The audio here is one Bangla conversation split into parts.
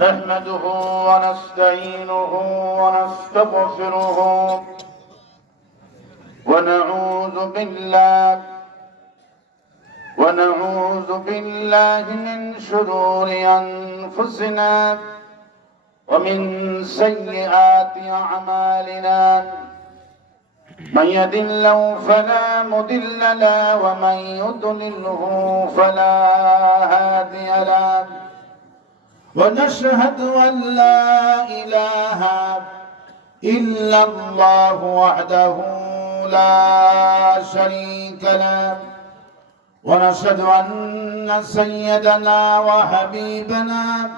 نحمده ونستعينه ونستغفره ونعوذ بالله من شرور أنفسنا ومن سيئات أعمالنا من يهد الله فلا مضل له ومن يضلله فلا هادي له ونشهد أن لا إله إلا الله وحده لا شريك له ونشهد أن سيدنا وحبيبنا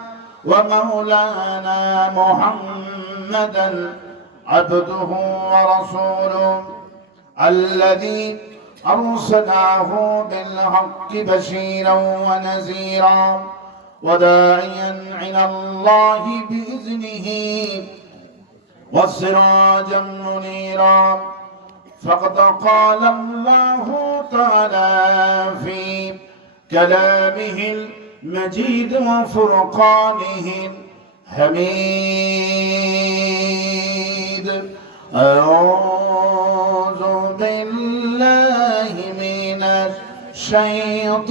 ومولانا محمدا عبده ورسوله الذي أرسله بالحق بشيرا ونذيرا وداعيا إلى الله بإذنه وسراجا منيرا فقد قال الله تعالى في كلامه المجيد وفرقانه الحميد أعوذ بالله من الشيطان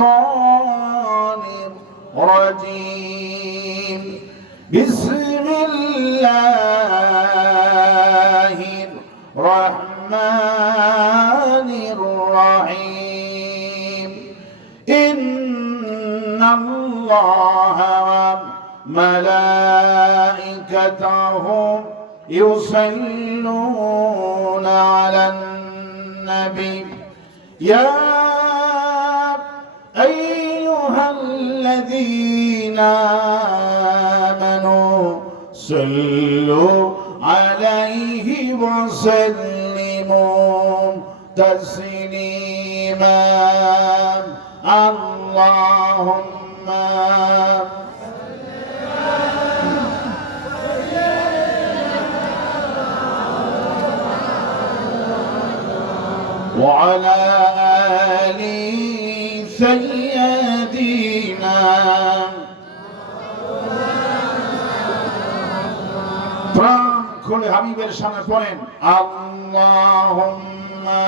الرجيم بسم الله الرحمن الرحيم إن الله وملائكته يصلون على النبي يا أيها الذين آمنوا صلوا عليه وسلموا تسليما اللهم وعلى آل سيدنا প্রাণ খুলে হাবিবের সামনে পড়েন আল্লাহুম্মা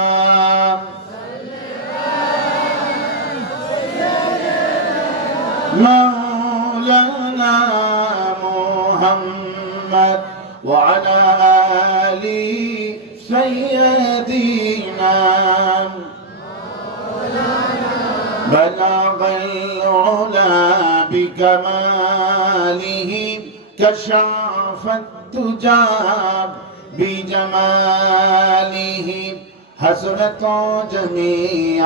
مولانا محمد وعلى آل سيدنا بلغ العلا بكماله كشف الدجى بجماله حسنت جميع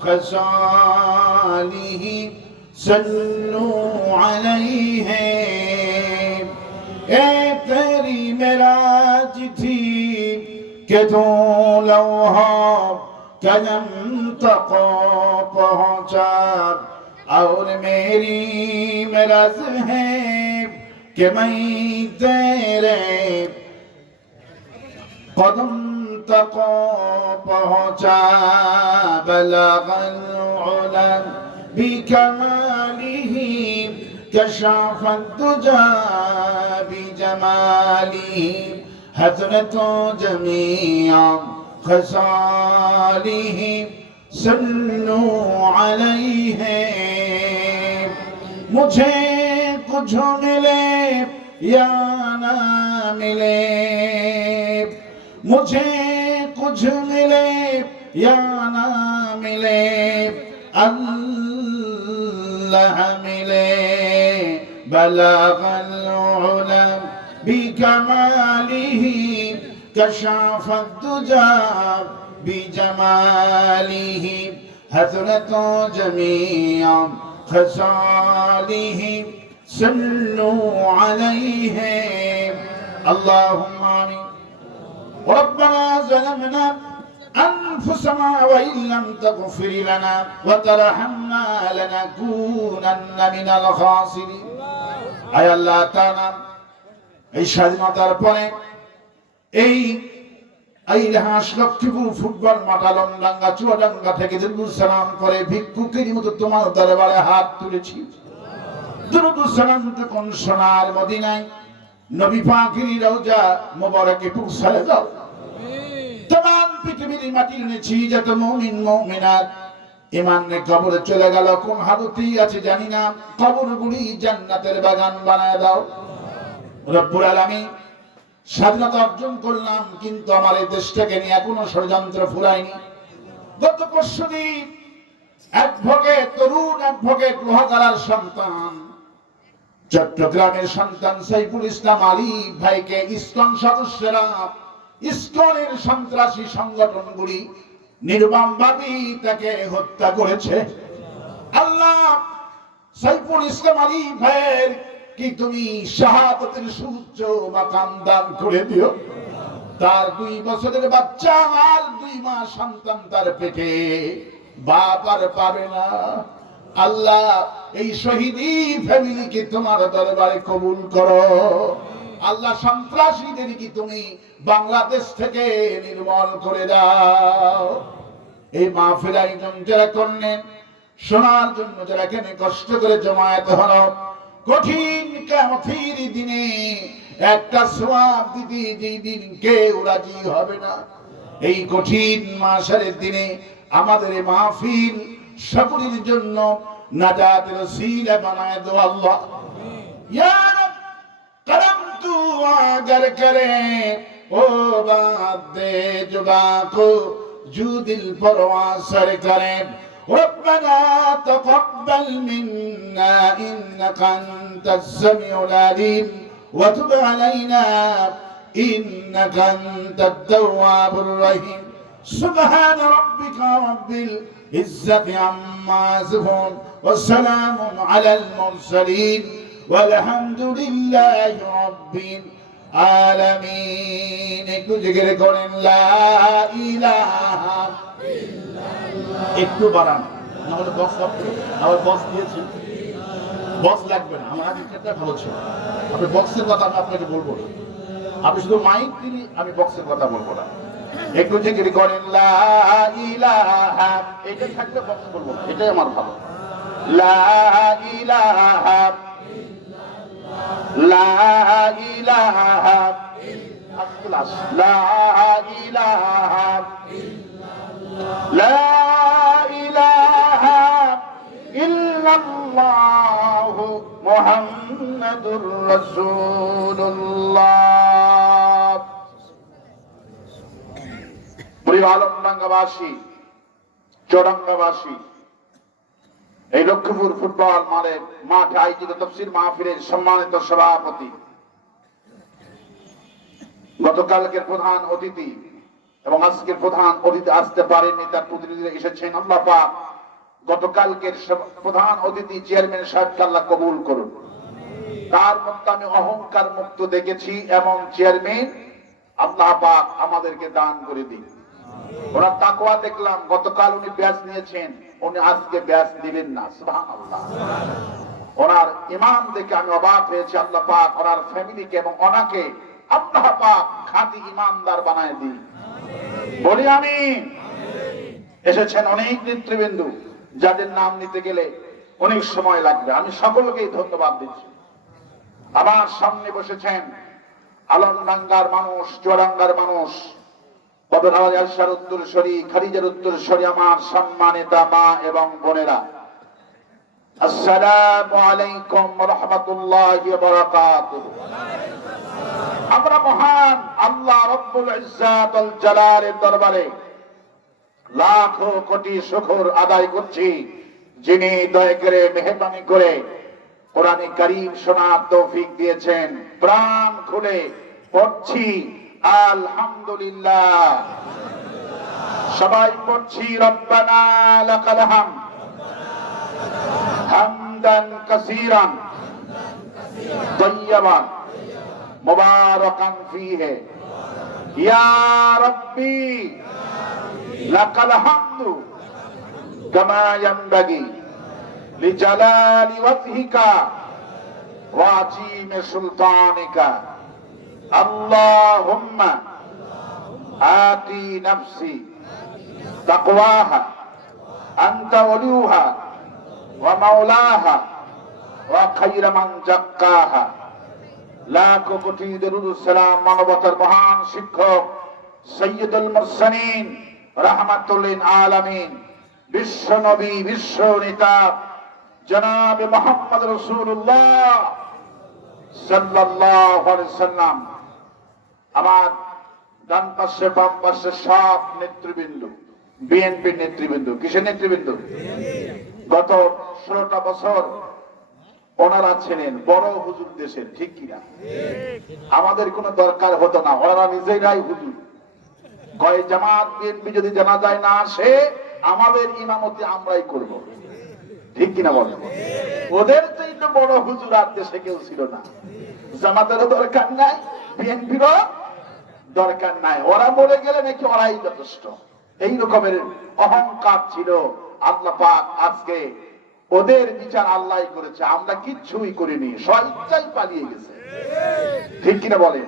خصاله صلوا عليه اے تیری معراج تھی کہ تو لوحہ قلم تک پہنچا اور میری معراج ہے کہ میں تیرے قدم تک پہنچا بلغ العلا بكماله كشف الدجى بجماله حسنت جميع خصاله صلوا عليه مجھے کچھ ملے یا نہ ملے مجھے کچھ ملے یا نہ ملے اللہ ملے بلغ العلا بکمالہ کشف الدجى بجمالہ حسنت جميع خصاله صلوا عليه اللهم آمين ربنا ظلمنا أنفسنا وإن لم تغفر لنا وترحمنا لنكونن من الخاسرين أي الله تعالى এই স্বাধীনতার পরে এই আইলাহাস লক্ষ্মীপুর ফুটবল মাঠ আলমডাঙ্গা চুয়াডাঙ্গা থেকে দরুদ সালাম করে ভিক্ষুকের মতো তোমার দরবারে হাত তুলেছি দুরূদ ও সালাম যখন সোনার মদিনায় নবী পাকের রওজা মোবারকে পৌঁছায় দাও। तमाम পৃথিবীর মাটির নিচে যত মুমিন মুমিনাত ঈমান নিয়ে কবরে চলে গেল, কোন হালতেই আছে জানি না, কবরগুলি জান্নাতের বাগান বানায় দাও। রব্বুল আলামিন, স্বাধীনতা অর্জন করলাম কিন্তু আমার এই দেশটাকে নিয়ে এখনো ষড়যন্ত্র ফুরায়নি। গত পরশুদিন অ্যাডভোকেট, তরুণ অ্যাডভোকেট লোহাগাড়ার সন্তান, চট্টগ্রামের সন্তান সাইফুল ইসলাম আলী ভাইকে ইসকন সদস্যরা, ইসকনের সন্ত্রাসী সংগঠনগুলি নির্মমভাবে তাকে হত্যা করেছে। আল্লাহ, সাইফুল ইসলাম আলী ভাইয়ের কি তুমি শাহাদাতের সুউচ্চ মাকাম দান করে দিও। তার 2 বছরের বাচ্চা আর 2 মাস সন্তান তার পেটে, বাপ আর পাবে না। আল্লাহ, এই শহীদি ফ্যামিলিকে তোমার দরবারে কবুল করো। আল্লাহ, সন্ত্রাসীদের কি তুমি বাংলাদেশ থেকে নির্মূল করে দাও। এই মাহফিল আয়োজন যারা করলেন, শোনার জন্য যারা এখানে কষ্ট করে জমায়েত হলো, কঠিন কিয়ামতের দিনে একটা সওয়াব দিতে যেই দিন কেউ রাজি হবে না, এই কঠিন মাসের দিনে আমাদের এই মাহফিল সকলের জন্য নাজাতের ওসিলা বানায় দাও। আল্লাহ, ইয়া রব, করম তু আগার করে ও বাত দে জুবা কো জু দিল পরওয়া সর করে। ربنا تقبل منا إنك أنت السميع العليم وتب علينا إنك أنت التواب الرحيم سبحان ربك رب العزة عما يصفون وسلام على المرسلين والحمد لله رب العالمين। একটু জিকির করেন লা ইলাহা ইল্লাল্লাহ। একটু বাড়ান, নাহলে বক্স লাগবে। আবার বক্স দিয়েছি, বক্স লাগবে না। আমার আগেরটা ভালো ছিল। আপনি বক্সের কথা আমি আপনাকে বলবো না, আপনি শুধু মাইক দিলে আমি বক্সের কথা বলবো না। একটু জিকির করেন লা ইলাহা, এটা থাকলে বক্স বলবো না, এটাই আমার ভালো। লা ইলাহা ইল্লাল্লাহ, লা ইলাহা ইল্লাল্লাহ, লা ইলাহা ইল্লাল্লাহ, লা ইলাহা ইল্লাল্লাহ মুহাম্মাদুর রাসূলুল্লাহ। প্রিয় আলমডাঙ্গাবাসী, চৌডাঙ্গাবাসী, এই লক্ষ্মীপুর ফুটবল মাঠে আয়োজিত তাফসীর মাহফিলের সম্মানিত সভাপতি, গতকালকের প্রধান অতিথি এবং আজকের প্রধান অতিথি আসতে পারেননি, তার প্রতিনিধিরা এসেছেন। আল্লাহ পাক গতকালকের প্রধান অতিথি চেয়ারম্যান সাহেবকে আল্লাহ কবুল করুন। তার মধ্যে আমি অহংকার মুক্ত দেখেছি, এমন চেয়ারম্যান আল্লাহ পাক আমাদেরকে দান করে দিন। ওনার তাকওয়া দেখলাম, গতকাল উনি ব্যাচ নিয়েছেন, উনি আজকে ব্যাচ দিবেন না। সুবহানাল্লাহ। ওনার ঈমান দেখে আমি অবাক হয়েছি। আল্লাহ পাক ওনার ফ্যামিলিকে এবং ওনাকে আল্লাহ পাক খাঁটি ঈমানদার বানায় দিন, বলি আমিন। এসেছেন অনেক নেতৃবৃন্দ, যাদের নাম নিতে গেলে অনেক সময় লাগবে। আমি সকলকেই ধন্যবাদ দিচ্ছি। আমার সামনে বসেছেন আলমডাঙ্গার মানুষ, চুয়াডাঙ্গার মানুষ, বদরহাট আয়শার উত্তরসূরি, খাদিজার উত্তরসূরি, আমার সম্মানিত মা এবং বোনেরা, আসসালামু আলাইকুম ওয়া রাহমাতুল্লাহি ওয়া বারাকাতুহু। আমরা মহান আল্লাহ রব্বুল ইজ্জাত ওয়াল জালালের দরবারে লাখো কোটি শুকর আদায় করছি, যিনি দয়া করে মেহেরবানি করে কোরআনে কারীম শোনার তৌফিক দিয়েছেন। প্রাণ খুলে পড়ছি আলহামদুলিল্লাহ। সবাই পড়ছি রব্বানা লাকাল হামদ হামদান কাসীরান তাইয়্যিবান মুবারাকান ফীহি ইয়া রাব্বি লাকাল হামদু কামা ইয়ানবাগি লিজালালি ওয়াজহিকা ওয়া আযীমি সুলতানিকা। আল্লাহুম্মা আতি নাফসি তাকওয়াহা আনতা ওয়ালিউহা ওয়া মাওলাহা ওয়া খায়রা মান যাক্কাহা। লাখ কোটি দরুদ সালাম মানবতার মহান শিক্ষক সাইয়্যিদুল মুরসালিন রাহমাতুল লিল আলামিন, বিশ্ব নবী, বিশ্ব নেতা জনাব মুহাম্মদ রাসূলুল্লাহ সাল্লাল্লাহু আলাইহি সাল্লাম। আমার ডান পাশে বাম পাশে সব নেতৃবৃন্দ, বিএনপির নেতৃবৃন্দ। কিসের নেতৃবৃন্দ? গত 16টা বছর ওনারা ছিলেন বড় হুজুর দেশের, ঠিক কিনা? আমাদের কোনো দরকার হতো না, ওনারা নিজেরাই হুজুর। কয় জামাত বিএনপি যদি জানাজায় না আসে আমাদের ইমামতি আমরাই করব, ঠিক কিনা বলেন? ওদের চাইতে বড় হুজুর আর দেশে কেউ ছিল না। জামাতেরও দরকার নাই, বিএনপিরও দরকার নাই, ওরা মরে গেলে নাকি ওরাই যথেষ্ট, এই রকমের অহংকার ছিল। আল্লাহ পাক আজকে ওদের বিচার আল্লাহ করেছে, আমরা কিচ্ছুই করিনি, স্বেচ্ছায় পালিয়ে গেছে, ঠিক কিনা বলেন?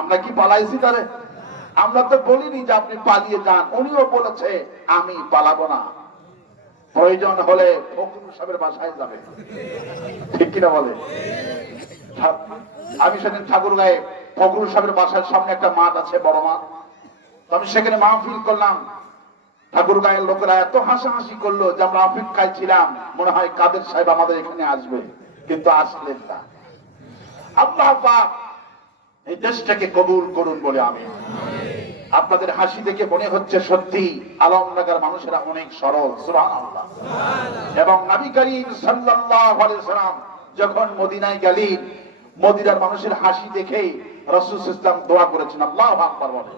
আমরা কি পালাইছি তারে? আমরা তো বলিনি যে আপনি পালিয়ে যান, উনিও বলেছে আমি পালাবো না, প্রয়োজন হলে ফখরুল সাহেবের বাসায় যাবে, ঠিক কিনা বলে? আমি সেদিন ঠাকুরগাঁয়ে ফখরুল সাহেবের বাসার সামনে একটা মাঠ আছে, বড় মাঠ, আমি সেখানে মাহফিল করলাম। ঠাকুরগাঁয়ের লোকেরা এত হাসাহাসি করলো যে আমরা অপেক্ষায় ছিলাম, মনে হয় কাদের সাহেব আমাদের এখানে আসবে, কিন্তু আসলেন না। আল্লাহ পাক এই দেশটাকে কবুল করুন বলে আমি। আপনাদের হাসি দেখে মনে হচ্ছে সত্যি আলমনগর মানুষেরা অনেক সরল, সুবহানাল্লাহ। এবং নবী করিম সাল্লাল্লাহু আলাইহি সাল্লাম যখন মদিনায় গেলেন, মদিনার মানুষের হাসি দেখেই রাসূল সাল্লাল্লাহু আলাইহি ওয়াসাল্লাম দোয়া করেছেন, আল্লাহু আকবার বলেন।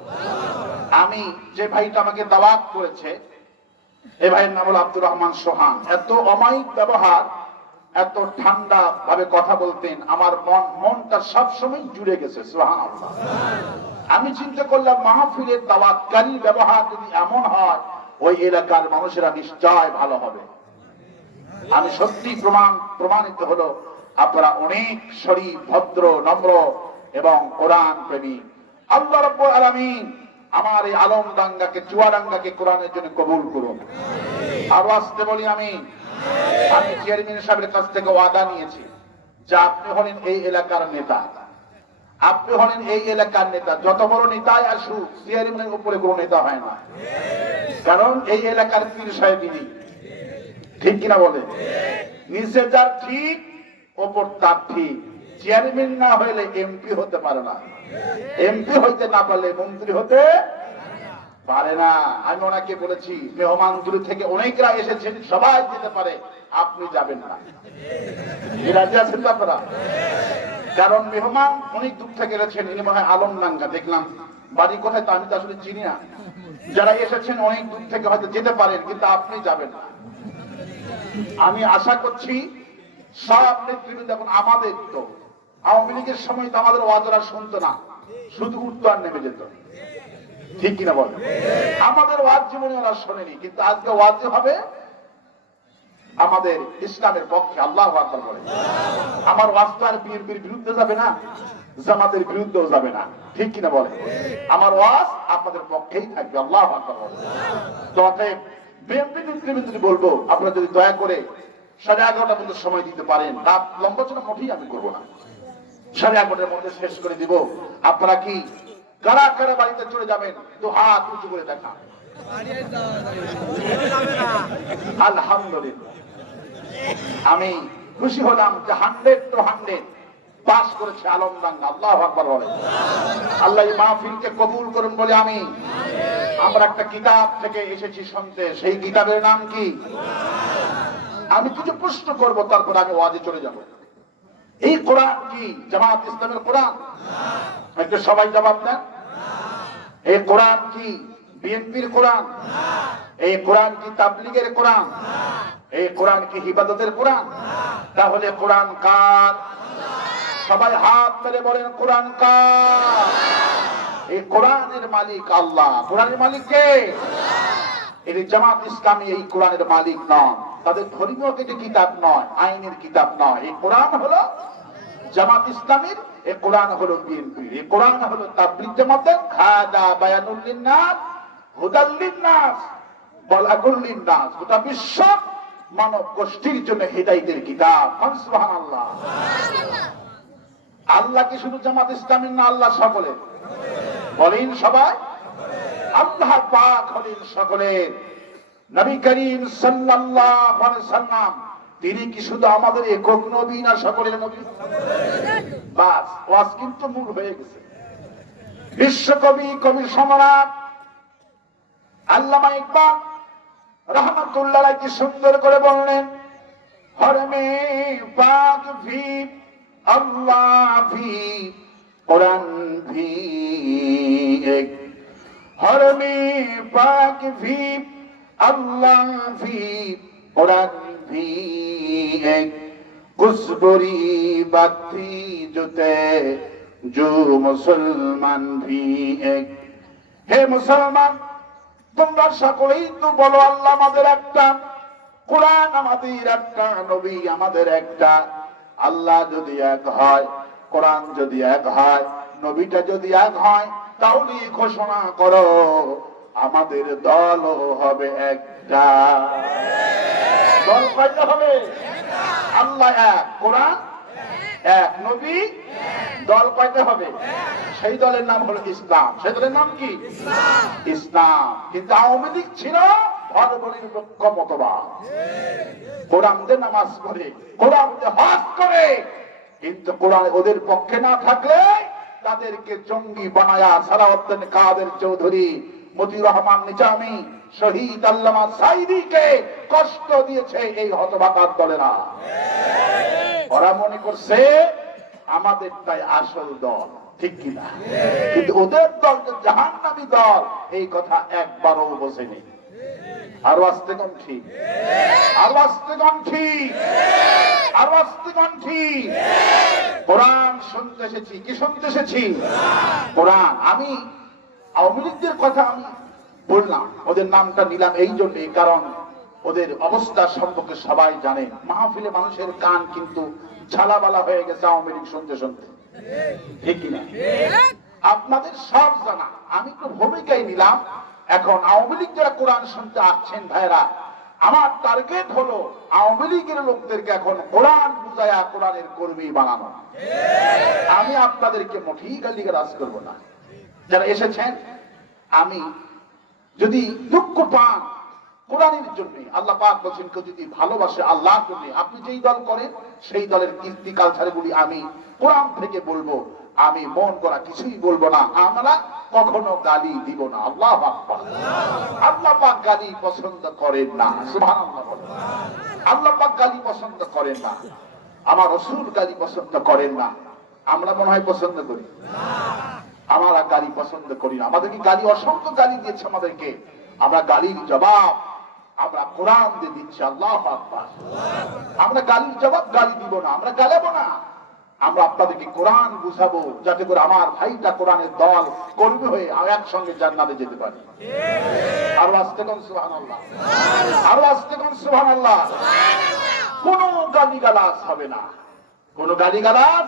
আমি যে ভাইটা আমাকে দাওয়াত করেছে, এই ভাইয়ের নাম হলো আব্দুর রহমান সোহান। এত অমায়িক ব্যবহার, এত ঠান্ডা ভাবে কথা বলতেন, আমার মনটা সবসময় জুড়ে গেছে, সুবহানাল্লাহ। আমি চিন্তা করলাম মাহফিলের দাওয়াতকারী ব্যবহার যদি এমন হয়, ওই এলাকার মানুষেরা নিশ্চয় ভালো হবে। আমি সত্যি প্রমাণিত হলো আপনারা অনেক শরীফ, ভদ্র, নম্র এবং কোরআন প্রেমী। আল্লাহ রাব্বুল আলামিন আমার এই আলমডাঙ্গাকে, চুয়াডাঙ্গাকে কোরআনের জন্য কবুল করুন। আরো আসতে বলি আমি চেয়ারম্যান সাহেবের কাছ থেকে ওয়াদা নিয়েছি যে আপনি হলেন এই এলাকার নেতা, আপনি হলেন এই এলাকার নেতা। যত বড় নেতাই আসুক, চেয়ারম্যানের উপরে কোনো নেতা হয় না, কারণ এই এলাকার পীর সাহেবই, ঠিক কিনা বলে? নিচে যার ঠিক, ওপর তার ঠিক। চেয়ারম্যান না হইলে এমপি হতে পারে না, এমপি হইতে না পারলে মন্ত্রী হতে পারে না। আমি ওনাকে বলেছি মেহমানগুলো থেকে অনেকরা এসেছেন, সবাই যেতে পারে, আপনি যাবেন না। রাজি আছেন আপনারা? কারণ মেহমান অনেক দূর থেকে এসেছেন, ইনি মনে হয় আলমডাঙ্গা, দেখলাম বাড়ি কোথায় তা আমি তো আসলে চিনি না। যারা এসেছেন অনেক দূর থেকে হয়তো যেতে পারেন, কিন্তু আপনি যাবেন না। আমি আশা করছি সব নেতৃবৃন্দ, এখন আমাদের তো আওয়ামী লীগের সময় তো আমাদের ওয়াজরা শুনতো না, শুধু উঠতো আর নেমে যেত, ঠিক কিনা বলে? আমাদের ওয়াজ জীবনে ওরা শোনেনি, কিন্তু আজকে ওয়াজ হবে আমাদের ইসলামের পক্ষে। আল্লাহু আকবার বলে। আমার ওয়াজ তো আর বিএনপির বিরুদ্ধে যাবে না, জামাতের বিরুদ্ধেও যাবে না, ঠিক কিনা বলে? আমার ওয়াজ আপনাদের পক্ষেই থাকবে। আল্লাহু আকবার বলে। তো অতএব বিএনপি নেতৃবৃন্দকে বলবো, আপনারা যদি দয়া করে 11:30 পর্যন্ত সময় দিতে পারেন, রাত লম্বা চড়া মোটেই আমি করবো না, 11:30 মধ্যে শেষ করে দিব। আপনারা কি কারা কারা বাড়িতে চলে যাবেন? তো হাত উঁচু করে দেখা। আলহামদুলিল্লাহ, আমি খুশি হলাম যে 100 পাস করেছে আলমডাঙ্গা। আল্লাহু আকবার বলে। আল্লাহ এই মাহফিলকে কবুল করুন বলে আমি। আমরা একটা কিতাব থেকে এসেছি শুনতে, সেই কিতাবের নাম কি? আমি কিছু প্রশ্ন করব, তারপর আমি ওয়াজে চলে যাব। এই কোরআন কি জামাত ইসলামের কোরআন? একটু সবাই জবাব দেন। এই কোরআন কি বিএনপির কোরআন? এই কোরআন কি তাবলীগের কোরআন? এই কোরআন কি ইবাদতের কোরআন? তাহলে কোরআন কার? সবাই হাত মেলে বলেন কোরআন কার? এই কোরআনের মালিক আল্লাহ। কোরআনের মালিক কে? এই জামাত ইসলামী এই কোরআনের মালিক নয়, তাদের ধর্মীয় কিছু কিতাব নয়, আইনের কিতাব নয়। এই কোরআন হলো জামাত ইসলামীর, এই কোরআন হলো বিএনপির, এই কোরআন হলো তাবলীগ জামাতের। হাদা বায়ানুল লিন্নাস হুদাল লিন্নাস বালাগুল লিন্নাস। গোটা বিশ্ব মানব গোষ্ঠীর জন্য হেদায়েতের কিতাব। সুবহানাল্লাহ। আল্লাহ কি শুধু জামাত ইসলামীর না, আল্লাহ সকলের? বলেন সবাই। আল্লাহ পাক হলেন সকলের। নবী করিম সাল্লাল্লাহু আলাইহি সাল্লাম তিনি কি শুধু আমাদের একক নবী না সকলের নবী? বাস, ওয়াজ কিন্তু মূল হয়ে গেছে। বিশ্বকবি, কবি সম্রাট আল্লামা ইকবাল রহমাতুল্লাহ আলাইহি কি সুন্দর করে বললেন, হরমে পাক ভি আল্লাহ ভি কুরআন ভি এক, হরমে পাক ভি আল্লাহ ভি কুরআন ভি এক, কুসবরি বাতি জুতে जो মুসলমান ভি এক। হে মুসলমান, তোমরা সকলেই তো বলো আল্লাহ আমাদের একটা, কোরআন আমাদের একটা, নবী আমাদের একটা। আল্লাহ যদি এক হয়, কোরআন যদি এক হয়, নবীটা যদি এক হয়, তাহলে ঘোষণা করো আমাদের দলও হবে একটা। দল কয়টা হবে? আল্লাহ এক, কোরআন এক, নবী দল কয়টা হবে? সেই দলের নাম হলো ইসলাম। সেই দলের নাম কি? ইসলাম। কিন্তু আওয়ামী লীগ ছিল ধর্মনিরপেক্ষ মতবাদ, কোরআন দিয়ে নামাজ পড়ে, কোরআন দিয়ে হজ করে, কিন্তু কোরআন ওদের পক্ষে না থাকলে তাদেরকে জঙ্গি বানায়া সালাউদ্দিন কাদের চৌধুরী, মতিউর রহমান নিজামী, শহীদ আল্লামা সাইদিকে কষ্ট দিয়েছে এই হতভাগার দলেরা। ওরা মনে করছে আমাদের তাই আসল দল, ঠিক কিনা? কিন্তু ওদের দল যে জাহান্নামী দল, এই কথা একবারও বোঝেনি। আরো আস্তে কণ্ঠি, আরো আস্তে কণ্ঠি, আরো আস্তে কণ্ঠি। কোরআন শুনতে এসেছি। কি শুনতে এসেছি? কোরআন। আমি আওয়ামী লীগদের কথা আমি বললাম, ওদের নামটা নিলাম এই জন্যে, কারণ ওদের অবস্থা সম্পর্কে সবাই জানে। মাহফিলে মানুষের কান কিন্তু ঝালাবালা হয়ে গেছে আওয়ামী লীগ শুনতে শুনতে, ঠিক কিনা? আপনাদের সব জানা, আমি একটু ভূমিকায় নিলাম। এখন আওয়ামী লীগ যারা কোরআন শুনতে আসছেন ভাইরা, আমার টার্গেট হলো আওয়ামী লীগের লোকদেরকে এখন কোরআন বুঝায়া কোরআনের কর্মী বানানো। আমি আপনাদেরকে মোটেই গালিগালাজ করব না। যারা এসেছেন, আমি যদি দুঃখ পান কোরআনের জন্য, আল্লাহ পাক বলেন কেউ যদি ভালোবাসে আল্লাহর জন্য, আপনি যেই দল করেন সেই দলের কীর্তি কালচারগুলি আমি কোরআন থেকে বলবো। আমি মন করা কিছুই বলবো না। আমরা কখনো গালি দিব না। আল্লাহু আকবার। আল্লাহ পাক গালি পছন্দ করেন না। সুবহানাল্লাহ। আল্লাহ পাক গালি পছন্দ করেন না, আমার রাসূল গালি পছন্দ করেন না। আমরা মনে হয় পছন্দ করি না। আমরা গালি পছন্দ করি না। আমাদেরকে গালি, অসংখ্য গালি দিয়েছে আমাদেরকে। আমরা গালির জবাব আমরা কোরআন দিয়ে দিচ্ছি। আল্লাহু আকবার। আমরা গালির জবাব গালি দিব না, আমরা গালাবো না। আমরা আপনাদেরকে কোরআন বুঝাবো, যাতে করে আমার ভাইটা কোরআনের দল কর্মী হয়ে একসঙ্গে জান্নাতে যেতে পারে। আরো আস্তে কোন সুবহানাল্লাহ, আরো আস্তে কোন সুবহানাল্লাহ। কোনো গালিগালাজ হবে না, কোনো গালিগালাজ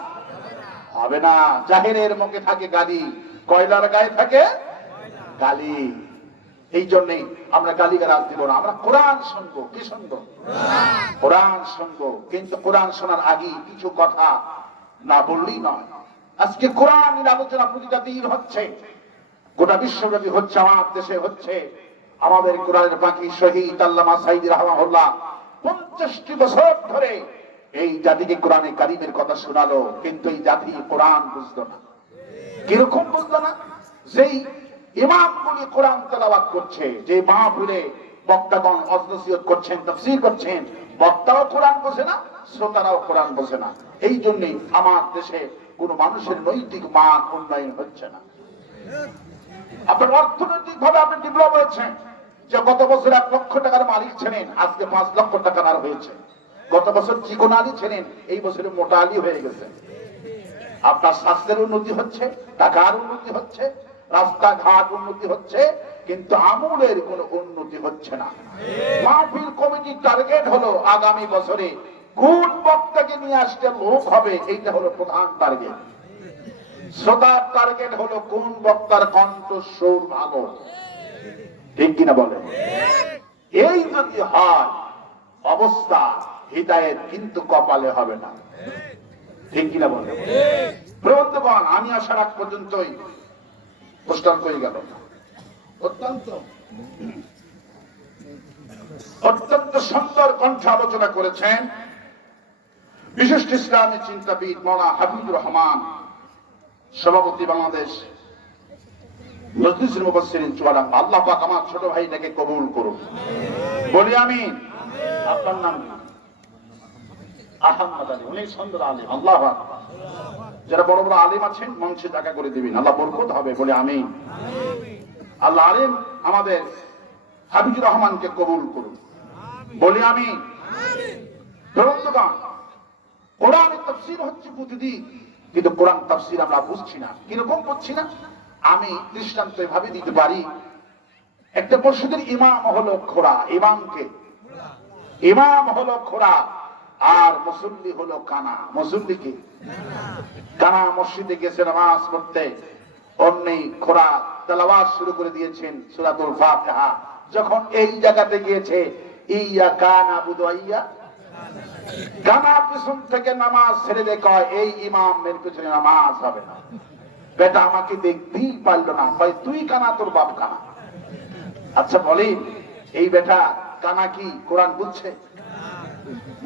হবে না। জাহিরের মুখে থাকে গালি, কয়লার গায়ে থাকে গালি। এই জন্যই আমরা গালিগালাজ দিব না। আমরা কোরআন শুনবো। কি শুনবো? কোরআন শুনবো। কিন্তু কোরআন শোনার আগে কিছু কথা না বললেই নয়। আজকে কোরআনের আলোচনা প্রতিটা দিন হচ্ছে, গোটা বিশ্বব্যাপী হচ্ছে, আমার দেশে হচ্ছে। আমাদের কোরআনের পাখি শহীদ আল্লামা সাঈদী রাহমাহুল্লাহ 50টি বছর ধরে এই জাতিকে কোরআনে কারিমের কথা শোনালো, কিন্তু এই জাতি কোরআন বুঝলো না। কিরকম বুঝলো না? যেই ইমামগুলি কোরআন তেলাওয়াত করছে, যে মাহফিলে বক্তাগণ ওয়াজ নসিহত করছেন, তাফসীর করছেন, বক্তাও কোরআন বোঝে না, শ্রোতারাও কোরআন বোঝে না। এই জন্যই আমার দেশে কোনো মানুষের নৈতিক মান উন্নয়ন হচ্ছে না। আপনার অর্থনৈতিক ভাবে আপনি ডেভেলপ হয়েছেন, যে গত বছর 1 লক্ষ টাকার মালিক ছিলেন, আজকে 5 লক্ষ টাকার হয়েছে। গত বছর চিকন আলী ছিলেন, এই বছরে মোটা আলী হয়ে গেছে। আপনার স্বাস্থ্যের উন্নতি হচ্ছে, টাকার উন্নতি হচ্ছে, রাস্তাঘাট উন্নতি হচ্ছে, কিন্তু আমলের কোনো উন্নতি হচ্ছে না। মাহফিল কমিটির টার্গেট হলো আগামী বছরে কোন বক্তাকে নিয়ে আসতে লোক হবে, এইটা হলো প্রধান টার্গেট। শ্রোতার টার্গেট হলো কোন বক্তার কণ্ঠস্বর ভালো, ঠিক কিনা বলে? এই যদি হয় অবস্থা হিদায়েত কিন্তু কপালে হবে না। ঠিক কিনা বলেন? প্রবন্ধগণ, আমি আসার আগ পর্যন্তই পোস্টার হয়ে গেল। অত্যন্ত অত্যন্ত সুন্দর কণ্ঠে আলোচনা করেছেন বিশিষ্ট ইসলামী চিন্তাবিদ মাওলানা হাবিবুর রহমান, সভাপতি বাংলাদেশ মজলিসুল মুফাসসিরিন চুয়াডাঙ্গা। আল্লাহ পাক আমার ছোট ভাইটাকে কবুল করুন, বলি আমিন। আপনার নাম আহমদ আলী, অনেক সুন্দর আলিম। আল্লাহ আকবার। যারা বড় বড় আলিম আছেন মঞ্চে জায়গা করে দিবেন, আল্লাহ বরকত হবে, বলে আমিন। আল্লাহ আলিম আমাদের হাবিবুর রহমানকে কবুল করুন, বলি আমিন। কোরআনের তাফসীর হচ্ছে প্রতিদিন, কিন্তু কোরআন তাফসীর আমরা বুঝছি না। কিরকম বুঝছি না? আমি দৃষ্টান্ত এভাবে দিতে পারি, একটা মসজিদের ইমাম হলো খোড়া, ইমাম হলো খোড়া, আর মুসল্লি হলো কানা। মুসল্লি কি? কানা। মসজিদে গেছে নামাজ পড়তে, অমনি খোড়া তেলাওয়াত শুরু করে দিয়েছেন সূরাতুল ফাতিহা। যখন এই জায়গাতে গিয়েছে ইয়াকা নাবুদু ইয়া, কানা পিছন থেকে নামাজ ছেড়ে দিয়ে কয় এই ইমামের পিছনে নামাজ হবে না। বেটা আমাকে দেখতেই পারলো না, ভাই তুই কানা, তোর বাপ কানা। আচ্ছা বলেন, এই বেটা কানা কি কোরআন বুঝছে?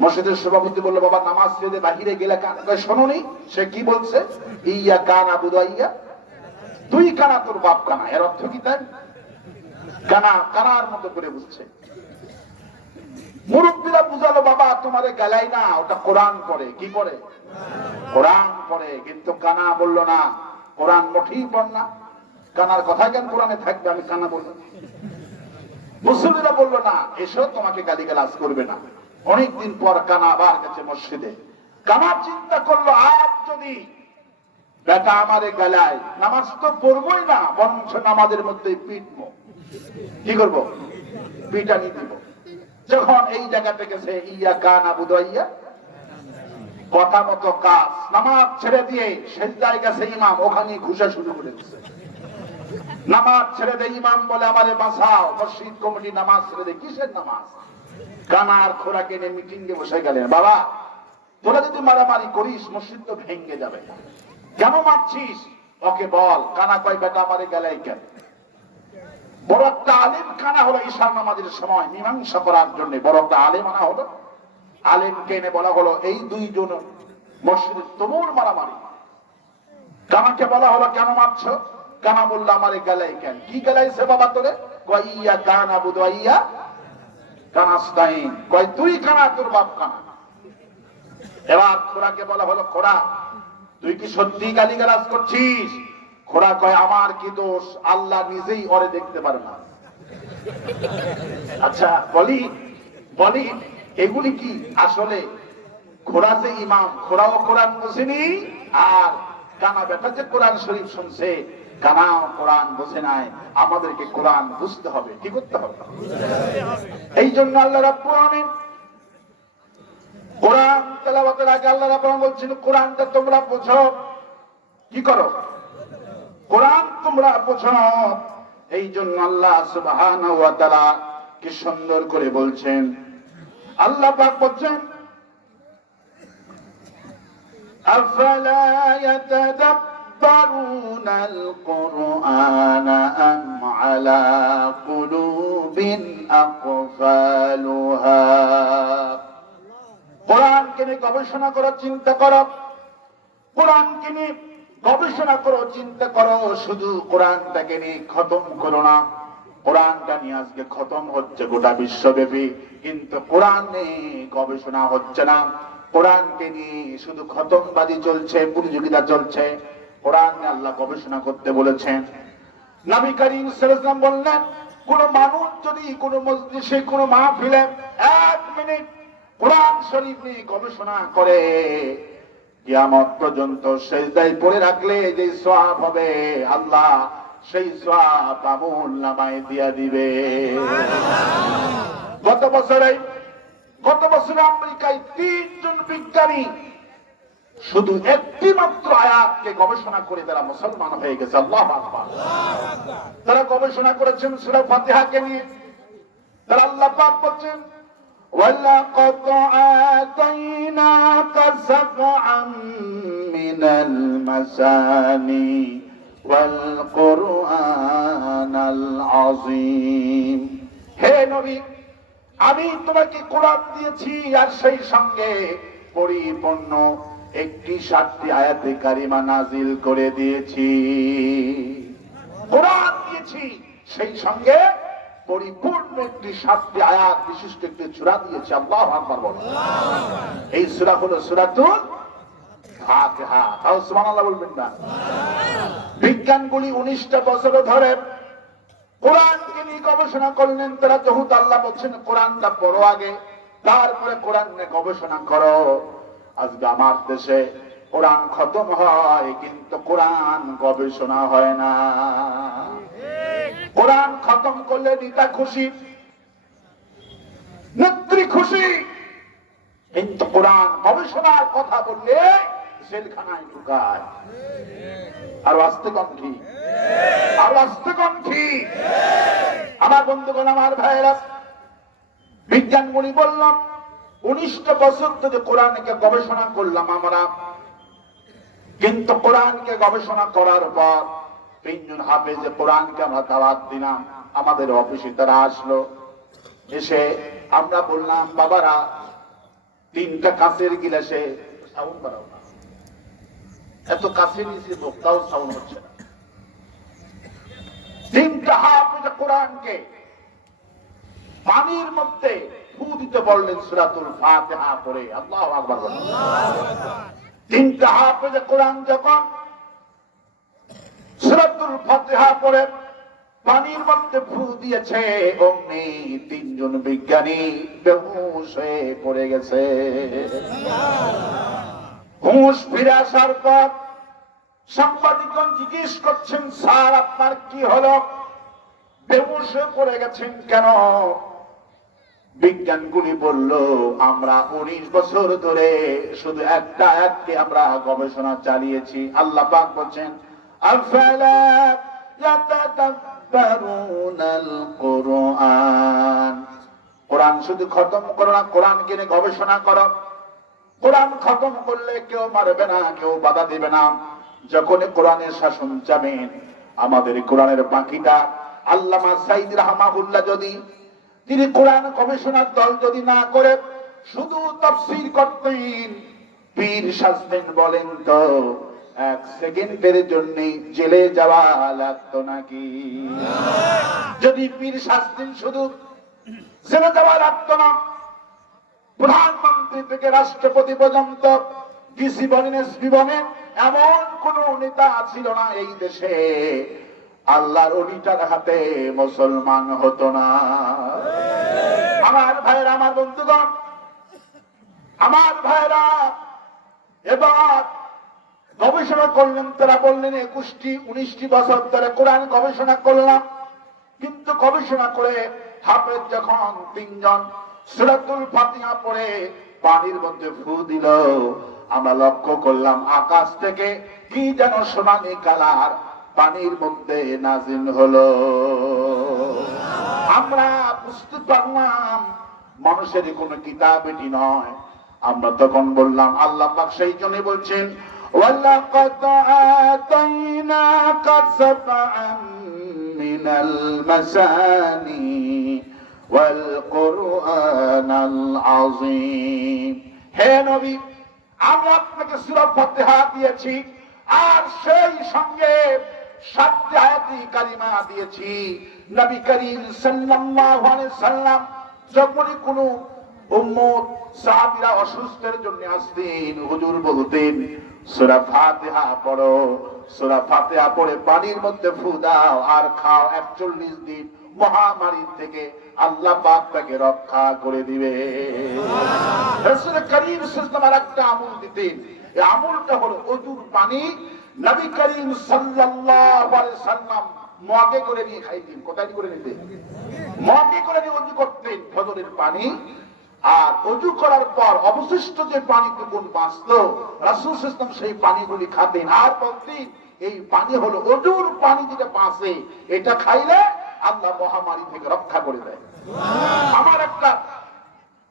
মসজিদের সভাপতি বললো, বাবা নামাজ ছেড়ে বাহিরে গেলে কানা। শোনোনি সে কি বলছে? ইয়া কানা বুদাইয়া, তুই কানা, তোর বাপ কানা। এর অর্থ কি? তাই কানা কানার মতো করে বুঝছে। মুরব্বীরা বুঝালো, বাবা তোমারে গালাই না, ওটা কোরআন পড়ে। কি পড়ে? কোরআন পড়ে। কিন্তু কানা বললো না, কোরআন মোটেই পড় না, কানার কথা কেন কোরআনে থাকবে, আমি কানা বললাম। মুসল্লিরা বললো না, এসো তোমাকে গালিগালাজ করবে না। অনেকদিন পর কানা আবার গেছে মসজিদে। কানা চিন্তা করলো, আজ যদি বেটা আমারে গালায়, নামাজ তো পড়বই না, বরং নামাজের মধ্যে পিটবো। কি করবো? পিটানি দিব। যখন এই জায়গাতে গেছে ইয়া কানা বুদাইয়া, কথা মতো কাজ, নামাজ ছেড়ে দিয়ে সেজদায় গেছে ইমাম, ওখানে ঘুষা শুরু করে দিচ্ছে। নামাজ ছেড়ে দেয় ইমাম, বলে আমারে বাঁচাও। মসজিদ কমিটি নামাজ ছেড়ে দেয়। কিসের নামাজ? কানার খোরাকে নিয়ে মিটিং এ বসে গেলেন। বাবা তোরা যদি মারামারি করিস মসজিদ তো ভেঙে যাবে, কেন মারছিস? ওকে বল। কানা কয়, বেটা আমারে গেলাই কেন? বড় একটা আলেম কানা হলো ঈশার নামাজের সময় মীমাংসা করার জন্য। বড় একটা আলেম আনা হলো, আলেমকে এনে বলা হলো, এই দুইজন মসজিদে তুমুল মারামারি। কানাকে বলা হলো, কেন মারছো? কানা বললো, আমারে গেলাই কেন? কি গেলাইছে বাবা তোরে? কয় ইয়া কানা বুদাইয়া কানাস্তাইন, কয় তুই কানা, তোর বাপ কানা। এবার খোড়াকে বলা হলো, খোড়া তুই কি সত্যি গালিগালাজ করছিস? খোড়া কয়, আমার কি দোষ? আল্লাহ নিজেই ওরে দেখতে পারে না। আচ্ছা বলি বলি এগুলি কি আসলে? খোড়া যে ইমাম, খোড়াও কোরআন বোঝেনি, আর কানা বেটা যে কোরআন শরীফ শুনছে, কানাও কোরআন বোঝে নাই। আমাদেরকে কোরআন বুঝতে হবে। কি করতে হবে? এই জন্য আল্লাহ রাব্বুল আলামিন কোরআন তেলাওয়াতের আগে আল্লাহ রাব্বুল আলামিন বলছেন, কোরআনটা তোমরা বোঝো। কি করো? কোরআন তোমরা বোঝো। এই জন্য আল্লাহ সুবহানাহু ওয়া তাআলা কি সুন্দর করে বলছেন। আল্লাহ পাক বলছেন, আফালা ইয়াতাদাব্বারুনাল কুরআনা আম আলা কুলুবিন আকফালুহা। কোরআনকে নিয়ে গবেষণা করো, চিন্তা করো। কোরআনকে নিয়ে গবেষণা করো, চিন্তা করো। শুধু কোরআনটাকে নিয়ে খতম করো না। কোরআনটা নিয়ে আজকে খতম হচ্ছে গোটা বিশ্বব্যাপী, কিন্তু কোরআন নিয়ে গবেষণা হচ্ছে না। কোরআনকে নিয়ে শুধু খতমবাদী চলছে, প্রতিযোগিতা চলছে। কোরআন নিয়ে আল্লাহ গবেষণা করতে বলেছেন। নবী করিম সাল্লাল্লাহু আলাইহি ওয়াসাল্লাম বললেন, কোন মানুষ যদি কোন মজলিসে, কোন মাহফিলে 1 মিনিট কোরআন শরীফ নিয়ে গবেষণা করে, কিয়ামত পর্যন্ত সিজদায় পড়ে রাখলে যে সওয়াব হবে, আল্লাহ সেই সওয়াব আমলনামায় দিয়ে দিবে। গত বছরে আমেরিকায় 3 জন বিজ্ঞানী শুধু একটি মাত্র আয়াতকে গবেষণা করে তারা মুসলমান হয়ে গেছে। আল্লাহু আকবার। তারা গবেষণা করেছেন সূরা ফাতিহাকে নিয়ে। তারা আল্লাহ পাক বলেন, ওয়ালাকাদ আতাইনাকা সাবআন মিনাল মাসানি ওয়াল কুরআনাল আযীম। হে নবী, আমি তোমাকে কোরআন দিয়েছি আর সেই সঙ্গে পরিপূর্ণ একটি 7টি আয়াতে কারিমা নাজিল করে দিয়েছি। কোরআন দিয়েছি, সেই সঙ্গে পরিপূর্ণ একটি 7টি আয়াত বিশিষ্ট একটি সূরা দিয়েছি। আল্লাহু আকবার বলেন। এই সূরা হলো সূরাতুল ফাতিহা। তাও সুবহানাল্লাহ বলবেন না? বিজ্ঞানগুলি 19টা বছর ধরে কোরআনকে নিয়ে গবেষণা করলেন। তারা যেহেতু আল্লাহ বলছেন কোরআনটা পড়ো আগে, তারপরে কোরআন নিয়ে গবেষণা করো। আজকে আমার দেশে কোরআন খতম হয় কিন্তু কোরআন গবেষণা হয় না। কোরআন খতম করলে নেতা খুশি, নেত্রী খুশি, কিন্তু কোরআন গবেষণার কথা বললে জেলখানায় ঢুকায়। আর আসতে কম কি, আর আসতে কম কি। আমার বন্ধুগণ, আমার ভাইয়েরা, বিজ্ঞানগুলি বললাম 19টা বছর ধরে কোরআনকে গবেষণা করলাম আমরা, কিন্তু কোরআনকে গবেষণা করার পর 3 জন হাফেজে কোরআনকে আমরা দাওয়াত দিলাম। আমাদের অফিসে তারা আসলো, এসে আমরা বললাম বাবারা 3টা কাঁচের গিলাসে সাউন্ড বাড়াও না, এত কাছে নিচে বক্তাও সাউন্ড হচ্ছে না। 3টা হাফেজে কোরআনকে পানির মধ্যে ফু দিতে বললেন সূরাতুল ফাতিহা পড়ে। আল্লাহু আকবার বলেন। 3টা হাফেজে কোরআন যখন সূরাতুল ফাতিহা পড়ে পানির মধ্যে ফু দিয়েছে, অমনি 3 জন বিজ্ঞানী বেহুশ হয়ে পড়ে গেছে। হুঁশ ফিরে আসার পর সাংবাদিকগণ জিজ্ঞেস করছেন, স্যার আপনার কি হলো, বেহুশ হয়ে পড়ে গেছেন কেন? বিজ্ঞানগুলি বলল, আমরা 19 বছর ধরে শুধু একটা আয়াতকে আমরা গবেষণা চালিয়েছি। আল্লাহ পাক বলেন, আফালা ইয়াতাদাব্বারুনাল কুরআন। কোরআন শুধু খতম করো না, কোরআনকে নিয়ে গবেষণা করো। কোরআন খতম করলে কেউ মারবে না, কেউ বাধা দিবে না। যখন কোরআনের শাসন যাবেন, আমাদের কোরআনের বাকিটা আল্লামা সাইদ রাহমাহুল্লাহ যদি তিনি কোরআন গবেষণার দল যদি না করে শুধু তাফসীর করতেন, পীর সাজতেন, বলেন তো 1 সেকেন্ডের জন্য জেলে যাওয়া লাগতো নাকি? যদি পীর সাজতেন শুধু জেলে যাওয়া লাগতো না। প্রধানমন্ত্রী থেকে রাষ্ট্রপতি পর্যন্ত, ডিসি বলেন, এসপি বলেন, এমন কোন নেতা ছিল না এই দেশে আল্লাহর ওলিটার হাতে মুসলমান হতো না। আমার ভাইরা, আমার বন্ধুগণ, আমার ভাইরা, এবার গবেষণা করলেন। তারা বললেন 19টি বছর ধরে কোরআন গবেষণা করলাম, কিন্তু গবেষণা করে হাফেজ যখন 3 জন সূরাতুল ফাতিহা পড়ে পানির মধ্যে ফু দিল, আমরা লক্ষ্য করলাম আকাশ থেকে কি যেন সোনালী কালার পানির মধ্যে নাজিল হলো। আমরা বুঝতে পারলাম মানুষের কোন কিতাব এটি নয়। আমরা তখন বললাম, আল্লাহ পাক সেই জন্য বলছেন, ওয়ালাকাদ আতাইনাকা সাবআন মিনাল মাসানি ওয়াল কুরআনাল আযীম। হে নবী, আমি আপনাকে সূরা ফাতিহা দিয়েছি আর সেই সঙ্গে 7টি আয়াতি কারিমা দিয়েছি। নবী করিম সাল্লাল্লাহু আলাইহি সাল্লাম যখনই কোনো উম্মত সাহাবীরা অসুস্থের জন্য আসতেন, হুজুর বলতেন সূরা ফাতিহা পড়ো, সূরা ফাতিহা পড়ে পানির মধ্যে ফু দাও আর খাও, 41 দিন মহামারী থেকে আল্লাহ পাক তাকে রক্ষা করে দিবে। রাসূল করিম সাল্লাল্লাহু আলাইহি একটা আমল দিতেন, এই আমলটা হলো ওযুর পানি। নবী করিম সাল্লাল্লাহু আলাইহি সাল্লাম মগে করে নিয়ে খাইতেন। কোথায় করে নিতেন? মগে করে নিয়ে ওযু করতেন ফজরের পানি। আর ওযু করার পর অবশিষ্ট যে পানিটুকুন বাঁচলো, রাসূল সাল্লাল্লাহু আলাইহি ওয়াসাল্লাম সেই পানিগুলি খাতেন আর বলতেন, এই পানি হলো ওযুর পানি, যেটা বাঁচে, এটা খাইলে আল্লাহ মহামারী থেকে রক্ষা করে দেয়। আমার একটা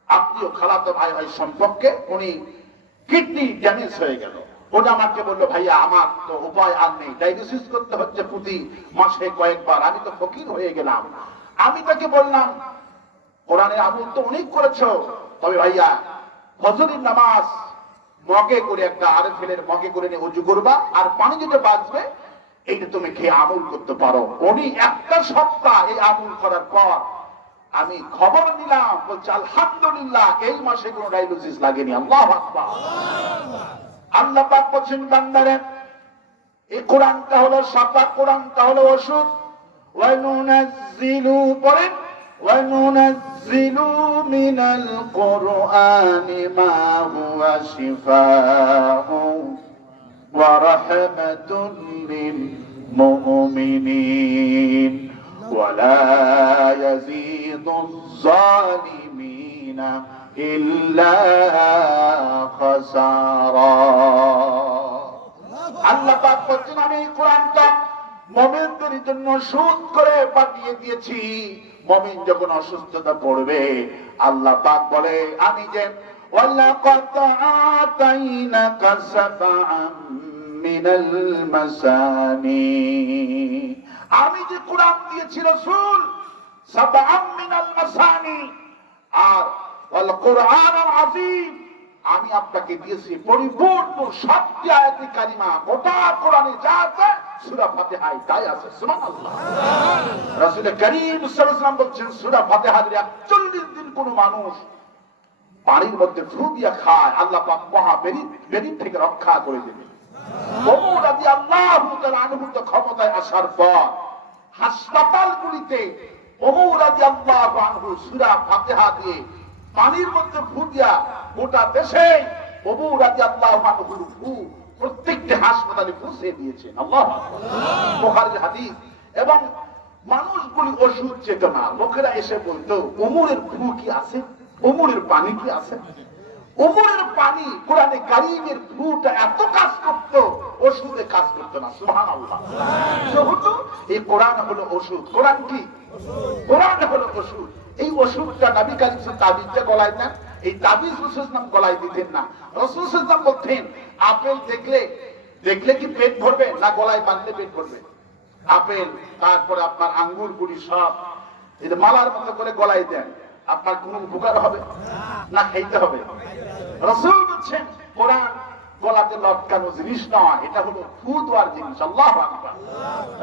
আত্মীয় খালাতো ভাই ভাই সম্পর্কে উনি কিডনি ড্যামেজ হয়ে গেল। ওটা আমাকে বললো, ভাইয়া আমার তো উপায় আর নেই, ডায়ালিসিস করতে হচ্ছে প্রতি মাসে কয়েকবার, আমি তো ফকির হয়ে গেলাম। আমি তাকে বললাম, কোরআনের আমল তো অনেক করেছো, তবে ভাইয়া ফজরের নামাজ মগে করে একটা আরফেলের মগে করে নিয়ে উজু করবা, আর পানি যেটা বাঁচবে এইটা তুমি খেয়ে আমল করতে পারো। উনি একটা সপ্তাহ এই আমল করার পর আমি খবর নিলাম, বলছে আলহামদুলিল্লাহ এই মাসে কোনো ডায়ালিসিস লাগেনি। আল্লাহু আকবার। আল্লাহ পাক বলেন, বান্দারে এই কোরআনটা হলো শাফা, কোরআনটা হলো ওষুধ। ওয়া নুনাজ্জিলু পড়েন, ওয়া নুনাজ্জিলু মিনাল কুরআনি মা হুয়া শিফাউ ওয়া রাহমাতুন লিল মুমিনিন ওয়া লা ইয়াজিদুজ জালিমিনা ইল্লা খাসারা। আল্লাহ পাক বলেন, আমি এই কোরআনটা মুমিনদের জন্য ওষুধ করে পাঠিয়ে দিয়েছি। মুমিন যখন অসুস্থতা পড়বে, আল্লাহ পাক বলে আমি যে ওয়ালাকাদ আতাইনাকা সাবআম মিনাল মাসানি, আমি যে কোরআন দিয়েছি রাসূল, সাবআম মিনাল মাসানি, আর ওয়াল কুরআনুল আযীম, আমি আপনাকে দিয়েছি পরিপূর্ণ 7টি আয়াতে কারিমা। গোটা কোরআনে যা আছে সূরা ফাতিহায় তাই আছে। সুবহানাল্লাহ। রাসূল করিম সাল্লাল্লাহু আলাইহি ওয়াসাল্লাম বলেন, সূরা ফাতিহার 41 দিন কোন মানুষ পানির মধ্যে ফু দিয়া খায়, আল্লাহ পাক মহা বেদি থেকে রক্ষা করে দেবে। ওমর রাদিয়াল্লাহু তাআলা আনহু তো ক্ষমতায় আসার পর হাসপাতালগুলিতে ওমর রাদিয়াল্লাহু আনহু সূরা ফাতিহা দিয়ে পানির মধ্যে ফু দিয়া গোটা দেশে ওমর রাদিয়াল্লাহু আনহুর ফু প্রত্যেকটি হাসপাতালে পৌঁছে দিয়েছেন। আল্লাহু আকবার। বুখারীর হাদিস। এবং মানুষগুলি ওষুধ চেত না, লোকেরা এসে বলতো ওমরের ফু কি আছে, ওমরের পানি কি আছে। ওমরের পানি কোরআনে কারীমের ফুটা এত কাজ করত, ওষুধে কাজ করতো না। সুবহানাল্লাহ। যেহেতু এই কোরআন হলো ওষুধ। কোরআন কি? কোরআন হলো ওষুধ। এই ওষুধটা নবী কারীম তাবিজটা গলায় দেন, এই তাবিজ রাসূল নাম গলায় দিতেন না। রাসূল সাল্লাল্লাহু আলাইহি বলতেন, আপেল দেখলে কি পেট ভরবে, না গলায় বাঁধলে পেট ভরবে? আপেল, তারপরে আপনার আঙ্গুর গুড়ি সব এটা মালার মতো করে গলায় দেন, আপনার কোনো উপকার হবে না, খাইতে হবে। রাসূল বলেন, কোরআন গলাতে লটকানো জিনিস নয়, এটা হলো ফু দেওয়ার জিনিস। আল্লাহু আকবার।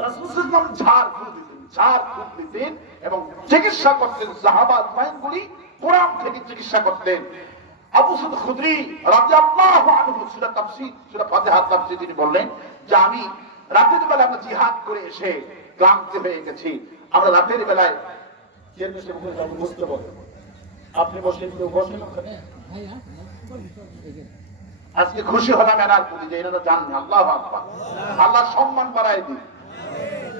রাসূল সাল্লাল্লাহু আলাইহি ওয়াসাল্লাম ঝাড় ফুঁক দিতেন এবং চিকিৎসা করতেন। সাহাবা আজমাইনগুলি কোরআন থেকে চিকিৎসা করতেন। আবু সাঈদ খুদরি রাদিয়াল্লাহু আনহু সূরা তাফসীর, সূরা ফাতিহার তাফসীর তিনি বললেন যে আমি রাতের বেলা আমরা জিহাদ করে এসে ক্লান্ত হয়ে গেছি, আমরা রাতের বেলায় বসতে বলেন, আপনি বসেন, কেউ বসেন। আজকে খুশি হলাম এনার প্রতি যে এনারা জানেন। আল্লাহু আকবার। আল্লাহ সম্মান বাড়ায় দিন,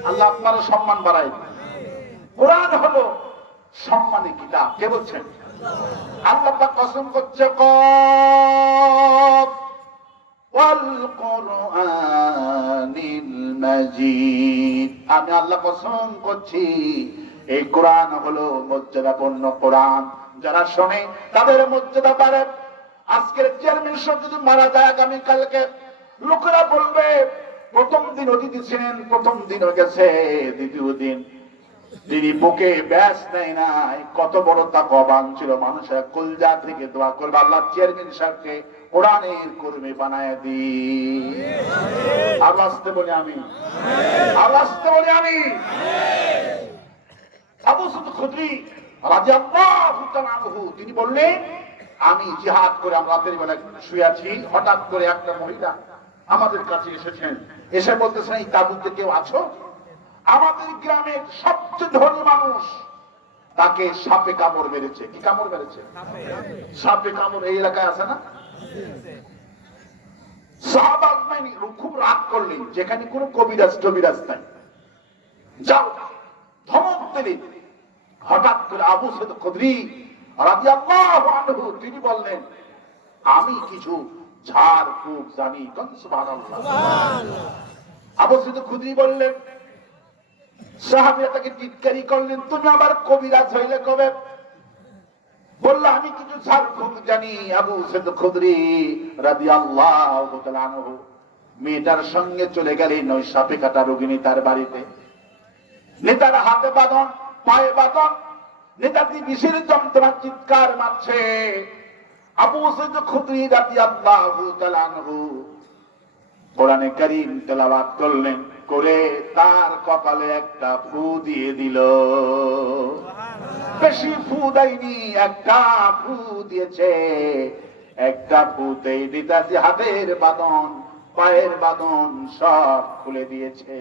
আল্লাহ আপনারও সম্মান বাড়ায় দিন। কোরআন হলো সম্মানী কিতাব। কে বলছেন? আল্লাহ পাক কসম করছে, কফ ওয়াল কুরআনিল মাজিদ, আমি আল্লাহ কসম করছি এই কোরআন হলো মর্যাদাপূর্ণ কোরআন। যারা শোনে তাদের মর্যাদা বাড়ে। আজকের চেয়ারম্যান সাহেব যদি মারা যায় আগামী কালকে, লোকেরা বলবে প্রথম দিন অতিথি ছিলেন, প্রথম দিন হয়ে গেছে, দ্বিতীয় দিন তিনি বুকে ব্যাস নেয় নাই, কত বড় তাকওয়াবান ছিল। মানুষের কলজা থেকে দোয়া করবে, আল্লাহ চেয়ারম্যান সাহেবকে কোরআনের কর্মী বানায় দিন। আর আসতে বলি আমি, আর আসতে বলি আমি। আবু সাঈদ খুদরি রাদিয়াল্লাহু তাআলা আনহু তিনি বললেন, আমি জিহাদ করে আমরা রাতের বেলা শুয়ে আছি, হঠাৎ করে একটা মহিলা আমাদের কাছে এসেছেন, এসে বলতেছেন, এই তাঁবুতে কেউ আছো? আমাদের গ্রামের সবচেয়ে ধনী মানুষ, তাকে সাপে কামড় মেরেছে। কি কামড় মেরেছে? সাপে কামড়। এই এলাকায় আছে না? সাহাবা খুব রাগ করলেন, যেখানে কোনো কবিরাজ নাই, যাও ধমক দিলেন। হঠাৎ করে আবু সাঈদ খুদরি রাদিয়াল্লাহু আনহু তিনি বললেন, আমি কিছু ঝাড় ফুঁক জানি। সুবহানাল্লাহ। আবু সাঈদ খুদরি বললেন, সাহাবীরা তাকে টিটকারি করলেন, তুমি আবার কবিরাজ হইলে কবে? বললো আমি কিছু ঝাড়ফুঁক জানি। আবু সাইদ খুদরি রাদিয়াল্লাহু তাআলা আনহু মেয়েটার সঙ্গে চলে গেলেন ওই সাপে কাটা রোগিনী তার বাড়িতে। নেতার হাতে বাঁধন, পায়ে বাঁধন, নেতাটি বিষের যন্ত্রণা চিৎকার মারছে। আবু সাইদ খুদরি রাদিয়াল্লাহু তাআলা আনহু কোরআনে কারীম তেলাওয়াত করলেন, করে তার কপালে একটা ফু দিয়ে দিল। বেশি ফু দেয়নি, একটা ফু দিয়েছে। একটা ফুতেই নেতাজি হাতের বাঁধন, পায়ের বাঁধন সব খুলে দিয়েছে।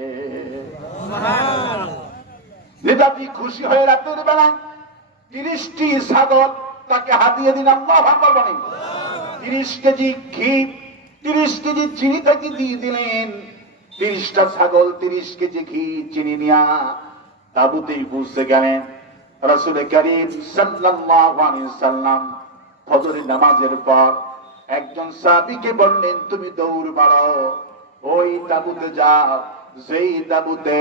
নেতাজি খুশি হয়ে রাতের বেলায় 30টি ছাগল তাকে হাতিয়ে দিন। আল্লাহু আকবার বলেন। 30 কেজি ঘি, 30 কেজি চিনি তাকে দিয়ে দিলেন। 30টা ছাগল, 30 কেজি ঘি, চিনি নিয়া তাঁবুতেই পৌঁছে গেলেন। রাসূল কারীম সাল্লাল্লাহু আলাইহি সাল্লাম ফজরের নামাজের পর একজন সাহাবীকে বললেন, তুমি দৌড় মারো, ওই তাঁবুতে যাও যেই তাঁবুতে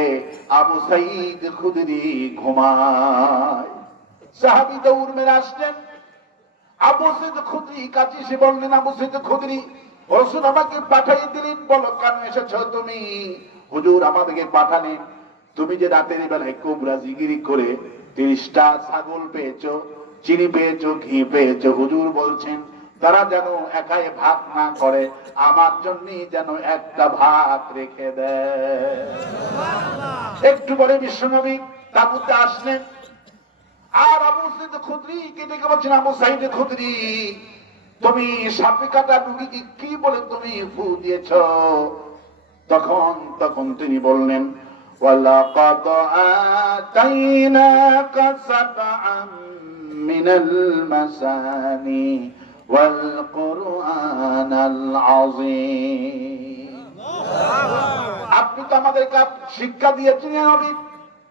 আবু সাইদ খুদরি ঘুমায়। সাহাবী দৌড় মেরে আসলেন। আবু সাইদ খুদরি কাছে এসে বললেন, আবু সাইদ খুদরি, রাসূল আমাকে পাঠিয়ে দিলেন, বলো কেন এসেছো তুমি? হুজুর আমাদেরকে পাঠালেন, তুমি যে রাতের বেলায় কোবরা জিগিরি করে 30টা ছাগল পেয়েছো, চিনি পেয়েছো, ঘি পেয়েছো, হুজুর বলছেন তারা যেন একাই ভাগ না করে, আমার জন্য যেন একটা ভাগ রেখে দেয়। একটু পরে বিশ্বনবী তাঁবুতে আসলেন। আর আবু সাইদ খুদরি কে ডেকে বলছেন, আবু সাইদ খুদরি, তুমি সাপে কাটা রোগীকে কি বলে তুমি ফু দিয়েছ? তখন তিনি বললেন, ওয়ালাকাদ আতাইনাকা সাবআন মিনাল মাসানি ওয়াল কুরআনাল আযীম। আপনি তো আমাদেরকে শিক্ষা দিয়েছেন নবী,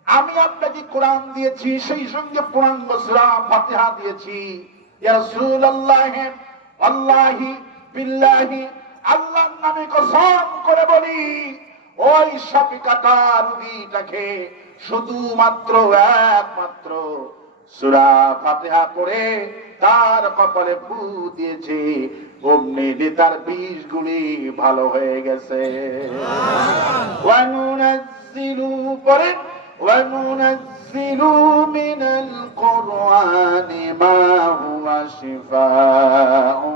আমি আপনাকে কোরআন দিয়েছি, সেই সঙ্গে পূর্ণাঙ্গ সূরা ফাতিহা দিয়েছি। ইয়া রাসূলুল্লাহ, আল্লাহি বিল্লাহি, আল্লাহর নামে কসম করে বলি, ওই সাপে কাটা রোগীটাকে শুধুমাত্র একমাত্র সূরা ফাতিহা পড়ে তার কপালে ফু দিয়েছে, অমনি নেতার বিষগুলি ভালো হয়ে গেছে। ওয়ানুনাজ্জিলু পরে ওয়ানুনাজ্জিলু মিনাল কুরআনি মা হুয়া শিফাউ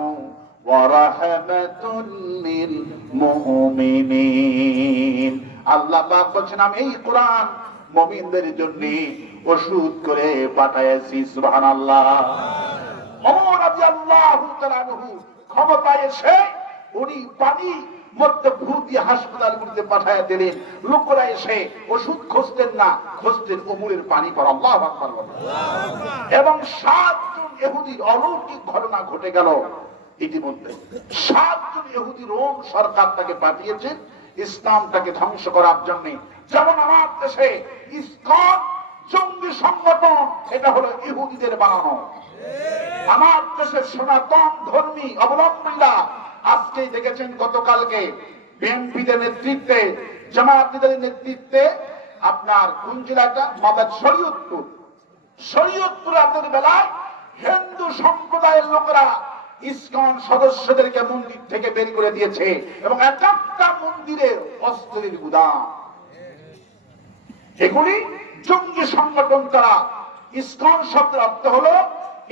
ওয়া রাহমাতুল লিল মুমিনিন। আল্লাহ পাক বলেন, আমি এই কোরআন মুমিনদের জন্য ওষুধ করে পাঠাইছি। সুবহানাল্লাহ। ওমর রাদিয়াল্লাহু তাআলা আনহু ক্ষমতায় এসে উনি পানি মধ্যে ভূ দিয়ে হাসপাতালগুলিতে পাঠাইয়া দিলেন। লোকেরা এসে ওষুধ খুঁজতেন না, খুঁজতেন ওমরের পানি পর। আল্লাহু আকবার বলেন। এবং 7 জন ইহুদির অলৌকিক ঘটনা ঘটে গেল। ইতিমধ্যে 7 জন ইহুদি রোম সরকার তাকে পাঠিয়েছেন ইসলামটাকে ধ্বংস করার জন্য। যেমন আমার দেশে ইসকন জঙ্গি সংগঠন, এটা হলো ইহুদিদের বানানো। আমার দেশের সনাতন ধর্মী অবলম্বীরা আজকে দেখেছেন, গতকালকে বিএনপিদের নেতৃত্বে, জামায়াতের নেতৃত্বে আপনার কোন জেলাটা মাদার শরীয়তপুর আপনাদের বেলায় হিন্দু সম্প্রদায়ের লোকেরা ইসকন সদস্যদেরকে মন্দির থেকে বের করে দিয়েছে এবং একটা মন্দিরের অস্ত্রের গুদাম। এগুলি জঙ্গি সংগঠন। তারা ইসকন শব্দের অর্থ হলো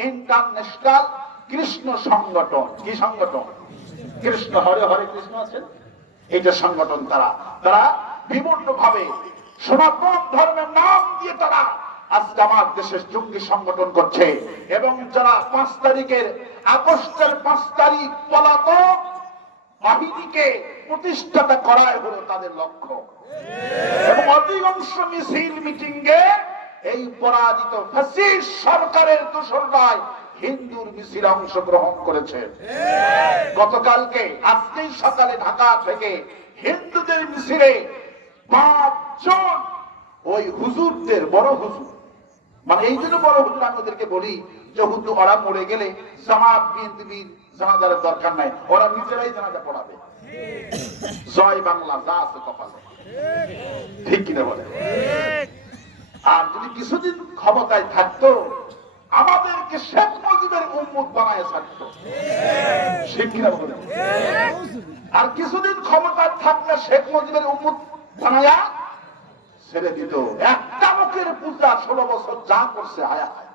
ইন্টারন্যাশনাল কৃষ্ণ সংগঠন। কি সংগঠন? কৃষ্ণ, হরে হরে কৃষ্ণ আছেন, এইটা সংগঠন। তারা বিভিন্ন ভাবে সনাতন ধর্মের নাম দিয়ে তারা আজকে আমার দেশের জঙ্গি সংগঠন করছে। এবং যারা 5 তারিখের আগস্টের 5 তারিখ পলাতক বাহিনীকে প্রতিষ্ঠাতা করাই হলো তাদের লক্ষ্য। এবং অধিকাংশ মিছিল মিটিংয়ে এই পরাজিত ফ্যাসিস্ট সরকারের দোসররাই হিন্দুর মিছিলে অংশগ্রহণ করেছে। গতকালকে আজকেই সকালে ঢাকা থেকে হিন্দুদের মিছিলে 5 জন ওই হুজুরদের, বড় হুজুর, মানে এই জন্য বড় হুজুর আমি ওদেরকে বলি যে হুজুর ওরা মরে গেলে জামাত বিএনপি জানাজার দরকার নাই, ওরা নিজেরাই জানাজা পড়াবে। জয় বাংলা, যা আছে কপালে। ঠিক কিনা বলে? আর যদি কিছুদিন ক্ষমতায় থাকতো আমাদেরকে শেখ মুজিবের উম্মত বানায় ছাড়তো। শিক্ষা বলে আর কিছুদিন ক্ষমতায় থাকলে শেখ মুজিবের উম্মত বানায়া ছেড়ে দিত। একটা লোকের পূজা 16 বছর যা করছে হায়া হায়া।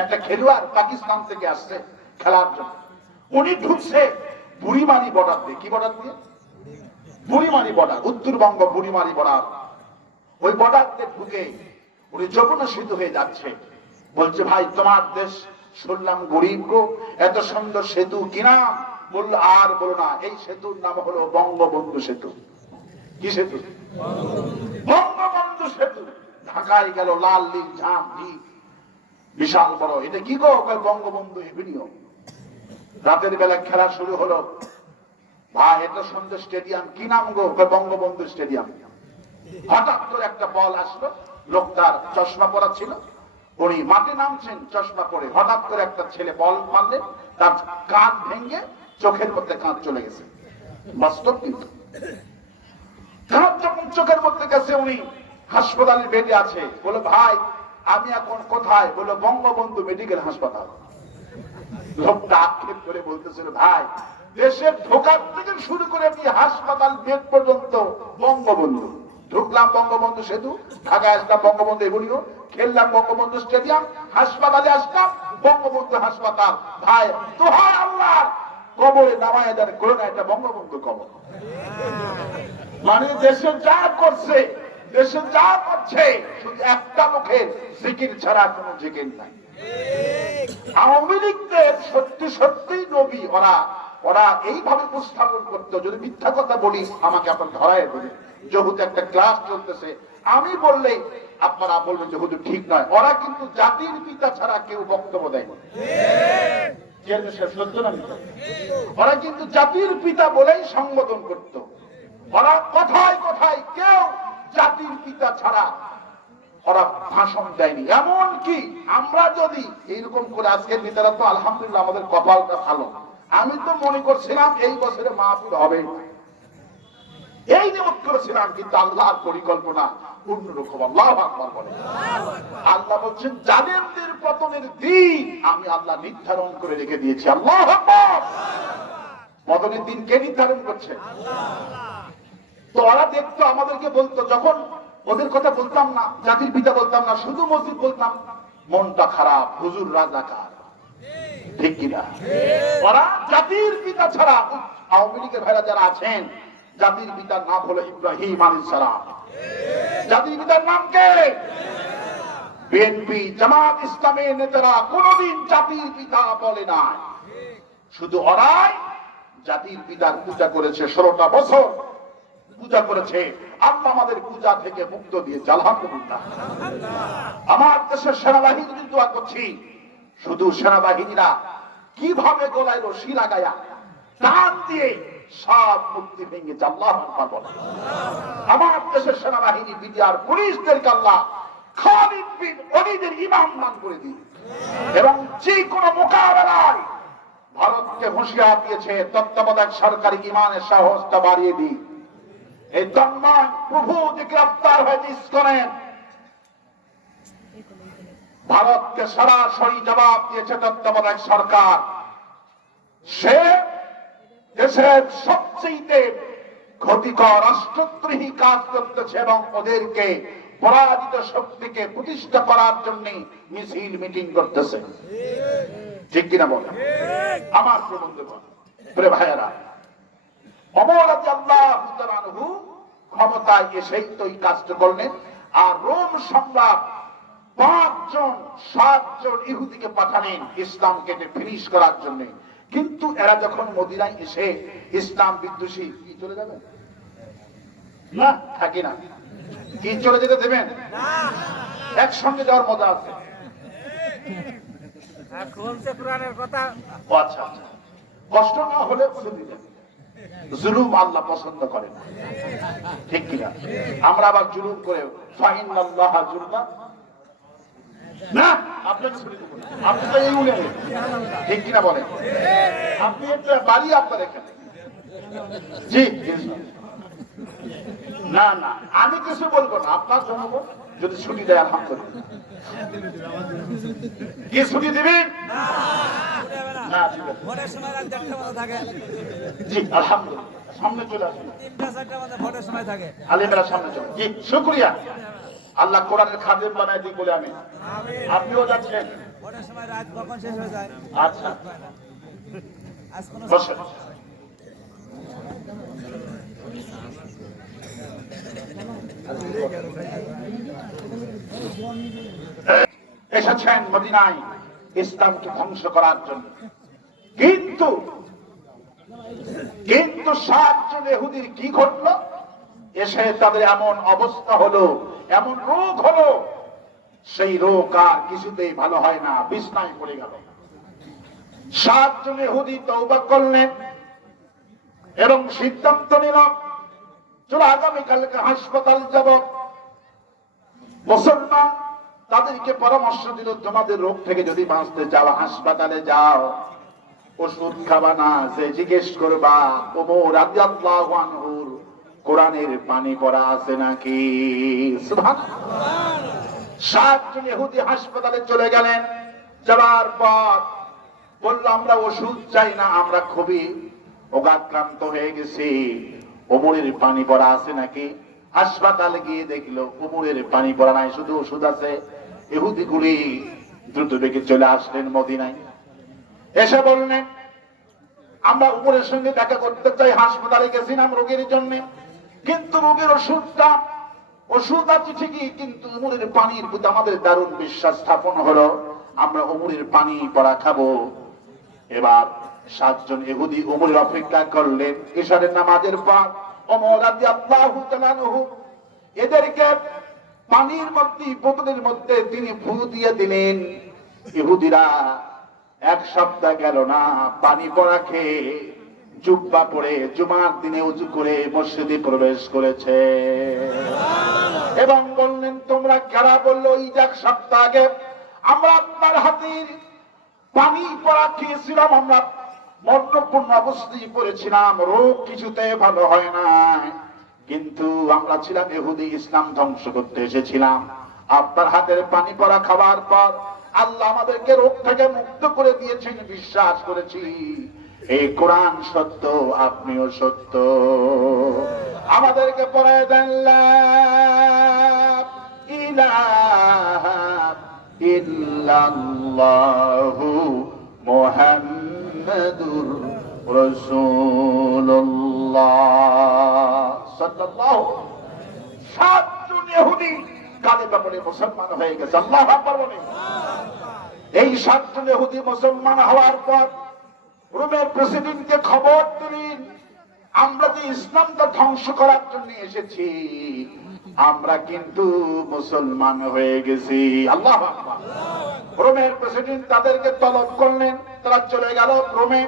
একটা খেলোয়াড় পাকিস্তান থেকে আসছে খেলার জন্য, উনি ঢুকছে বুড়িমারি বর্ডার দিয়ে। কি বর্ডার দিয়ে? Burimari border, Uttarbanga Burimari border. ওই বর্ডার দিয়ে ঢুকে উনি যমুনা সেতু হয়ে যাচ্ছে। বলছে, ভাই তোমার দেশ শুনলাম গরিব গো, এত সুন্দর সেতু কিনা? বললো, আর বলো না, এই সেতুর নাম হলো বঙ্গবন্ধু সেতু। কি সেতু? বঙ্গবন্ধু সেতু। ঢাকায় গেল, লাল নীল ঝাঁপ ঢিপ, বিশাল বড়। এটা কি গো? বঙ্গবন্ধু এভিনিউ। রাতের বেলা খেলা শুরু হলো। ভাই এত সুন্দর স্টেডিয়াম, কি নাম গো? বঙ্গবন্ধু স্টেডিয়াম। হঠাৎ করে একটা বল আসলো, লোকটার চশমা পরা ছিল, উনি মাঠে নামছেন চশমা পরে। হঠাৎ করে একটা ছেলে বল মারলে তার কাঁধ ভেঙে চোখের মধ্যে কাঁধ চলে গেছে। বাস্তব কিন্তু কাঁধ যখন চোখের মধ্যে গেছে, উনি হাসপাতালের বেডে আছে। বলে, ভাই আমি এখন কোথায়? বলে, বঙ্গবন্ধু মেডিকেল হাসপাতাল। লোকটা আক্ষেপ করে বলতেছিল, ভাই দেশের ঢোকার থেকে শুরু করে আমি হাসপাতাল বেড পর্যন্ত বঙ্গবন্ধু। ঢুকলাম বঙ্গবন্ধু সেতু, ঢাকায় আসলাম বঙ্গবন্ধু এগুলিও, খেললাম বঙ্গবন্ধু স্টেডিয়াম, হাসপাতালে আসলাম বঙ্গবন্ধু হাসপাতাল। ভাই তোহার আল্লাহ কবরে নামায় দেন করো না, এটা বঙ্গবন্ধু কবর। মানে দেশে যা করছে, দেশে যা করছে, শুধু একটা লোকের জিকির ছাড়া কোনো জিকির নাই। আওয়ামী লীগদের সত্যি সত্যি নবী ওরা এইভাবে উপস্থাপন করতো। যদি মিথ্যা কথা বলি আমাকে আপনার ধরায় দেবে। যেহেতু একটা ক্লাস চলতেছে, আমি বললে আপনারা বলবেন যে হুজুর ঠিক নয়। ওরা কিন্তু জাতির পিতা ছাড়া কেউ বক্তব্য দেয় না। ওরা কিন্তু জাতির পিতা বলেই সম্বোধন করত। ওরা কথায় কথায় কেউ জাতির পিতা ছাড়া ওরা ভাষণ দেয়নি। এমন কি আমরা যদি এইরকম করে, আজকের নেতারা তো আলহামদুলিল্লাহ আমাদের কপালটা ভালো। আমি তো মনে করছিলাম এই বছরে মাহফিল হবে, এই নিয়ত করেছিলাম, কিন্তু আল্লাহর পরিকল্পনা অন্যরকম। আল্লাহু আকবার বলেন। আল্লাহ বলছেন, জালেমদের পতনের দিন আমি আল্লাহ নির্ধারণ করে রেখে দিয়েছি। আল্লাহু আকবার। পতনের দিন কে নির্ধারণ করছে? তো ওরা দেখতো, আমাদেরকে বলতো, যখন ওদের কথা বলতাম না, জাতির পিতা বলতাম না, শুধু মসজিদ বলতাম, মনটা খারাপ, হুজুর রাজাকার। ঠিক কিনা? ওরা জাতির পিতা ছাড়া, আওয়ামী লীগের ভাইরা যারা আছেন, জাতির পিতার নাম হলো ইব্রাহিম আলাইহিস সালাম। জাতির পিতার নাম কে? বিএনপি জামাত ইসলামের নেতারা কোনদিন জাতির পিতা বলে না। শুধু ওরাই জাতির পিতার পূজা করেছে। 16টা বছর পূজা করেছে। আল্লাহ আমাদের পূজা থেকে মুক্ত দিয়েছে। আলহামদুলিল্লাহ। আমার দেশের সেনাবাহিনী দোয়া করছি, শুধু সেনাবাহিনীরা কিভাবে গলায় রশি লাগায়া টান দিয়ে সব মুক্তি ভেঙেছে। আল্লাহু আকবার বলেন। আমার দেশের সেনাবাহিনী, বিডিআর, পুলিশদেরকে আল্লাহ খালিদ বিন ওয়ালিদের ইমাম মান করে দিন, এবং যে কোনো মোকাবেলায় ভারতকে হুঁশিয়ার দিয়েছে, তত্ত্বাবধায়ক সরকারি ইমানের সাহসটা বাড়িয়ে দিন। এই দম্মান প্রভু যে গ্রেফতার হয়েছে ইসকনের, ভারতকে সরাসরি জবাব দিয়েছে তত্ত্বাবধায়ক সরকার। সে দেশের সবচেয়ে ক্ষতিকর রাষ্ট্রদ্রোহী কাজ করতেছে এবং ওদেরকে পরাজিত শক্তিকে প্রতিষ্ঠা করার জন্য মিছিল মিটিং করতেছে। ঠিক কিনা বল? আমার বন্ধুগণ, প্রিয় ভাইয়েরা, ওমর রাদিয়াল্লাহু তাআলা আনহু ক্ষমতায় এসেই তো এই কাজটা করলেন। আর রোম সম্রাট 7জন ইহুদিকে পাঠালেন ইসলামকে ফিনিশ করার জন্য। কিন্তু এরা যখন মদিনায় এসে ইসলাম বিদ্বেষী, কি চলে যাবেন না? থাকি না, কি চলে যেতে দেবেন? একসঙ্গে যাওয়ার মজা আছে। আচ্ছা, কষ্ট না হলে জুলুম আল্লাহ পছন্দ করে না। ঠিক কিনা? আমরা আবার জুলুম করে ফাইনাল্লাহ জুলমা না, আপনাকে আপনি তো এই উনি, ঠিক কিনা বলেন? আপনি একটা বাড়ি আপনার এখানে। জি না না, আমি কিছু বলবো না, আপনার জনগণ যদি ছুটি দেয় আলহামদুলিল্লাহ। কি ছুটি দিবেন? না, ঠিক আছে। ভোটের সময় রাত 1:30 বাজে থাকে। জি আলহামদুলিল্লাহ, সামনে চলে আসুন। 3টা 4টা বাজে ভোটের সময় থাকে। আলেমেরা সামনে চলে। জি শুকরিয়া। আল্লাহ কোরআনের খাদেম বানায় দিক বলে আমি। আপনিও যাচ্ছেন? ভোটের সময় রাত কখন শেষ হয়ে যায়? আচ্ছা আজ কোনো বসেন। এসেছেন মদিনায় ইসলামকে ধ্বংস করার জন্য, কিন্তু কিন্তু 7 জন ইহুদির কি ঘটলো? এসে তাদের এমন অবস্থা হলো, এমন রোগ হলো, সেই রোগ আর কিছুতেই ভালো হয় না, বিছনায় পড়ে গেল। 7 জন ইহুদি তওবা করলেন এবং সিদ্ধান্ত নিল, চলো আগামীকালকে হাসপাতাল যাব। মুসলমান তাদেরকে পরামর্শ দিল, তোমাদের রোগ থেকে যদি বাঁচতে চাও হাসপাতালে যাও, ওষুধ খাবা না, যে জিজ্ঞেস করবা ওমর রাদিয়াল্লাহু আনহুর কোরআনের পানি পড়া আছে নাকি। সুবহানাল্লাহ। 7 জন ইহুদি হাসপাতালে চলে গেলেন। যাওয়ার পর বলল, আমরা ওষুধ চাই না, আমরা খুবই অগাক্রান্ত হয়ে গেছি, ওমরের পানি পড়া আছে নাকি। হাসপাতালে গিয়ে দেখলো ওমরের পানি পড়া নাই, শুধু ওষুধ আছে। ইহুদিগুলি দ্রুত বেগে চলে আসলেন মদিনায়। এসে বললেন, আমরা ওমরের সঙ্গে দেখা করতে চাই, হাসপাতালে গেছিলাম রোগীর জন্য, কিন্তু রোগের ওষুধ আছে ঠিকই, কিন্তু ওমরের পানির প্রতি আমাদের দারুণ বিশ্বাস স্থাপন হলো, আমরা ওমরের পানি পড়া খাবো। এবার 7 জন ইহুদি ওমরের অপেক্ষা করলেন। ইশারের নামাজের পর ওমর রাদিয়াল্লাহু তাআলা আনহু এদেরকে পানির মধ্যে, বোতলের মধ্যে তিনি ফু দিয়ে দিলেন। ইহুদিরা 1 সপ্তাহ গেল না পানি পড়া খেয়ে জুব্বা পরে জুমার দিনে ওযু করে মসজিদে প্রবেশ করেছে এবং বললেন, তোমরা কারা? বলল, এই 1 সপ্তাহ আগে আমরা আপনার হাতের পানি পড়া খেয়েছিলাম, আমরা মরণপূর্ণ অবস্থায় পড়েছিলাম, রোগ কিছুতে ভালো হয় না, কিন্তু আমরা ছিলাম ইহুদি, ইসলাম ধ্বংস করতে এসেছিলাম। আপনার হাতের পানি পড়া খাওয়ার পর আল্লাহ আমাদেরকে রোগ থেকে মুক্ত করে দিয়েছেন, বিশ্বাস করেছি এই কোরআন সত্য, আপনিও সত্য। আমাদেরকে পড়ায় দেন লা ইলাহা ইল্লাল্লাহু মুহাম্মাদুর রাসূলুল্লাহ সাল্লাল্লাহু। 7 জন ইহুদি কালেমা পড়ে মুসলমান হয়ে গেছে। আল্লাহু আকবার বলেন। এই 7 জন ইহুদি মুসলমান হওয়ার পর রোমের প্রেসিডেন্টকে খবর দিলেন, আমরা যে ইসলামটা ধ্বংস করার জন্য এসেছি, আমরা কিন্তু মুসলমান হয়ে গেছি। আল্লাহু আকবার। রোমের প্রেসিডেন্ট তাদেরকে তলব করলেন, তারা চলে গেল রোমে।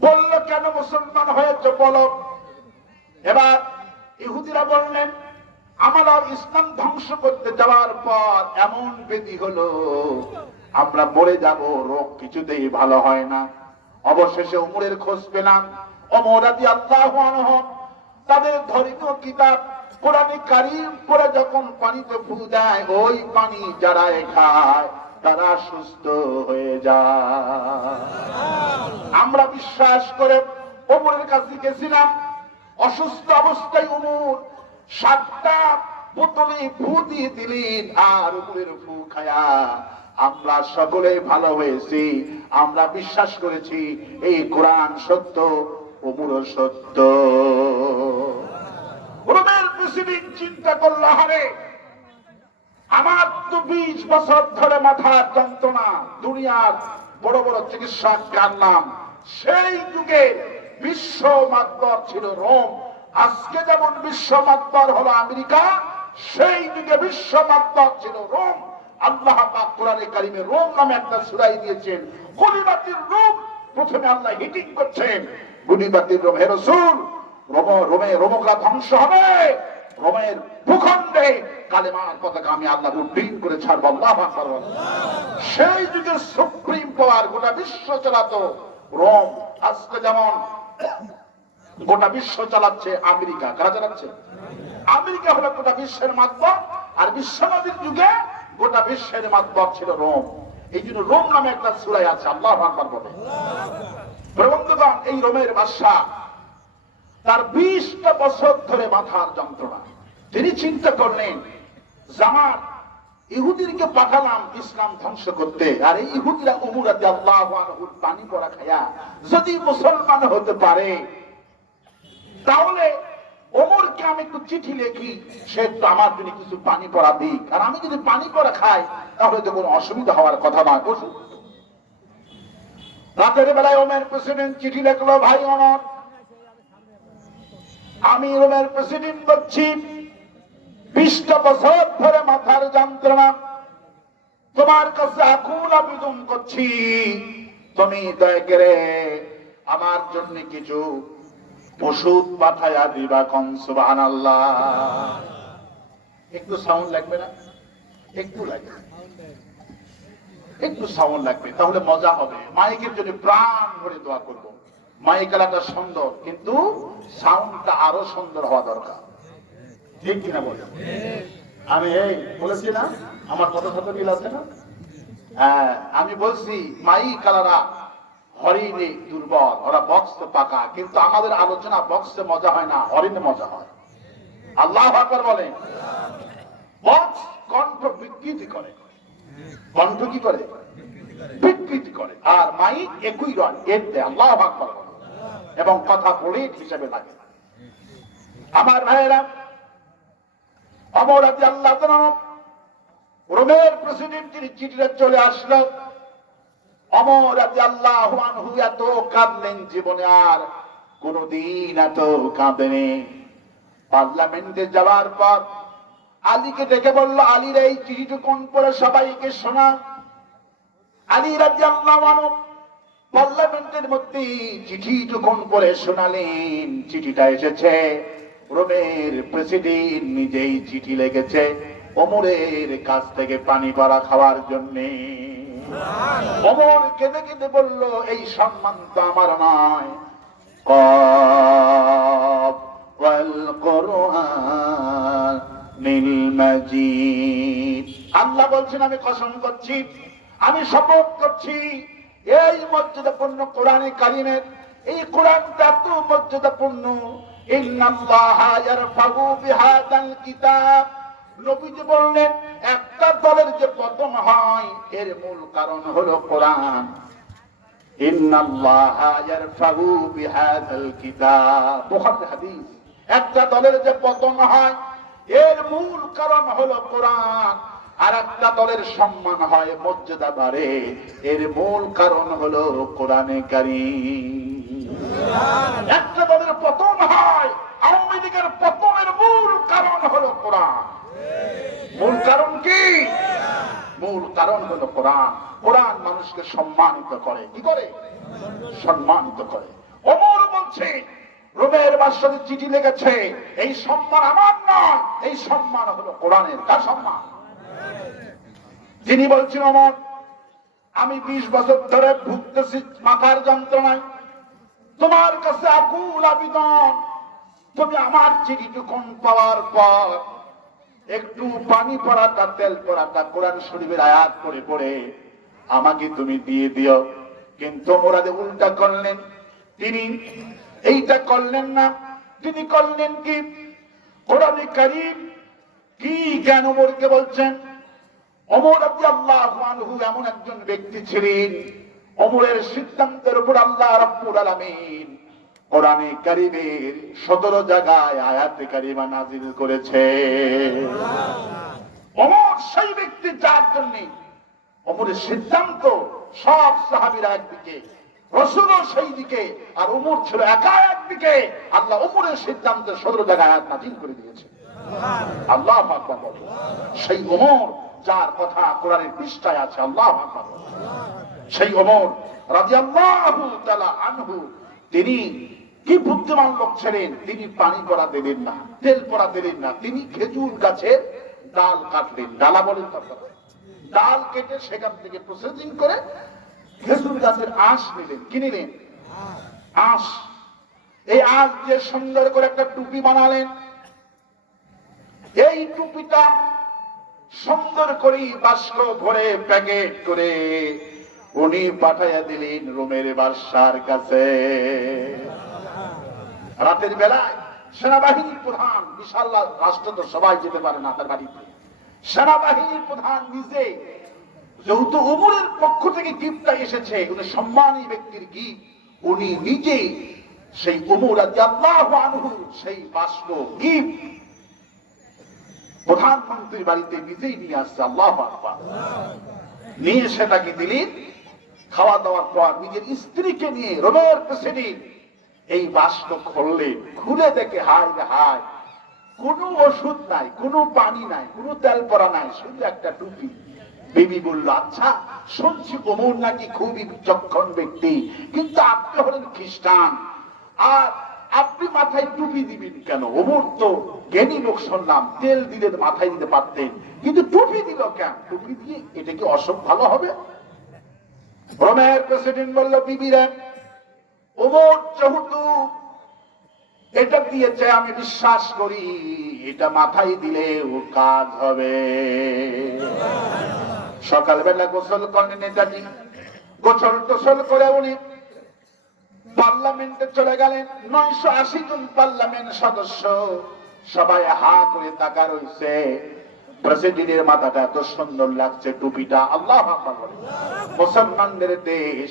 বলল, কেন মুসলমান হয়েছে বলো। এবার ইহুদিরা বললেন, আমরা ইসলাম ধ্বংস করতে যাওয়ার পর এমন ব্যাধি হলো, আমরা মরে যাব, রোগ কিছুতেই ভালো হয় না। অবশেষে ওমরের খোঁজ পেলাম। ওমর রাদিয়াল্লাহু আনহু তাদের ধর্মীয় কিতাব কোরআনে কারীম পড়ে যখন পানিতে ফু দেয়, ওই পানি যারা খায় তারা সুস্থ হয়ে যায়। আমরা বিশ্বাস করে ওমরের কাছে গেছিলাম। অসুস্থ অবস্থায় ওমর 7টা বোতলে ফু দিয়ে দিলেন, আর ওমরের ফু খায়া আমরা সকলে ভালো হয়েছি। আমরা বিশ্বাস করেছি এই কোরআন সত্য, ওমরও সত্য। রোমের প্রেসিডেন্ট চিন্তা করল, হারে আমার তো 20 বছর ধরে মাথার যন্ত্রণা, দুনিয়ার বড় বড় চিকিৎসক কানলাম, সেই যুগে বিশ্ব মাতবর ছিল রোম। আজকে যেমন বিশ্ব মাতবর হলো আমেরিকা, সেই যুগে বিশ্ব মাতবর ছিল রোম। আল্লাহ পাক কোরআনে কারিমে রোম নামে একটা সূরা দিয়েছেন, গুলিবাতির রোম। প্রথমে আল্লাহ হিটিং করছেন গুলিবাতির রোম, হে রাসূল, রোমকরা ধ্বংস হবে, রোমের ভূখণ্ডে কালেমার পতাকা আমি আল্লাহ উড্ডীন করে ছাড়ব। আল্লাহু আকবার। সেই যুগে সুপ্রিম পাওয়ার, গোটা বিশ্ব চালাতো রোম। আজকে যেমন গোটা বিশ্ব চালাচ্ছে আমেরিকা। কারা চালাচ্ছে? আমেরিকা হলো গোটা বিশ্বের মাধ্যম। আর বিশ্বনবীর যুগে গোটা বিশ্বের মাতবর ছিল রোম। এই জন্য রোম নামে একটা সূরা আছে, আল্লাহু আকবার বলে। প্রবন্ধগণ, এই রোমের বাদশা, তার 20টা বছর ধরে মাথার যন্ত্রণা। তিনি চিন্তা করলেন, জামার ইহুদিরকে পাঠালাম ইসলাম ধ্বংস করতে, আর এই ইহুদিরা ওমর রাদিয়াল্লাহু আনহুর পানি পড়া খায়া যদি মুসলমান হতে পারে, তাহলে ওমরকে আমি একটু চিঠি লিখি, সে তো আমার জন্য কিছু পানি পড়া দিক, আর আমি যদি পানি পড়া খাই তাহলে তো কোনো অসুবিধা হওয়ার কথা নয়। বসুন, রাতের বেলায় রোমের প্রেসিডেন্ট চিঠি লিখলো, ভাই ওমর, আমি রোমের প্রেসিডেন্ট বলছি, 20টা বছর ধরে মাথার যন্ত্রণা, তোমার কাছে আকুল আবেদন করছি, তুমি দয়া করে আমার জন্য কিছু ওষুধ পাঠায়া দিবা। কোন সুবহানাল্লাহ। একটু সাউন্ড লাগবে না? একটু লাগবে, একটু সাউন্ড লাগবে, তাহলে মজা হবে। মাইকের জন্য প্রাণ ভরে দোয়া করব। মাইক এলাকা সুন্দর, কিন্তু সাউন্ডটা আরো সুন্দর হওয়া দরকার, ঠিক কিনা বলে? আমি এই বলেছি না, আমার কথা সাথে মিল আছে না? হ্যাঁ, আমি বলছি মাইক আলারা হরিণে দুর্বল, ওরা বক্সে পাকা, কিন্তু আমাদের আলোচনা বক্সে মজা হয় না, হরিণে মজা হয়। আল্লাহু আকবার বলে। বক্স কণ্ঠ বিকৃতি করে, কণ্ঠ কি করে? বিকৃতি করে। আর মাইক একই রয়, এর দেয়। আল্লাহু আকবার বলে, এবং কথা বলে হিসেবে লাগে। আমার ভাইয়েরা, ওমর রাদিয়াল্লাহু আনহু রোমের প্রেসিডেন্ট, তিনি চিঠিটা চলে আসলো। ওমর রাদিয়াল্লাহু আনহু এত কাঁদলেন, জীবনে আর কোনদিন এত কাঁদেনি। পার্লামেন্টে যাওয়ার পর আলীকে ডেকে বলল, আলীর এই চিঠিটুকুন পড়ে সবাইকে শোনা। আলী রাদিয়াল্লাহু আনহু পার্লামেন্টের মধ্যে চিঠিটুকুন পড়ে শোনালেন। চিঠিটা এসেছে, রোমের প্রেসিডেন্ট নিজেই চিঠি লিখেছে ওমরের কাছ থেকে পানি পড়া খাওয়ার জন্য। ওমর কেঁদে কেঁদে বলল, এই সম্মান তো আমার নয়। কফ ওয়াল কুরআনিল মাজিদ। আল্লাহ বলছেন, আমি কসম করছি, আমি শপথ করছি, এই মর্যাদাপূর্ণ কোরআনে কারিমের, এই কোরআনটা এত মর্যাদাপূর্ণ। ইন্নাল্লাহা ইয়ারফাউ বিহাদাল কিতাব। নবীজি বললেন, একটা দলের যে পতন হয় এর মূল কারণ হলো কোরআন। ইন্নাল্লাহা ইয়ারফাউ বিহাদাল কিতাব, বুখারী হাদিস। একটা দলের যে পতন হয় এর মূল কারণ হলো কোরআন, আর একটা দলের সম্মান হয়, মর্যাদা বাড়ে, এর মূল কারণ হলো কোরআনে কারীম। একটা দলের পতন হয়, আওয়ামী লীগের পতনের মূল কারণ হলো কোরআন। মূল কারণ কি? মূল কারণ হলো কোরআন। কোরআন মানুষকে সম্মানিত করে। কি করে? সম্মানিত করে। ওমর বলছে, রোমের বাদশাহ চিঠি লিখেছে, এই সম্মান আমার নয়, এই সম্মান হলো কোরআনের। কার সম্মান? যিনি বলছেন, ওমর, আমি 20 বছর ধরে ভুগতেছি মাথার যন্ত্রণায়, তোমার কাছে আকুল আবেদন, তুমি আমার চিঠিটুকুন পাওয়ার পর একটু পানি পড়াটা, তেল পড়াটা, কোরআন শরীফের আয়াত পড়ে পড়ে আমাকে তুমি দিয়ে দিও। কিন্তু মোরাদে উল্টা করলেন। তিনি এইটা করলেন না, তিনি করলেন কি? কোরআনে কারীম কি জ্ঞান ওমরকে বলছেন? ওমর রাদিয়াল্লাহু আনহু এমন একজন ব্যক্তি ছিলেন, ওমরের সিদ্ধান্তের উপর আল্লাহ রাব্বুল আলামিন কোরআনে কারীমের 17 জায়গায় আয়াতে কারিমা নাযিল করেছে। ওমর সেই ব্যক্তি যার জন্য ওমরের সিদ্ধান্ত, সব সাহাবীরা একদিকে, রাসূলও সেই দিকে, আর ওমর ছিল একা একদিকে। আল্লাহ ওমরের সিদ্ধান্তে 17 জায়গায় আয়াত নাযিল করে দিয়েছে। আল্লাহু আকবার। সেই ওমর যার কথা কোরআনের পৃষ্ঠায় আছে। আল্লাহু আকবার। সেই ওমর রাদিয়াল্লাহু তাআলা আনহু, তিনি কি বুদ্ধিমান লোক ছিলেন। তিনি পানি পড়া দিলেন না, তেল পড়া দিলেন না, তিনি খেজুর গাছের ডাল কাটলেন। ডালা বলেন তো, ডাল কেটে সেখান থেকে প্রসেসিং করে খেজুর গাছের আঁশ নিলেন। কি নিলেন? আঁশ। এই আঁশ দিয়ে সুন্দর করে একটা টুপি বানালেন। এই টুপিটা সুন্দর করে বাস্ক ভরে প্যাকেট করে উনি পাঠাইয়া দিলেন রোমের বাদশার কাছে। রাতের বেলায় সেনাবাহিনীর প্রধান, বিশাল রাষ্ট্র তো সবাই যেতে পারে না তার বাড়িতে, সেনাবাহিনীর প্রধান নিজে, যেহেতু ওমরের পক্ষ থেকে গিফটটা এসেছে, উনি সম্মানী ব্যক্তির গিফট, উনি নিজে সেই ওমর রাদিয়াল্লাহু আনহু সেই বাস্ক গিফট প্রধানমন্ত্রীর বাড়িতে নিজেই নিয়ে আসছে। আল্লাহু আকবার। নিয়ে সেটাকে দিলেন। খাওয়া দাওয়ার পর নিজের স্ত্রীকে নিয়ে রোমের প্রেসিডেন্ট এই বাস্ক খুললেন। খুলে দেখে হায় রে হায়, কোনো ওষুধ নাই, কোনো পানি নাই, কোনো তেল পরা নাই, শুধু একটা টুপি। বিবি বলল, আচ্ছা শুনছি ওমর নাকি খুবই বিচক্ষণ ব্যক্তি, কিন্তু আপনি হলেন খ্রিস্টান, আর আপনি মাথায় টুপি দিবেন কেন? ওমর তো জ্ঞানী লোক শুনলাম, তেল দিলে মাথায় দিতে পারতেন, কিন্তু টুপি দিল কেন? টুপি দিয়ে এটা কি অসুখ ভালো হবে? রোমের প্রেসিডেন্ট বলল, বিবিরা, ওমর যেহেতু এটা দিয়েছে, আমি বিশ্বাস করি এটা মাথায় দিলে ও কাজ হবে। সকালবেলা গোসল করেন নেতাজি। গোসল টোসল করে উনি পার্লামেন্টে চলে গেলেন। 980 জন পার্লামেন্ট সদস্য সবাই হা করে তাকা রয়েছে। প্রেসিডেন্টের মাথাটা এত সুন্দর লাগছে, টুপিটা, আল্লাহু আকবার বলে। মুসলমানদের দেশ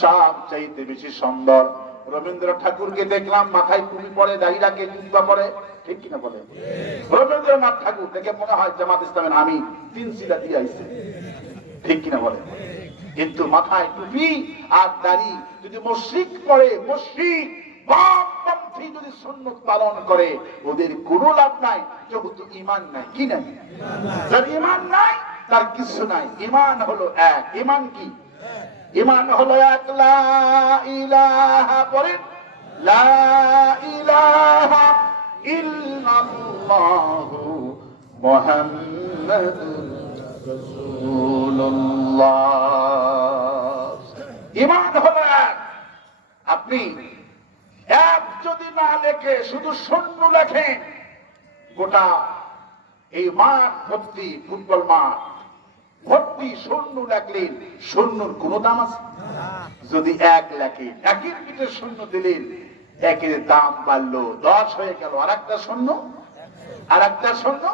সবচাইতে বেশি সুন্দর। রবীন্দ্র ঠাকুরকে দেখলাম মাথায় টুপি পরে, দাড়ি রাখে, জুব্বা পরে, ঠিক কিনা বলে? রবীন্দ্রনাথ ঠাকুর দেখে মনে হয় জামাত ইসলামের আমি 3 শিলা দিয়ে আইছে, ঠিক কিনা বলে? কিন্তু মাথায় টুপি আর দাড়ি যদি মুশরিক পড়ে, মুশরিক বামপন্থী যদি সুন্নাত পালন করে, ওদের কোনো লাভ নাই, যেহেতু ঈমান নাই। কি নাই? যার ঈমান নাই তার কিছু নাই। ঈমান হলো এক। ঈমান কি? ঈমান হলো এক। লা ইলাহা, বলেন লা ইলাহা ইল্লাল্লাহু মুহাম্মাদুর রাসূলুল্লাহ। ঈমান হলো এক। আপনি এক যদি না লেখে, শুধু শূন্য লেখেন, গোটা এই মাঠ ভর্তি, ফুটবল মাঠ ভর্তি শূন্য লেখলেন, শূন্যর কোন দাম আছে? যদি এক লেখেন, একের পিঠে শূন্য দিলেন, একের দাম বাড়লো, 10 হয়ে গেল। আর একটা শূন্য, আর একটা শূন্য,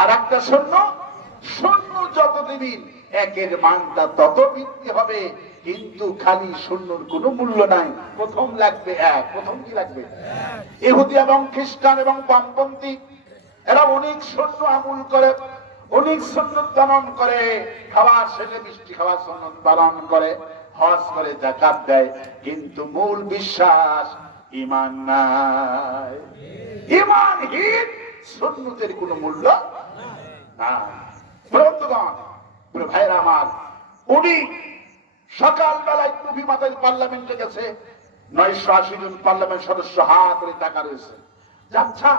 আর একটা শূন্য। শূন্য যত দিবেন একের মানটা তত বৃদ্ধি হবে, কিন্তু খালি শূন্যর কোনো মূল্য নাই। প্রথম লাগবে এক। প্রথম কি লাগবে? ইহুদি এবং খ্রিস্টান এবং বামপন্থী এরা অনেক শূন্য আমল করে, অনেক সুন্নত পালন করে, খাওয়ার শেষে মিষ্টি খাওয়ার সুন্নত পালন করে, হজ করে, যাকাত দেয়, কিন্তু মূল বিশ্বাস ঈমান নাই। ঈমানহীন সুন্নতের কোনো মূল্য নাই। বন্ধুগণ, ভাইরা আমার, উনি সকালবেলায় টুপি মাথায় পার্লামেন্টে গেছে। 980 জন পার্লামেন্ট সদস্য হাত করে টাকা রয়েছে। আচ্ছা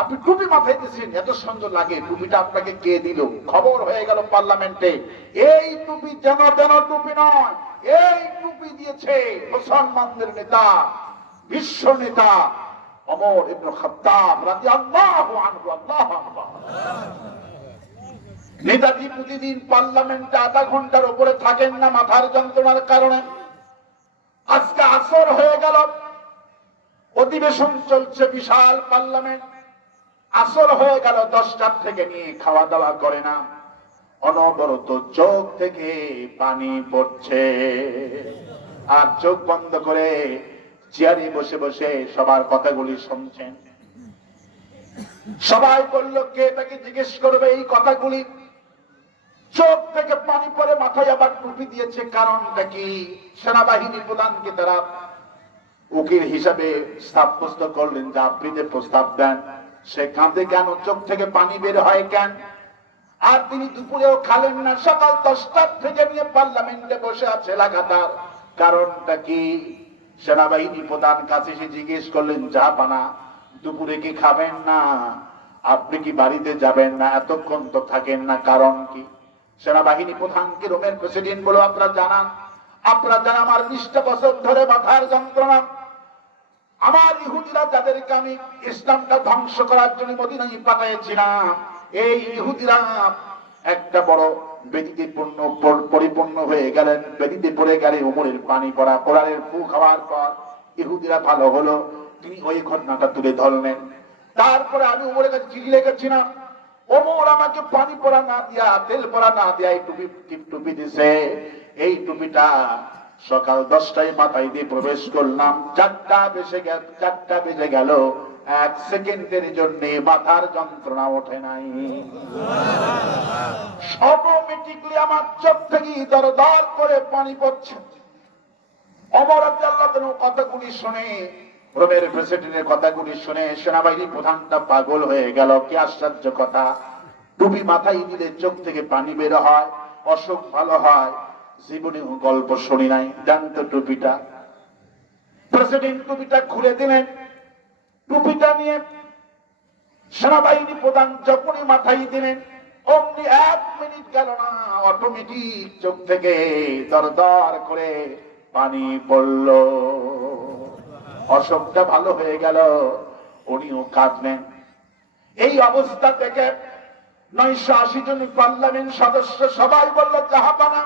আপনি টুপি মাথায় দিয়েছেন, এত সুন্দর লাগে, টুপিটা আপনাকে কে দিল? খবর হয়ে গেল পার্লামেন্টে, এই টুপি যেন যেন টুপি নয়, এই টুপি দিয়েছে মুসলমানদের নেতা, বিশ্ব নেতা ওমর ইবনে খাত্তাব রাদিয়াল্লাহু আনহু। আল্লাহু আকবার। নেতাজি প্রতিদিন পার্লামেন্টে আধা ঘন্টার উপরে থাকেন না মাথার যন্ত্রণার কারণে। আজকে আসর হয়ে গেল, অধিবেশন চলছে, বিশাল পার্লামেন্ট। আসর হয়ে গেল, 10টার থেকে নিয়ে খাওয়া দাওয়া করে না, অনবরত চোখ থেকে পানি পড়ছে, আর চোখ বন্ধ করে চেয়ারে বসে বসে সবার কথাগুলি শুনছেন। সবাই বলল, কে তাকে জিজ্ঞেস করবে এই কথাগুলি? চোখ থেকে পানি পড়ে, মাথায় আবার টুপি দিয়েছে, কারণটা কি? সেনাবাহিনীর প্রধানকে তারা উকিল হিসাবে সাব্যস্ত করলেন যে আপনি যে প্রস্তাব দেন, সে কাঁদে কেন? চোখ থেকে পানি বের হয় কেন? আর তিনি দুপুরেও খালেন না, সকাল 10টার থেকে নিয়ে পার্লামেন্টে বসে আছে লাগাতার, কারণটা কি? সেনাবাহিনী প্রধান কাছে এসে জিজ্ঞেস করলেন, জাহাপানা দুপুরে কি খাবেন না? আপনি কি বাড়িতে যাবেন না? এতক্ষণ তো থাকেন না, কারণ কি? সেনাবাহিনী প্রধানকে রোমের প্রেসিডেন্ট বলে, আপনারা জানান আমার 20টা বছর ধরে মাথার যন্ত্রণা, আমার ইহুদিরা যাদেরকে আমি ইসলামটা ধ্বংস করার জন্য মদিনায় পাঠিয়েছিলাম, এই ইহুদিরা একটা বড় বেদিতে পরিপূর্ণ হয়ে গেলেন। বেদিতে পড়ে গেলে উমরের পানি পড়া, কোরআনের ফু খাওয়ার পর ইহুদিরা ভালো হলো, তিনি ওই ঘটনাটা তুলে ধরলেন। তারপরে আমি উমরের কাছে চিঠি লিখেছিলাম, ওমর আমাকে পানি পড়া না দিয়া, তেল পড়া না দিয়া এই টুপি দিছে। এই টুপিটা সকাল 10টায় মাথায় দিয়ে প্রবেশ করলাম, 4টা বেজে গেল, 1 সেকেন্ডের জন্য মাথার যন্ত্রণা ওঠে নাই। অটোমেটিকলি আমার চোখ থেকে দরদর করে পানি পড়ছে। ওমর রাদিয়াল্লাহু কথাগুলি শুনে, রোমের প্রেসিডেন্টের কথাগুলি শুনে সেনাবাহিনী প্রধানটা পাগল হয়ে গেল। কি আশ্চর্য কথা, টুপি মাথায় দিলে চোখ থেকে পানি বের হয়, অসুখ ভালো হয়। জীবনে গল্প শুনি নাই, জানতো টুপিটা। প্রেসিডেন্ট টুপিটা খুলে দিলেন। টুপিটা নিয়ে সেনাবাহিনী প্রধান যখনই মাথায় দিলেন, অমনি 1 মিনিট গেল না, অটোমেটিক চোখ থেকে দরদর করে পানি পড়ল। অসুখটা ভালো হয়ে গেল, উনিও কাঁদলেন। এই অবস্থা থেকে 980 জন পার্লামেন্ট সদস্য সবাই বলল, জাহাপানা,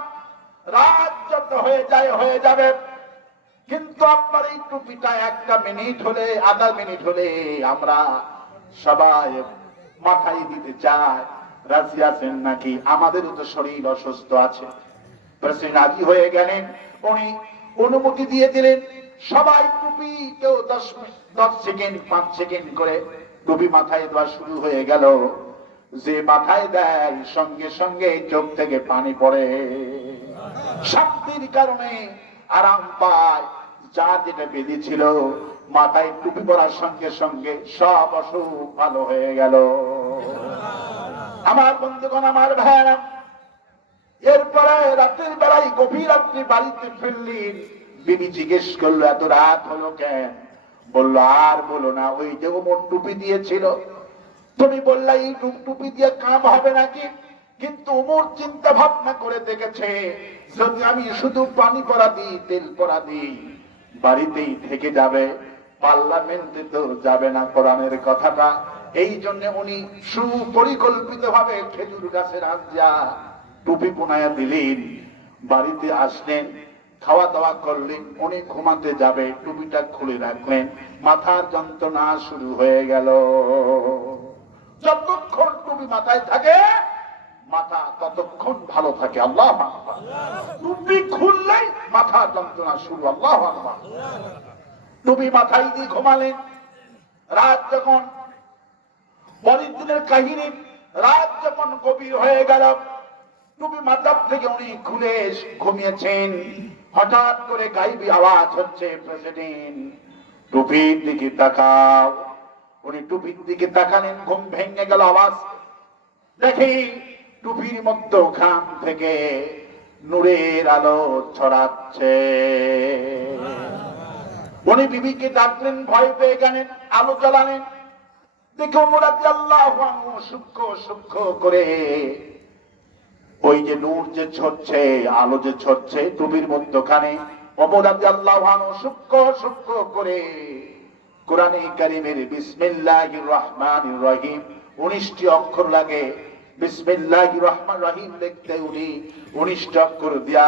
রাত যত হয়ে যায় হয়ে যাবে, কিন্তু আপনার এই টুপিটা 1 মিনিট হলে, আধা মিনিট হলে আমরা সবাই মাথায় দিতে চাই, রাজি আছেন নাকি? আমাদেরও তো শরীর অসুস্থ আছে। প্রেসিডেন্ট রাজি হয়ে গেলেন, উনি অনুমতি দিয়ে দিলেন। সবাই টুপি, কেউ 10 সেকেন্ড 5 সেকেন্ড করে টুপি মাথায় দেওয়া শুরু হয়ে গেল। যে মাথায় দেয় সঙ্গে সঙ্গে চোখ থেকে পানি পড়ে, শান্তির কারণে আরাম পায়। যার যেটা বেঁধেছিল মাথায় টুপি পরার সঙ্গে সঙ্গে সব অসুখ ভালো হয়ে গেল। আমার বন্ধুগণ, আমার ভাইয়েরা, এরপরে রাতের বেলায় গভীর রাত্রি বাড়িতে ফিরলেন। বিবি জিজ্ঞেস করলো, এত রাত হলো কেন? বললো, আর বলো না, ওই যে ওমর টুপি দিয়েছিল, তুমি বললা এই টুপি দিয়ে কাম হবে নাকি? কিন্তু ওমর চিন্তা ভাবনা করে দেখেছে, যদি আমি শুধু পানি পরা দিই, তেল পরা দিই, বাড়িতেই থেকে যাবে, পার্লামেন্টে তো যাবে না কোরআনের কথাটা। এই জন্য উনি সুপরিকল্পিত ভাবে খেজুর গাছের আঞ্জা টুপি পুনায়া দিলেন। বাড়িতে আসলেন, খাওয়া দাওয়া করলেন, উনি ঘুমাতে যাবে, টুপিটা খুলে রাখলেন। মাথার যন্ত্রণা শুরু হয়ে গেল। যতক্ষণ টুপি মাথায় থাকে মাথা ততক্ষণ ভালো থাকে। আল্লাহু আকবার। টুপি খুললেই মাথা যন্ত্রণা শুরু। আল্লাহু আকবার। টুপি মাথায় দিয়ে ঘুমালেন। রাত যখন, পরের দিনের কাহিনী, রাত যখন গভীর হয়ে গেল, টুপি মাথার থেকে উনি খুলে ঘুমিয়েছেন। হঠাৎ করে গাইবি আওয়াজ হচ্ছে, প্রেসিডেন্ট টুপির দিকে তাকাও। উনি টুপির দিকে তাকালেন, ঘুম ভেঙে গেল। আওয়াজ দেখি টুপির মধ্যখান থেকে নূরের আলো ছড়াচ্ছে। উনি বিবিকে ডাকলেন, ভয় পেয়ে গেলেন, আলো জ্বালালেন। দেখো ওমর রাদিয়াল্লাহু আনহু সূক্ষ্ম সূক্ষ্ম করে ওই যে নূর যে ছড়ছে, আলো যে ছড়ছে টুপির মধ্যখানে, ওমর রাদিয়াল্লাহু আনহু সূক্ষ্ম সূক্ষ্ম করে কোরআনে কারীমের বিসমিল্লাহির রহমানির রহিম 19টি অক্ষর লাগে। বিসমিল্লাহির রহমানির রহিম লিখতে উনি 19টি অক্ষর দিয়া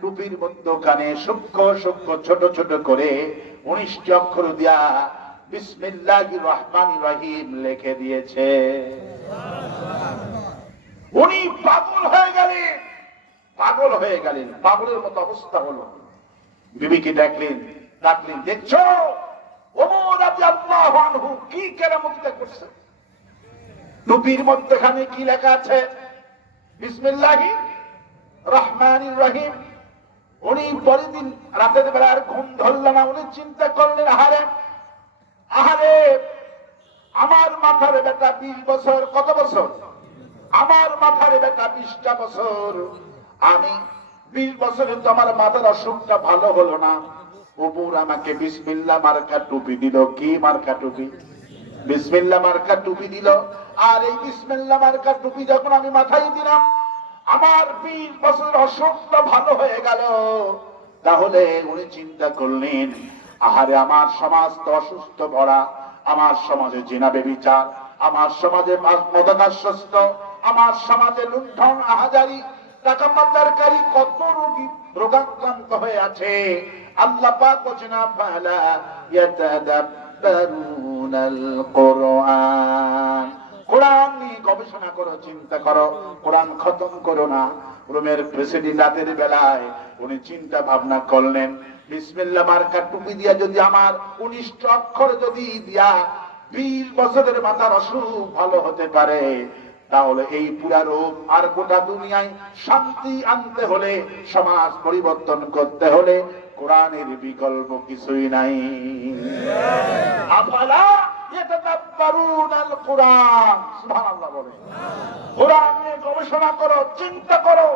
টুপির মধ্যখানে সূক্ষ্ম সূক্ষ্ম ছোট ছোট করে 19টি অক্ষর দিয়া বিসমিল্লাহির রহমানির রহিম লিখে দিয়েছে। উনি পাগল হয়ে গেলেন, পাগল হয়ে গেলেন, পাগলের মতো অবস্থা হলো। বিবিকে ডাকলেন, দেখছো ওমর রাদিয়াল্লাহু আনহু কি কেরামতিটা করছে? টুপির মধ্যখানে কি লেখা আছে? বিসমিল্লাহির রহমানির রহিম। উনি পরের দিন রাতের বেলা আর ঘুম ধরল না। উনি চিন্তা করলেন, আহারে আহারে, আমার মাথার বেটা 20 বছর, কত বছর? আমার মাথার বেটা 20টা বছর, আমি 20 বছরে তো আমার মাথার অসুখটা ভালো হলো না। ওমর আমাকে বিসমিল্লাহ মার্কা টুপি দিল। কি মার্কা টুপি? বিসমিল্লাহ মার্কা টুপি দিল। আর এই বিসমিল্লাহ মার্কা টুপি যখন আমি মাথায় দিলাম, আমার 20 বছরের অসুখটা ভালো হয়ে গেল। তাহলে উনি চিন্তা করলেন, আহারে আমার সমাজ তো অসুস্থ ভরা, আমার সমাজে জিনা ব্যভিচার, আমার সমাজে মদাসক্ত, আমার সমাজে লুণ্ঠন আহাজারি টাকা পাচারকারী কত রোগী রোগাক্রান্ত হয়ে আছে। আল্লাহ পাক বলেন ফালা ইয়াতাদাব্বারুনাল কুরআন, কোরআন নিয়ে গবেষণা করো, চিন্তা করো, কোরআন খতম করো না। রোমের প্রেসিডেন্ট রাতের বেলায় উনি চিন্তা ভাবনা করলেন, বিসমিল্লাহ মার্কা টুপি দিয়া যদি আমার 19 অক্ষর যদি দিয়া 20 বছরের মাথার অসুখ ভালো হতে পারে, তাহলে এই পুরা রোগ আর গোটা দুনিয়ায় শান্তি আনতে হলে, সমাজ পরিবর্তন করতে হলে কোরআনের বিকল্প কিছুই নাই। আফালা ইয়াতাদাব্বারুনাল কুরআন, সুবহানাল্লাহ বলে, কোরআন নিয়ে গবেষণা করো, চিন্তা করো।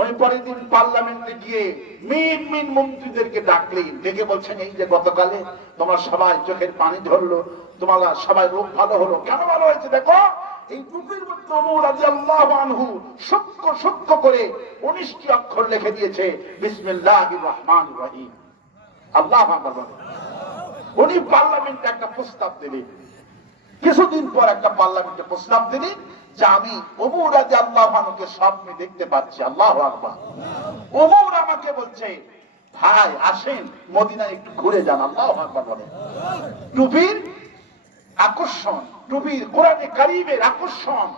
ওই পরের দিন পার্লামেন্টে গিয়ে মিন মন্ত্রীদেরকে ডাকলেন, ডেকে বলছেন, এই যে গতকালে তোমরা সবাই চোখের পানি ধরলো, তোমরা সবাই রোগ ভালো হলো, কেন ভালো হয়েছে দেখো, এই টুপির মধ্যে ওমর রাদিয়াল্লাহু আনহু সূক্ষ্ম সূক্ষ্ম করে 19টি অক্ষর লিখে দিয়েছে, বিসমিল্লাহির রহমানির রহিম। আল্লাহু আকবার। উনি পার্লামেন্টে একটা প্রস্তাব দিলেন, কিছুদিন পর একটা পার্লামেন্টে প্রস্তাব দিলেন যে আমি ওমর রাদিয়াল্লাহু আনহুকে স্বপ্নে দেখতে পাচ্ছি। আল্লাহু আকবার। ওমর আমাকে বলছে, ভাই আসেন মদিনায় একটু ঘুরে যান। আল্লাহু আকবার বলে। টুপির আকর্ষণ, টুপির কোরআনে কারীমের আকর্ষণ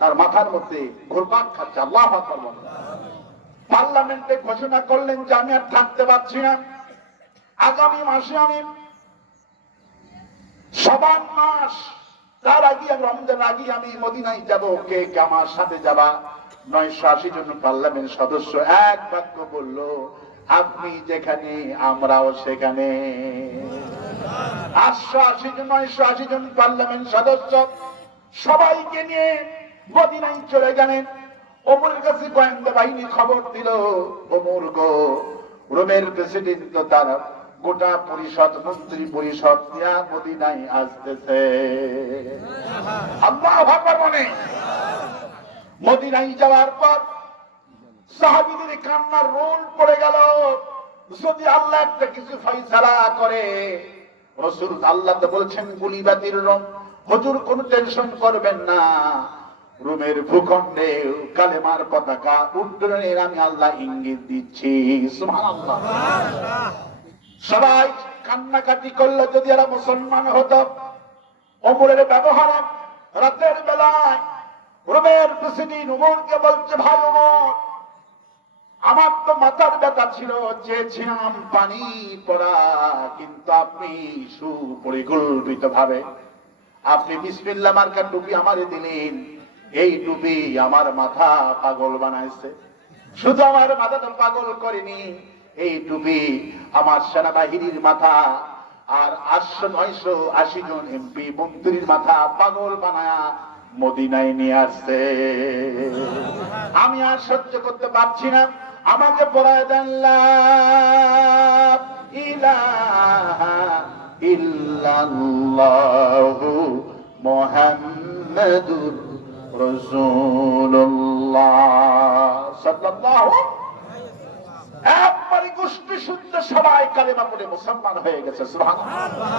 তার মাথার মধ্যে ঘুরপাক খাচ্ছে। আল্লাহু আকবার বলে। পার্লামেন্টে ঘোষণা করলেন যে আমি আর থাকতে পারছি না, আগামী মাসে আমি শাবান মাস, তার আগে রমজান আগে আমি মদিনায় যাব, কে কে আমার সাথে যাবা? 980 জন পার্লামেন্ট সদস্য এক বাক্য বলল, আপনি যেখানে আমরাও সেখানে। 980 জন পার্লামেন্ট সদস্য সবাইকে নিয়ে মদিনায় চলে গেলেন। ওমরের কাছে গোয়েন্দা বাহিনী খবর দিল, ওমর গো, রোমের প্রেসিডেন্ট তো তার গোটা পরিষদ, মন্ত্রী পরিষদ নিয়ে মদিনায় আসতেছে। আল্লাহু আকবার বলে। মদিনায় যাওয়ার পর সাহাবীদের কান্নার রোল পড়ে গেল। যদি আল্লাহ একটা কিছু ফয়সালা করে, রাসূল আল্লাহ তো বলছেন গুলিবাতির রং, হুজুর কোনো টেনশন করবেন না, রোমের ভূখণ্ডে কালেমার পতাকা উত্তোলনের আমি আল্লাহ ইঙ্গিত দিচ্ছি। সুবহানাল্লাহ। সবাই কান্নাকাটি করলো, যদি এরা মুসলমান হতো। ওমরের ব্যবহারে রাতের বেলায় রোমের প্রেসিডেন্ট ওমরকে বলছে, ভাই ওমর, আমার তো মাথার ব্যথা ছিল, চেয়েছিলাম পানি পড়া, কিন্তু আপনি সুপরিকল্পিত ভাবে আপনি বিসমিল্লাহ মার্কা টুপি আমারে দিলেন। এই টুপি আমার মাথা পাগল বানাইছে। শুধু আমার মাথাটা পাগল করেনি, এই টুপি আমার সেনাবাহিনীর মাথা আর 980 জন এমপি মন্ত্রীর মাথা পাগল বানায়া মদিনায় নিয়ে আসছে। আমি আর সহ্য করতে পারছি না, আমাকে পড়ায় দেন লা ইলাহা ইল্লাল্লাহু মুহাম্মাদুর রাসূলুল্লাহ সাল্লাল্লাহু। একবারে গোষ্ঠী শুদ্ধ সবাই কালেমা পড়ে মুসলমান হয়ে গেছে। সুবহানাল্লাহ।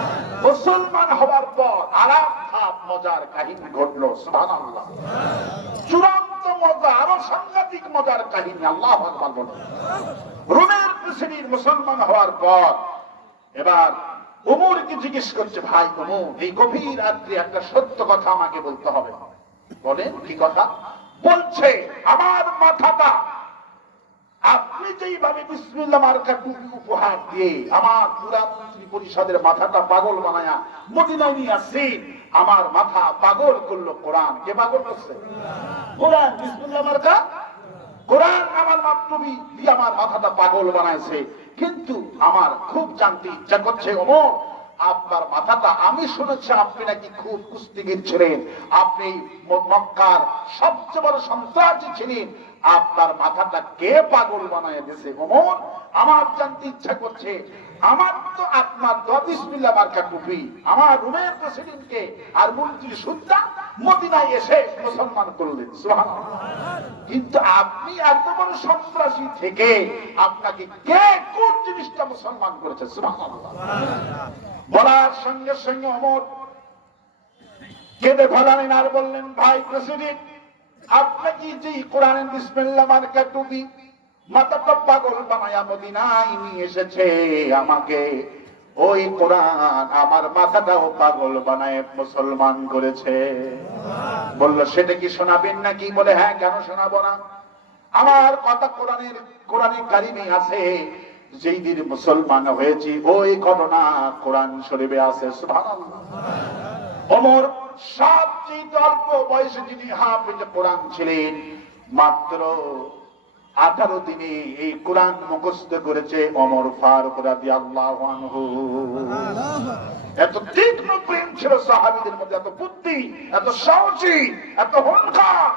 মুসলমান হওয়ার পর আরাম খাপ মজার কাহিনী ঘটলো। সুবহানাল্লাহ। চূড়ান্ত মজা, আরো সাংঘাতিক মজার কাহিনী। আল্লাহু আকবার বলে। রোমের প্রেসিডেন্ট মুসলমান হওয়ার পর এবার ওমরকে জিজ্ঞেস করছে, ভাই ওমর, এই গভীর রাত্রে একটা সত্য কথা আমাকে বলতে হবে। বলেন কি কথা? বলছে, আমার মাথাটা আপনি যেইভাবে বিসমিল্লাহ মার্কা টুপি উপহার দিয়ে আমার পুরা মন্ত্রী পরিষদের মাথাটা পাগল বানায়া মদিনায় নিয়ে আসছি, আমার মাথা পাগল করলো কোরআন। কে পাগল করছে? কোরআন। বিসমিল্লাহ মার্কা কোরআন আমার টুপি দিয়ে আমার মাথাটা পাগল বানাইছে। কিন্তু আমার খুব জানতে ইচ্ছা করছে, ওমর, আপনার মাথাটা, আমি শুনেছি আপনি নাকি খুব কুস্তিগীর ছিলেন, আপনি মক্কার সবচেয়ে বড় সন্ত্রাসী ছিলেন, আপনার মাথাটা কে পাগল বানায় দিয়েছে? ওমর, আমার জানতে ইচ্ছা করছে, আমার তো আপনার বিসমিল্লাহ মার্কা টুপি আমার রোমের প্রেসিডেন্টকে আর মন্ত্রী সুদ্ধা মদিনায় এসে মুসলমান করলেন। সুবহানাল্লাহ। কিন্তু আপনি এত বড় সন্ত্রাসী থেকে আপনাকে কে কোন জিনিসটা মুসলমান করেছে? সুবহানাল্লাহ। বলার সঙ্গে সঙ্গে ওমর কেঁদে ফেলালেন আর বললেন, ভাই প্রেসিডেন্ট, আপনাকে যে কোরআনের বিসমিল্লাহ মার্কা টুপি মাথাটা পাগল বানায়া মদিনায় নিয়ে এসেছে আমাকে, ওই কোরআন আমার মাথাটাও পাগল বানায় মুসলমান করেছে। বলল সেটা কি শোনাবেন নাকি? বলে হ্যাঁ, কেন শোনাবো না। আমার কথা কোরআনে কারিমে আছে, যেই দিন মুসলমান হয়েছি ওই ঘটনা কোরআন শরীফে আছে। সুবহানাল্লাহ। ওমর সবচেয়ে অল্প বয়সে যিনি হাফেজ কোরআন ছিলেন, মাত্র 18 দিনে এই কোরআন মুখস্থ করেছে ওমর ফারুক রাদিয়াল্লাহু আনহু। এত তীক্ষ্ণ প্রেম ছিল সাহাবীদের মধ্যে, এত বুদ্ধি, এত সাহসী, এত হুঙ্কার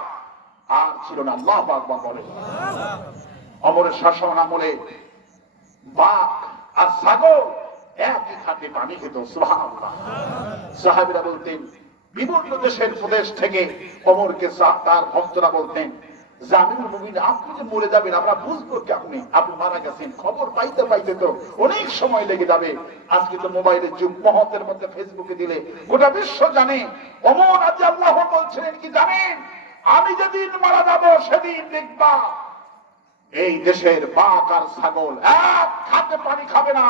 আর ছিল না। আল্লাহু আকবার বলে। ওমরের শাসন আমলে বাঘ আর ছাগল একই খাতে পানি খেত। সুবহানাল্লাহ। সাহাবীরা বলতেন, বিভিন্ন দেশের প্রদেশ থেকে ওমরকে তার ভক্তরা বলতেন, জামিনুল মুমিন আপনি যে মরে যাবেন আমরা বুঝবো কেমনে? আপনি মারা গেছেন, খবর পাইতে পাইতে তো অনেক সময় লেগে যাবে। আজকে তো মোবাইলের যুগ, মুহূর্তের মধ্যে ফেসবুকে দিলে গোটা বিশ্ব জানে। ওমর রাদিয়াল্লাহু আনহু বলছিলেন কি জানেন, আমি যেদিন মারা যাব সেদিন দেখবা এই দেশের বাঘ আর ছাগল এক খাতে পানি খাবে না,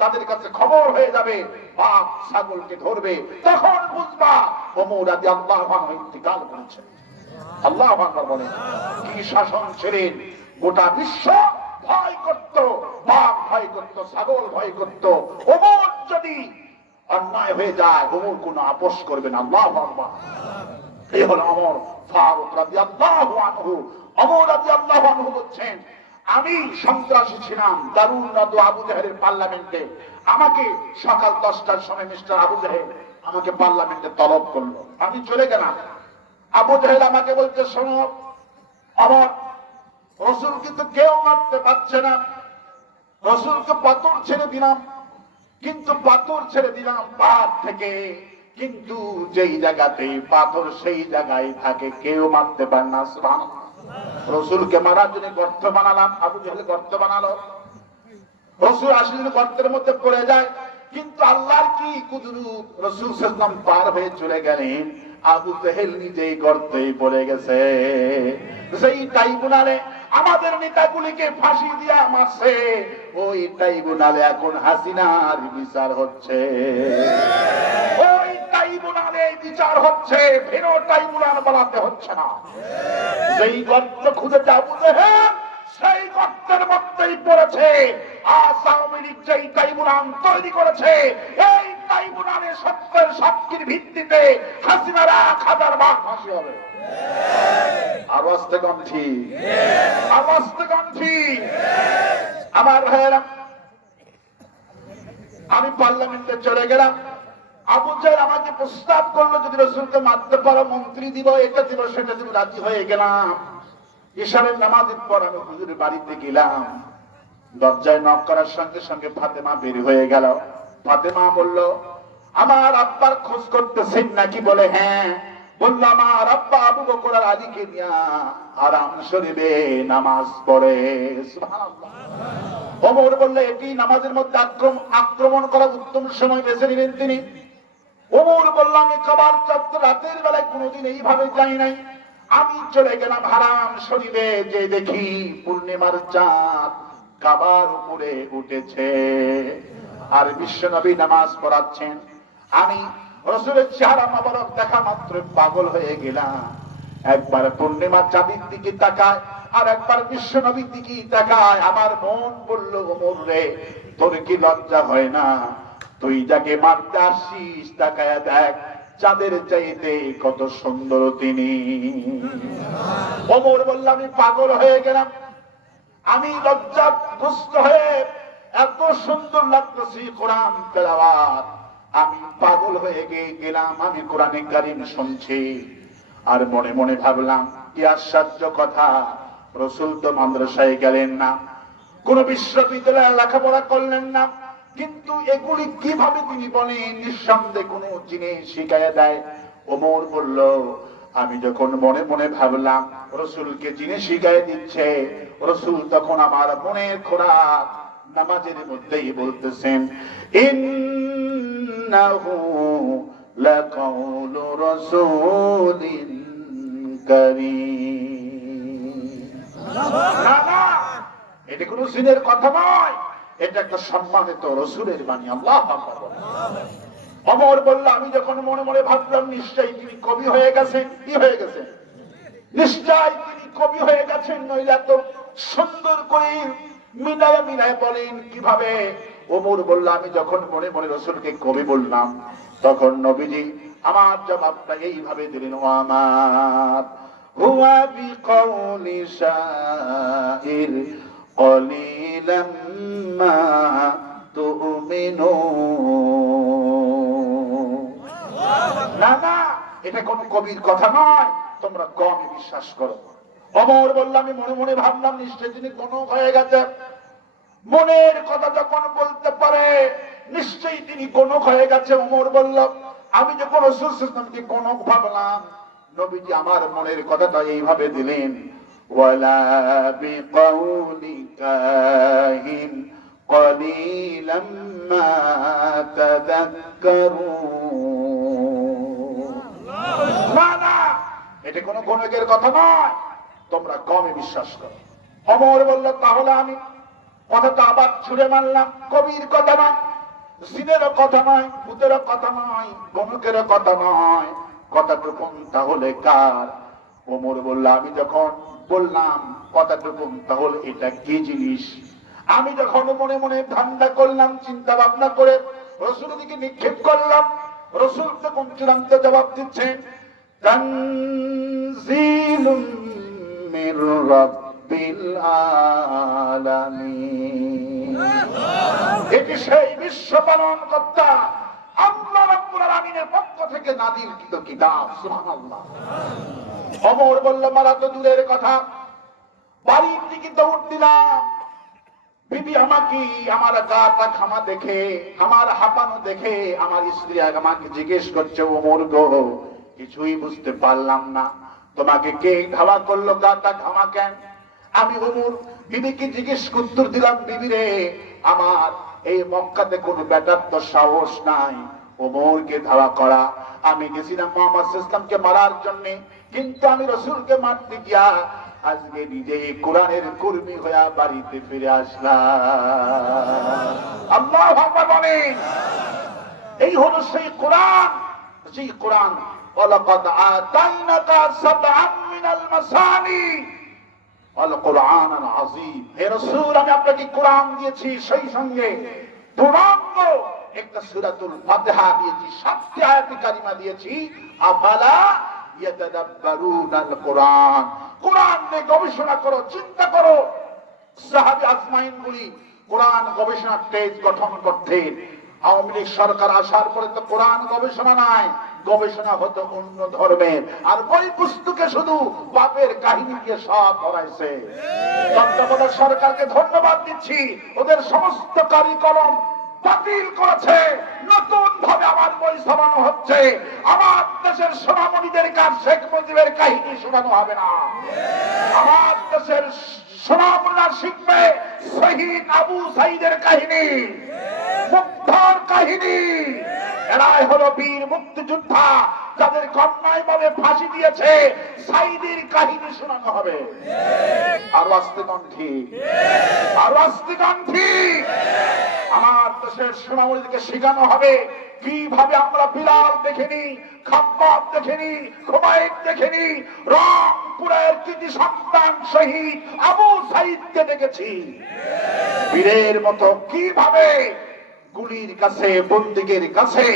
তাদের কাছে খবর হয়ে যাবে, বাঘ ছাগলকে ধরবে, তখন বুঝবা ওমর রাদিয়াল্লাহু আনহু ইন্তিকাল করেছেন। আল্লাহু আকবার বলেন। কি শাসন ছিলেন! গোটা বিশ্ব ভয় করত, বাঘ ভয় করত, ছাগল ভয় করত। ওমর যদি অন্যায় হয়ে যায় ওমর কোনো আপোষ করবে না। আল্লাহু আকবার। এই হলো ওমর ফারুক রাদিয়াল্লাহু আনহু। ওমর রাদিয়াল্লাহু আনহু বলছেন, আমি সন্ত্রাসী ছিলাম দারুন নাদু আবু জাহেলের পার্লামেন্টে। আমাকে সকাল 10টার সময় মিস্টার আবু জাহেল আমাকে পার্লামেন্টে তলব করলো, আমি চলে গেলাম। আবু জাহেল আমাকে বলতে, শোনো আমার রসুল কিন্তু কেউ মারতে পারছে না, রসুলকে পাথর ছেড়ে দিলাম, কিন্তু পাথর ছেড়ে দিলাম পাহাড় থেকে, কিন্তু যেই জায়গাতে পাথর সেই জায়গায় থাকে, কেউ মারতে পারে না। সুবহানাল্লাহ। রসুলকে মারার জন্য গর্ত বানালাম, আবু জাহেল গর্ত বানালো, রসুল আসলে গর্তের মধ্যে পড়ে যায়, কিন্তু আল্লাহর কি কুদরত, রসুল সাল্লাল্লাহু আলাইহি ওয়াসাল্লাম পার হয়ে চলে গেলেন, আবু জাহেল নিজেই গর্তেই পড়ে গেছে। সেই ট্রাইব্যুনালে আমাদের নেতাগুলিকে ফাঁসি দিয়া মারছে, ওই ট্রাইব্যুনালে এখন হাসিনার বিচার হচ্ছে, ওই ট্রাইব্যুনালে বিচার হচ্ছে, ফের ট্রাইব্যুনাল বানাতে হচ্ছে না। সেই গর্ত খুঁজেছে আবু জাহেল, সেই গর্তের মধ্যেই পড়েছে। আওয়ামী লীগ যেই ট্রাইব্যুনাল তৈরি করেছে, এই ট্রাইব্যুনালে সত্যের সাক্ষীর ভিত্তিতে হাসিনার 1000 ভাগ ফাঁসি হবে। আওয়াজ থেকে কণ্ঠি, আওয়াজ থেকে কণ্ঠি। আমার ভাইয়েরা, আমি পার্লামেন্টে চলে গেলাম। আবু জাহেল আমাকে প্রস্তাব করলো, যদি রসুলকে মারতে পারো মন্ত্রী দিব, এটা দিব, সেটা দিব। রাজি হয়ে গেলাম। ইশারের নামাজের পর আমি হুজুরের বাড়িতে গেলাম। দরজায় নক করার সঙ্গে সঙ্গে ফাতেমা বের হয়ে গেল। ফাতেমা বলল, আমার আব্বার খোঁজ করতেছেন নাকি? বলে হ্যাঁ। বলল, আমার আব্বা আবু বকর আর আলীকে নিয়া হারাম শরীফে নামাজ পড়ে। সুবহানাল্লাহ। ওমর বলল, এটি নামাজের মধ্যে আক্রমণ করা উত্তম সময় বেছে নিলেন তিনি। ওমর বলল, আমি কাবার চত্বর রাতের বেলায় কোনোদিন এইভাবে যাই নাই। আমি চলে গেলাম হারাম শরীফে, যে দেখি পূর্ণিমার চাঁদ কাবার উপরে উঠেছে আর বিশ্বনবী নামাজ পড়াচ্ছেন। আমি রাসূলের চেহারা মোবারক দেখা মাত্র পাগল হয়ে গেলাম। একবার পূর্ণিমার চাঁদের দিকে তাকায়, আর একবার বিশ্বনবীর দিকে তাকায়। আমার মন বলল, ওমর রে, তোর কি লজ্জা হয় না? তুই যাকে মারতে আসিস তাকায় দেখ, চাঁদের চাইতে কত সুন্দর তিনি। ওমর বলল, আমি পাগল হয়ে গেলাম। আমি লজ্জাগ্রস্ত হয়ে, এত সুন্দর লাগতেছে কোরআন তেলাওয়াত, আমি পাগল হয়ে গেলাম। আমি কোরআনে কারীম শুনছি আর মনে মনে ভাবলাম, কি আশ্চর্য কথা, রাসূল তো মাদ্রাসায় গেলেন না, কোন বিশ্ববিদ্যালয়ে লেখাপড়া করলেন না, কিন্তু এগুলি কিভাবে তিনি বলেন? নিঃসন্দেহে কোন জিনিস শিখাইয়া দেয়। ওমর বলল, আমি যখন মনে মনে ভাবলাম রাসূলকে জিনিস শিখাই দিচ্ছে, রাসূল তখন আমার মনের খোরাক নামাজের মধ্যেই বলতেছেন, ইন্নাহু লাকাউলু রাসূলিন কারীম। না না, এটা কোনো জিনের কথা নয়, এটা একটা সম্মানিত রাসূলের বাণী। আল্লাহু আকবার। ওমর বলল, আমি যখন মনে মনে ভাবলাম নিশ্চয়ই তিনি কবি হয়ে গেছেন। কি হয়ে গেছেন? নিশ্চয় তিনি কবি হয়ে গেছেন, নইলে এত সুন্দর করে মিনায় মিনায় বলেন কিভাবে? ওমর বলল, আমি যখন মনে মনে রাসূলকে কবি বললাম, তখন নবীজি আমার জবাবটা এইভাবে দিলেন, ও আমার হুয়া বিকাউলি শাইর কলিলাম মা তুমিনুন। না না, এটা কোন কবির কথা নয়, তোমরা কমই বিশ্বাস করো। ওমর বলল, আমি মনে মনে ভাবলাম নিশ্চয় তিনি গণক হয়ে গেছে। মনের কথা যখন বলতে পারে নিশ্চয়ই তিনি গণক হয়ে গেছে। ওমর বলল, আমি যখন রাসূল সাল্লাল্লাহু আলাইহি ওয়াসাল্লামকে গণক ভাবলাম, নবীজি আমার মনের কথাটা এইভাবে দিলেন, ওয়ালা বিকাউলি কাহিন কলিলাম মা তাযাক্কারুন। না না, এটা কোনো গণকের কথা নয়, তোমরা কমই বিশ্বাস করো। ওমর বলল, তাহলে আমি কথাটা আবার ছুড়ে মারলাম, কবির কথা নয়, জিনেরও কথা নয়, ভূতেরও কথা নয়, গণকেরও কথা নয়, কথাটুকুন তাহলে কার? ওমর বলল, আমি যখন বললাম কথাটুকুন তাহলে এটা কি জিনিস, আমি যখন মনে মনে ধান্দা করলাম, চিন্তা ভাবনা করে রাসূলের দিকে নিক্ষেপ করলাম, রাসূল তখন চূড়ান্ত জবাব দিচ্ছেন, তানজিলুম মির রাব্বিল আলামিন। এটি সেই বিশ্ব পালন কর্তা আল্লাহ রাব্বুল আলামিনের পক্ষ থেকে নাযিলকৃত কিতাব। সুবহানাল্লাহ। ওমর বলল, মারা তো দূরের কথা, বাড়ির দিকে দৌড় দিলাম। বিবি আমাকে আমার গাটা ঘামা দেখে, আমার হাঁপানো দেখে আমার স্ত্রী আমাকে জিজ্ঞেস করছে, ওমর গো, কিছুই বুঝতে পারলাম না, তোমাকে কে ধাওয়া করলো, গাটা ঘামা কেন? আমি ওমর বিবিকে জিজ্ঞেস উত্তর দিলাম, বিবি রে, আমার এই মক্কাতে কোনো বেটার তো সাহস নাই ওমরকে ধাওয়া করা। আমি গেছিলাম মুহাম্মদ সাল্লাল্লাহু আলাইহি ওয়াসাল্লামকে মারার জন্য, কিন্তু আমি রাসূলকে মারতে গিয়া আজকে নিজে কোরআনের কর্মী হয়ে বাড়িতে ফিরে আসলাম। আল্লাহু আকবার বলেন। এই হলো সেই কোরআন, সেই কোরআন, ওয়ালাকাদ আতাইনাকা সাবআন মিনাল মাসানি ওয়াল কুরআনাল আযীম। হে রাসূল, আমি আপনাকে কোরআন দিয়েছি, সেই সঙ্গে পূর্ণাঙ্গ একটা সূরাতুল ফাতিহা দিয়েছি, 7টি আয়াতে কারিমা দিয়েছি। আফালা ইয়াতাদাব্বারুনাল কুরআন, কোরআন নিয়ে গবেষণা করো, চিন্তা করো। সাহাবী আজমাইন বলি কোরআন গবেষণা পেজ গঠন করতেন। আওয়ামী লীগ সরকার আসার পরে তো কোরআন গবেষণা নাই, গবেষণা হতো অন্য ধর্মের, আর বই পুস্তকে শুধু বাপের কাহিনী দিয়ে সব ভরাইছে। তত্ত্বাবধায়ক সরকারকে ধন্যবাদ দিচ্ছি, ওদের সমস্ত কারিকলম বাতিল করেছে, নতুন ভাবে আমার বই ছাপানো হচ্ছে। আমার দেশের সোনামণিদের কাছ শেখ মুজিবের কাহিনী শোনানো হবে না, আমার দেশের সোনামণিরা শিখবে শহীদ আবু সাইদের কাহিনী, মুগ্ধর কাহিনী। এরাই হলো বীর মুক্তিযোদ্ধা, যাদের অন্যায় ভাবে ফাঁসি দিয়েছে, সাইদের কাহিনী শোনানো হবে। আর রাস্তিগন্ধি, আর রাস্তিগন্ধি আমার দেশের সোনামণিদেরকে শেখানো হবে কিভাবে আমরা বিলাল দেখিনি, খাব্বাব দেখিনি, খুবাইব দেখিনি, রংপুরের কৃতি সন্তান শহীদ আবু সাইদকে দেখেছি। বীরের মতো কিভাবে গুলির কাছে, বন্দুকের কাছে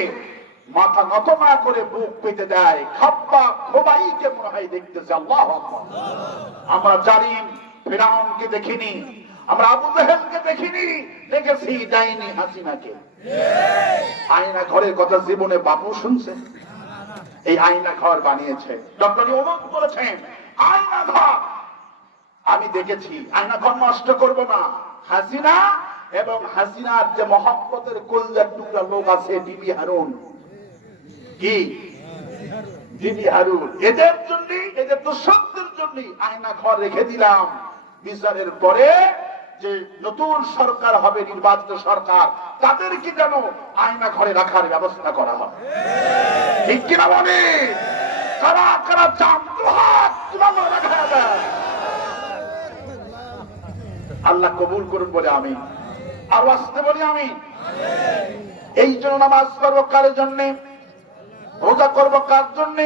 মাথা নত না করে বুক পেতে দেয়। খাব্বাব, খুবাইবকে মনে হয় দেখতেছে। আল্লাহু আকবার। আমরা জালিম ফিরআউনকে দেখিনি, আমরা আবু জেহেলকে দেখিনি, দেখেছি ডাইনি হাসিনাকে। আয়না ঘরের কথা জীবনে বাপু শুনছে? এই আয়না ঘর বানিয়েছে ডক্টর ইউনূস বলেছেন, আয়না ঘর আমি দেখেছি, আয়না ঘর নষ্ট করব না। হাসিনা এবং হাসিনার যে মহব্বতের কলজার টুকরা লোক আছে, বিবি হারুন, কি বিবি হারুন, এদের জন্য, এদের দুঃসন্তের জন্য আয়না ঘর রেখে দিলাম। বিচারের পরে যে নতুন সরকার হবে, নির্বাচিত সরকার, তাদেরকে যেন আয়না ঘরে রাখার ব্যবস্থা করা হয়। ঠিক কিনা বলে? কারা কারা চান? দুহাত আল্লাহ কবুল করুন বলে আমি আর আসতে বলি আমি। এই জন্য নামাজ করবো কার জন্যে, রোজা করবো কার জন্যে,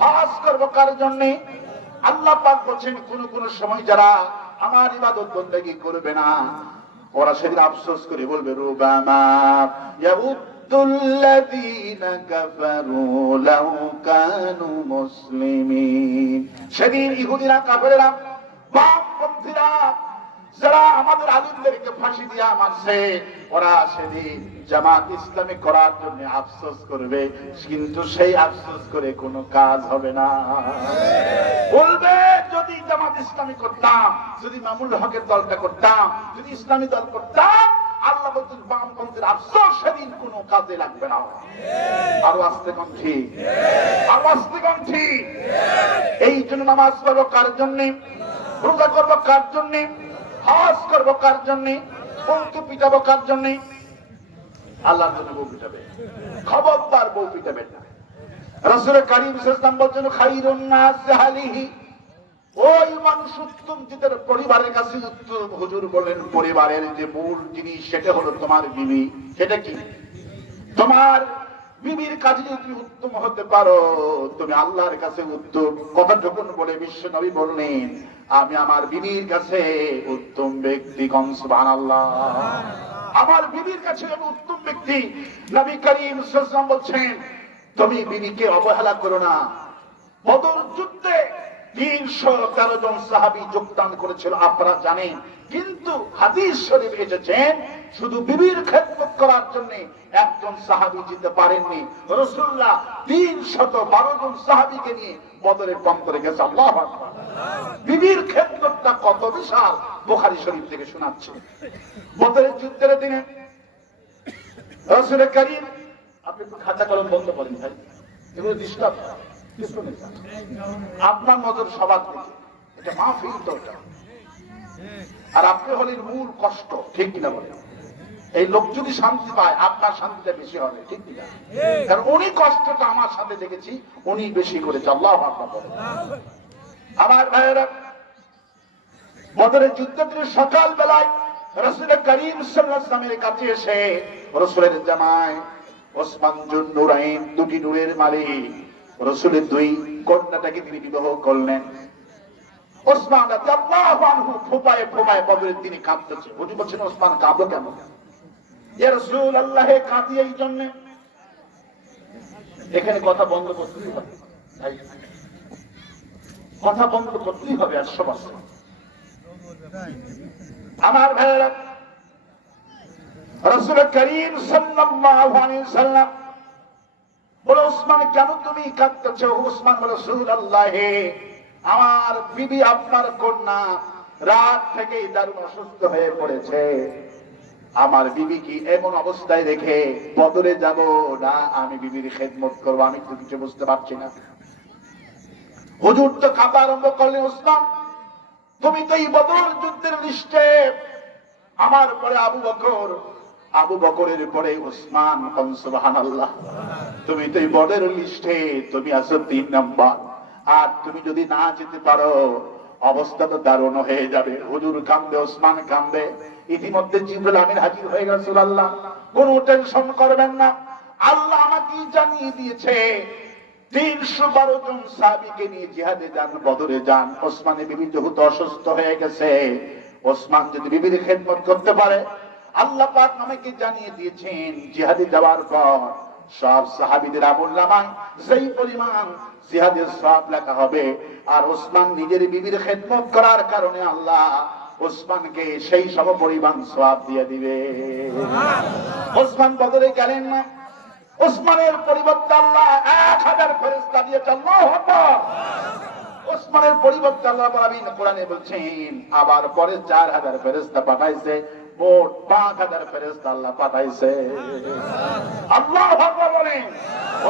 হজ করবো কার জন্যে? আল্লাহ পাক বলছেন কোন কোন সময় যারা আমার ইবাদত বন্দেগী করবে না, ওরা সেদিন আফসোস করে বলবে রুবামা ইয়াউদ্দুল্লাযীনা কাফারু লাউ কানু মুসলিমিন। সেদিন ইহুদিরা, কাফেররা, বামপন্থীরা যারা আমাদের আলিমদেরকে ফাঁসি দিয়া মারছে, ওরা সেদিন জামাত ইসলামী করার জন্য আফসোস করবে, কিন্তু সেই আফসোস করে কোনো কাজ হবে না। বলবে যদি জামাত ইসলামী করতাম, যদি মামুনুল হকের দলটা করতাম, যদি ইসলামী দল করতাম, আল্লাহ বলছেন বামপন্থীর আফসোস সেদিন কোনো কাজে লাগবে না। আরো আস্তে কণ্ঠে, আরো আস্তে কণ্ঠে। এই জন্য নামাজ পড়বো কার জন্যে, রোজা করবো কার জন্যে, হজ করবো কার জন্যে, বউকে পিটাবো কার জন্যে? আল্লাহর জন্য বউ পিটাবে, খবরদার বউ পিটাবেন না। রাসূল কারীম সাল্লাল্লাহু আলাইহি ওয়াসাল্লাম বলেন খায়রুন নাস আলিহি, ওই মানুষ উত্তম যাদের পরিবারের কাছে উত্তম। হুজুর বলেন পরিবারের যে মূল জিনিস সেটা হলো তোমার বিবি। সেটা কি? তোমার বিবির কাছে যদি তুমি উত্তম হতে পারো, তুমি আল্লাহর কাছে উত্তম। কথা যখন বলে বিশ্ব নবী বললেন আমি আমার বিবির কাছে উত্তম ব্যক্তি। সুবহানাল্লাহ। আমার বিবির কাছে আমি উত্তম ব্যক্তি। নবী করিম সাল্লাল্লাহু আলাইহি ওয়াসাল্লাম বলছেন তুমি বিবিকে অবহেলা করো না। বদর যুদ্ধে 313 জন সাহাবী যোগদান করেছিল আপনারা জানেন, কিন্তু হাদিস শরীফ এসেছেন শুধু বিবির খেদমত করার জন্য একজন সাহাবী যেতে পারেননি। রাসূলুল্লাহ 312 জন সাহাবীকে নিয়ে বদরের প্রান্তরে গেছে। আল্লাহু আকবার। বিবির খেদমতটা কত বিশাল বুখারী শরীফ থেকে শোনাচ্ছে। বদরের যুদ্ধের দিনে রাসূল করিম, আপনি একটু খাতা কলম বন্ধ করেন ভাই, এগুলো ডিস্টার্ব আপনার নজর সবার দিকে। এটা মাহফিল তো, এটা আর আপনি হলেন মূল কষ্ট, ঠিক কিনা বলেন? এই লোক যদি শান্তি পায় আপনার শান্তিটা বেশি হবে, ঠিক কিনা? কারণ উনি কষ্টটা আমার সাথে দেখেছি, উনি বেশি করেছে। আল্লাহু আকবার বলেন। আমার ভাইয়েরা, বদরের যুদ্ধের সকাল বেলায় রাসূল করিম সাল্লাল্লাহু আলাইহি ওয়াসাল্লামের কাছে এসে রাসূলের জামাই ওসমান জুন নুরাইন, দুটি নূরের মালিক, রাসূলের দুই কন্যাটাকে তিনি বিবাহ করলেন। ওসমান রাদিয়াল্লাহু আনহু ফোঁপায় ফোঁপায় বদরের দিনে কাঁদতেছে। হুজুর বলছেন ওসমান কাঁদো কেন? ইয়া রাসূলুল্লাহ কাঁদি এই জন্য। এখানে কথা বন্ধ করতেই হবে, কথা বন্ধ করতেই হবে 100%। আমার ভাইয়েরা, রাসূল করিম সাল্লাল্লাহু আলাইহি ওয়াসাল্লাম বলে ওসমান কেন তুমি কাঁদতেছো? ওসমান বলে রাসূলুল্লাহ আমার বিবি আপনার কন্যা রাত থেকেই দারুণ অসুস্থ হয়ে পড়েছে। আমার বিবি কি এমন অবস্থায় রেখে বদরে যাব না আমি বিবির খেদমত করবো? আমি তো কিছু বুঝতে পারছি না। হুজুর তো কাঁদা আরম্ভ করলেন, ওসমান তুমি তো এই বদর যুদ্ধের লিস্টে আমার পরে আবু বকর, আবু বকরের পরে ওসমান। সুবহানাল্লাহ। তুমি তো এই বদরের লিস্টে তুমি আছো 3 নাম্বার। আর তুমি যদি না যেতে পারো অবস্থা তো দারুণ হয়ে যাবে। হুজুর কাঁদবে, ওসমান কাঁদবে। ইতিমধ্যে জিবরিল আমিন হাজির হয়ে গেল। রাসূলুল্লাহ কোনো টেনশন করবেন না, আল্লাহ আমাকে জানিয়ে দিয়েছে 312 জন সাহাবীকে নিয়ে জিহাদে যান, বদরে যান। ওসমানের বিবি যেহেতু অসুস্থ হয়ে গেছে, ওসমান যদি বিবির খেদমত করতে পারে, আল্লাহ পাক আমাকে জানিয়ে দিয়েছেন জিহাদে যাওয়ার পর সব সাহাবীদের আমলনামায় সেই পরিমাণ জিহাদের সওয়াব লেখা হবে। আর ওসমান নিজের বিবির খেদমত করার কারণে আল্লাহ ওসমানকে সেই সম পরিমাণ সওয়াব দিয়ে দিবে। ওসমান বদরে গেলেন না, ওসমানের পরিবর্তে আল্লাহ 1000 ফেরেশতা দিয়েছে। আল্লাহু আকবার। ওসমানের পরিবর্তে আল্লাহ পাক কোরআনে বলছেন আবার পরে 4000 ফেরেশতা পাঠাইছে। মোট 5000 ফেরেশতা আল্লাহ পাঠাইছে। আল্লাহু আকবার বলেন।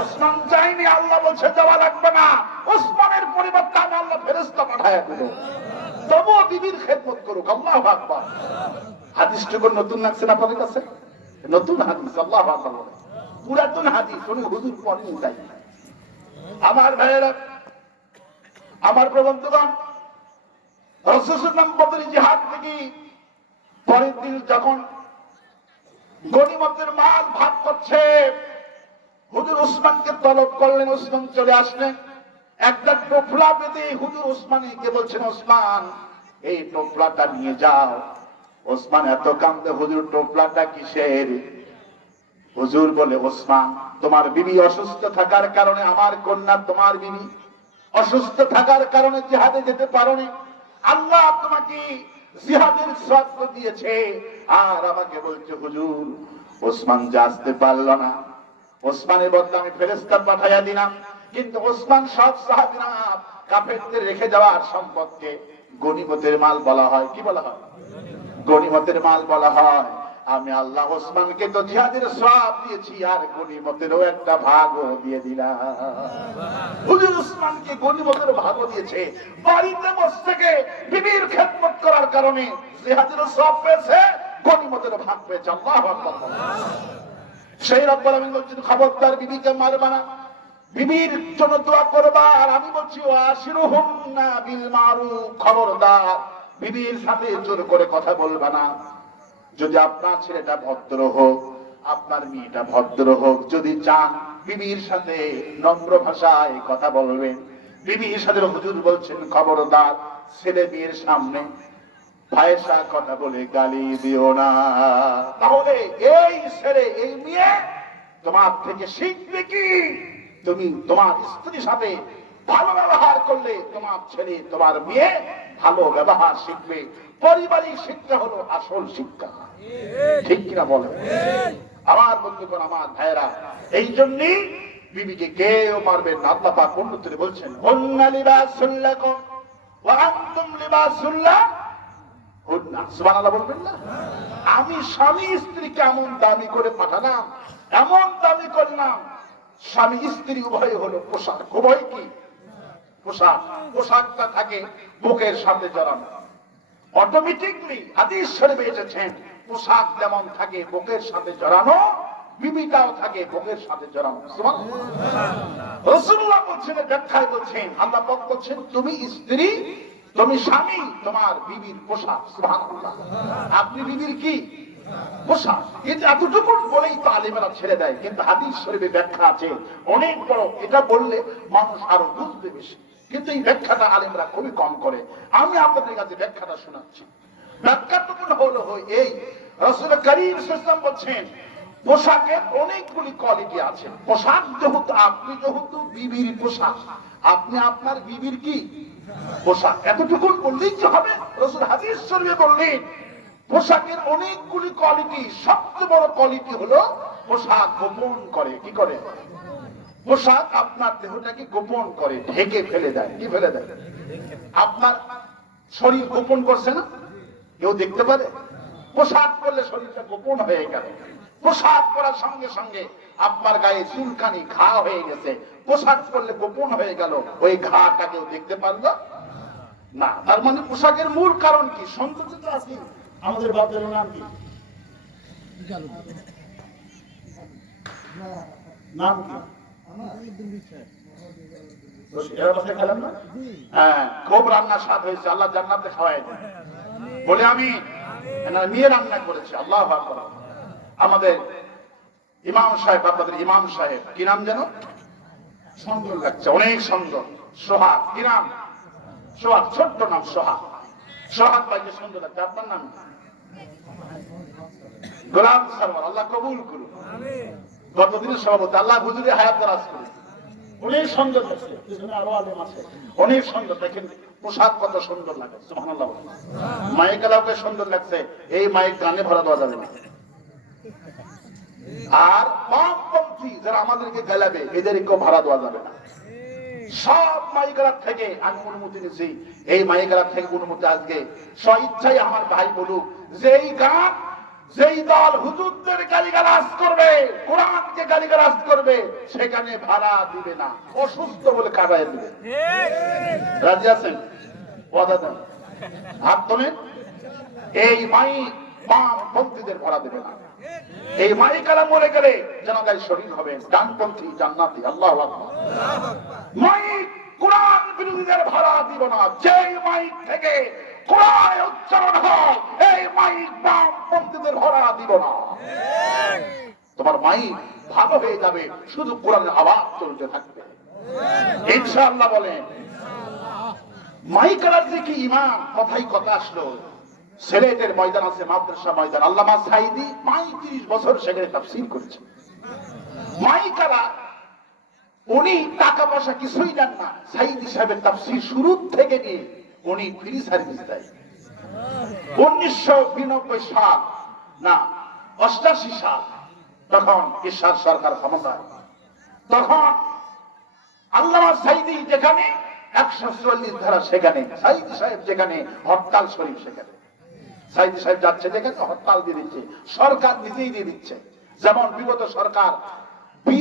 ওসমান যায়নি, আল্লাহ বলছে যাওয়া লাগবে না, ওসমানের পরিবর্তে আমি আল্লাহ ফেরেশতা পাঠায়া দেব, তবুও বিবির খেদমত করুক। আল্লাহু আকবার। হাদিসটুকু নতুন লাগছে না আপনাদের কাছে? নতুন হাদিস। আল্লাহু আকবার বলেন। পুরাতন হাদিস উনি হুজুর পড়েন তাই। আমার ভাইয়েরা, আমার প্রবন্ধগণ, রাসূলুল্লাহ সাল্লাল্লাহু আলাইহি ওয়াসাল্লাম জিহাদ থেকে পরের দিন যখন গনিমতের মাল ভাগ করছে, হুজুর ওসমানকে তলব করলেন। ওসমান চলে আসলেন, একটা টোপলা বেঁধে হুজুর ওসমানকে বলছেন, ওসমান এই টোপলাটা নিয়ে যাও। ওসমান এত কান্দে, হুজুর টোপলাটা কিসের? হুজুর বলে, ওসমান তোমার বিবি অসুস্থ থাকার কারণে, আমার কন্যা তোমার বিবি অসুস্থ থাকার কারণে জিহাদে যেতে পারোনি। আল্লাহ তোমাকে জিহাদের সওয়াব দিয়েছে, আর আমাকে বলছে হুজুর ওসমান যে আসতে পারলো না, ওসমানের বদলে আমি ফেরেশতা পাঠাইয়া দিলাম। কিন্তু ওসমান সব সাহাবীরা কাফেরদের রেখে যাওয়ার সম্পদকে গনিমতের মাল বলা হয়। কি বলা হয়? গনিমতের মাল বলা হয়। আমি আল্লাহ ওসমানকে তো জিহাদের সওয়াব দিয়েছি, আর গনিমতেরও একটা ভাগও দিয়ে দিলাম। হুজুর ওসমানকে গনিমতের ভাগও দিয়েছে। বাড়িতে বসে থেকে বিবির খেদমত করার কারণে জিহাদের সওয়াব পেয়েছে, গনিমতের ভাগ পেয়েছে। আল্লাহু আকবার। সেই রব্বুল আলামিন বলছেন, খবরদার বিবিকে মারবা না, বিবির জন্য দোয়া করবা। আর আমি বলছি, ওয়াশিরুহুন্না বিল মারুফ, খবরদার বিবির সাথে জোর করে কথা বলবা না। যদি আপনার ছেলেটা ভদ্র হোক, আপনার মেয়েটা ভদ্র হোক, যদি চান বিবির সাথে নম্র ভাষায় কথা বলবেন। বিবির সাথে হুজুর বলছেন, খবরদার ছেলে মেয়ের সামনে ফায়সা কথা বলে গালি দিও না। তাহলে এই ছেলে এই মেয়ে তোমার থেকে শিখবে কি? তুমি তোমার স্ত্রীর সাথে ভালো ব্যবহার করলে তোমার ছেলে তোমার মেয়ে ভালো ব্যবহার শিখবে। পারিবারিক শিক্ষা হলো আসল শিক্ষা। ঠিক কিনা বলেন আমার বন্ধুগণ, আমার ভাইরা? এই জন্যই বিবিকে কেউ মারবেন না। আল্লাহ পাক অন্যত্র বলছেন, হুন্না লিবাসুল লাকুম ওয়া আনতুম লিবাসুল লাহুন্না। সুবহানাল্লাহ বলবেন না? আমি স্বামী স্ত্রীকে এমন দামি করে পাঠালাম, এমন দামি করলাম, স্বামী স্ত্রী উভয় হলো পোশাক। উভয় কি? পোশাক। পোশাকটা থাকে বুকের সাথে জড়ানো। অটোমেটিকলি হাদিস শরীফে এসেছেন, পোশাক যেমন থাকে বুকের সাথে জড়ানো, বিবিটাও থাকে বুকের সাথে জড়ানো। সুবহানাল্লাহ। রাসূলুল্লাহ বলছেন, ব্যাখ্যায় বলছেন, আল্লাহ পাক বলছেন, তুমি স্ত্রী, তুমি স্বামী, তোমার বিবির পোশাক। সুবহানাল্লাহ। আপনি বিবির কি? পোশাক। কিন্তু এতটুকু বলেই তো আলেমেরা ছেড়ে দেয়। কিন্তু হাদিস শরীফে ব্যাখ্যা আছে অনেক বড়। এটা বললে মানুষ আরো বুঝবে বেশি, কিন্তু এই ব্যাখ্যাটা আলেমরা খুবই কম করে। আমি আপনাদের কাছে ব্যাখ্যাটা শোনাচ্ছি। ব্যাখ্যাটুকু হলো এই, রাসূল করিম সাল্লাল্লাহু আলাইহি ওয়াসাল্লাম বলছেন, পোশাকের অনেকগুলি কোয়ালিটি আছে। পোশাক যেহেতু আপনি যেহেতু বিবির পোশাক, আপনি আপনার বিবির কি? পোশাক। এতটুকু বললেই কি হবে? রাসূল হাদিস শরীফে বললেন, পোশাকের অনেকগুলি কোয়ালিটি, সবচেয়ে বড় কোয়ালিটি হলো পোশাক গোপন করে। কি করে? পোশাক আপনার দেহটাকে গোপন করে, ঢেকে ফেলে দেয়। কি ফেলে দেয়? আপনার শরীর গোপন করছে না, কেউ দেখতে পারে? পোশাক পরলে শরীরটা গোপন হয়ে গেল। পোশাক পরার সঙ্গে সঙ্গে আপনার গায়ে চুলকানি, ঘা হয়ে গেছে, পোশাক পরলে গোপন হয়ে গেল, ওই ঘাটা কেউ দেখতে পারলো না। তার মানে পোশাকের মূল কারণ কি? সৌন্দর্য তো আছে। আমাদের বাপের নাম কি? নাম কি? হ্যাঁ, খুব রান্না স্বাদ হয়েছে, আল্লাহ জান্নাতে খাওয়ায় বলে আমি মেয়ে রান্না করেছি। আল্লাহু আকবার। আমাদের ইমাম সাহেব, আপনাদের ইমাম সাহেব, কি নাম যেন? সুন্দর লাগছে, অনেক সুন্দর। সোহাগ। কি নাম? সোহাগ। ছোট্ট নাম সোহাগ। সোহাগ ভাইকে সুন্দর লাগছে। আপনার নাম? গোলাম সরওয়ার। আল্লাহ কবুল করুন। গতদিনের সভাপতি, আল্লাহ হুজুরের হায়াত দারাজ করুন। অনেক সুন্দর লাগছে, আরো আলেম আছে, অনেক সুন্দর। দেখেন পোশাক কত সুন্দর লাগে। সুবহানাল্লাহ। মাইক আলাপে সুন্দর লাগছে, এই মাইক গানে ভরা দেওয়া যাবে না। আর বামপন্থী যারা আমাদেরকে গালাবে, এদেরকেও ভাড়া দেওয়া যাবে না। সব মাইকার থেকে আমি অনুমতি নিয়েছি। এই মাইকার থেকে অনুমতি আজকে স্বইচ্ছাই আমার ভাই বলুক, যেই গান, যেই দল হুজুরদের গালিগালাজ করবে, কোরআনকে গালিগালাজ করবে, সেখানে ভাড়া দিবে না। অসুস্থ বলে কাটায় দিবে। রাজি আছেন? ওয়াদা দেন, হাত তোলেন। এই মাইক বামপন্থীদের ভাড়া দেবে না। এই মাইকালা মরে গেলে জানাজায় শরীক হবে ডানপন্থী জান্নাতি। আল্লাহু আকবার। মাইক কোরআন বিরোধীদের ভাড়া দিব না। যেই মাইক থেকে কোরআন উচ্চারণ হয় এই মাইক বামপন্থীদের ভাড়া দিব না। তোমার মাইক ভালো হয়ে যাবে, শুধু কোরআনের আওয়াজ চলতে থাকবে ইনশাআল্লাহ। বলেন মাইকালার যে কি ইমান, কথাই কথা আসলো। সিলেটের ময়দান আছে, মাদ্রাসা ময়দান, আল্লামা সাঈদী ৩৫ বছর সেখানে তাফসীর করেছেন। মাইকালা উনি টাকা পয়সা কিছুই দেন না, সাঈদী সাহেবের তাফসীর শুরু থেকে নিয়ে উনি ফ্রি সার্ভিস দেয়। 1992 সাল না 88 সাল, তখন ঈশ্বর সরকার ক্ষমতায়, তখন আল্লামা সাঈদী যেখানে 144 ধারা, সেখানে সাঈদী সাহেব যেখানে হরতাল শরীফ, সেখানে সাঈদী সাহেব যাচ্ছে যেখানে হরতাল দিয়ে দিচ্ছে, সরকার নিজেই দিয়ে দিচ্ছে। যেমন বিগত সরকার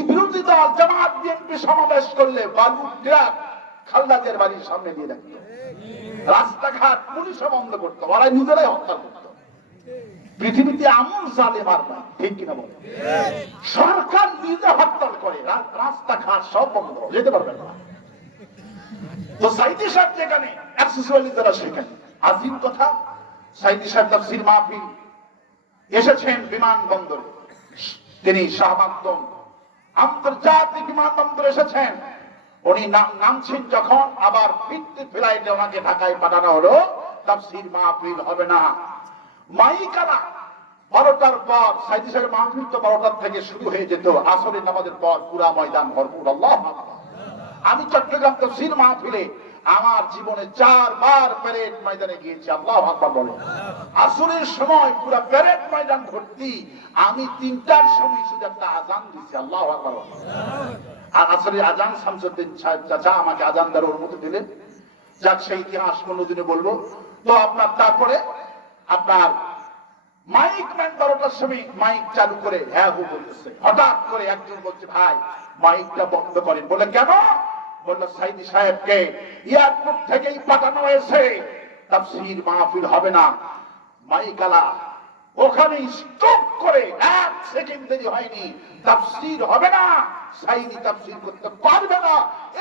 বিরোধী দল জামাত বিএনপি সমাবেশ করলে বালু ট্রাক খালদাদের বাড়ির সামনে দিয়ে রাখত, রাস্তাঘাট পুলিশও বন্ধ করতো, ওরা নিজেরাই হরতাল করত। পৃথিবীতে এমন জালেম আর নাই, ঠিক কিনা বলে? সরকার নিজে হরতাল করে, রাস্তাঘাট সব বন্ধ, যেতে পারবেন না। তো সাঈদী সাহেব যেখানে 144 ধারা, সেখানে আজিম কথা। সাঈদী সাহেব তাফসীর মাহফিল এসেছেন বিমানবন্দরে, তিনি শাহবাগদম আন্তর্জাতিক বিমানবন্দরে এসেছেন। উনি নামছেন যখন, আবার ফিরতি ফ্লাইটে ওনাকে ঢাকায় পাঠানো হলো, তাফসীর মাহফিল হবে না। মাইকালা 12টার পর, সাঈদী সাহেবের মাহফিল তো 12টার থেকে শুরু হয়ে যেত, আসরের নামাজের পর পুরা ময়দান ভরপুর। আল্লাহু আকবার। আমি চট্টগ্রাম তাফসীর মাহফিলে আমার জীবনে 4 বার প্যারেড ময়দানে গিয়েছি। আল্লাহু আকবার বলে। আসরের সময় পুরো প্যারেড ময়দান ভর্তি, আমি 3টার সময় শুধু একটা আজান দিয়েছি। আল্লাহু আকবার। আর আসরের আজান শামসুদ্দিন সাহেব চাচা আমাকে আজান দেওয়ার অনুমতি দিলেন। যাক, সেই ইতিহাস কোনোদিনে বলবো। তো আপনার তারপরে আপনার মাইক ম্যান 12টার সময় মাইক চালু করে হ্যাঁ হু বলতেছে, হঠাৎ করে একজন বলছে ভাই মাইকটা বন্ধ করেন। বলে কেন? বলল সাঈদী সাহেবকে এয়ারপোর্ট থেকেই পাঠানো হয়েছে, তাফসীর মাহফিল হবে না। মাইকালা ওখানে স্টপ করে 1 সেকেন্ড দেরি হয়নি, তাফসীর হবে না, সাঈদী তাফসীর করতে পারবে না,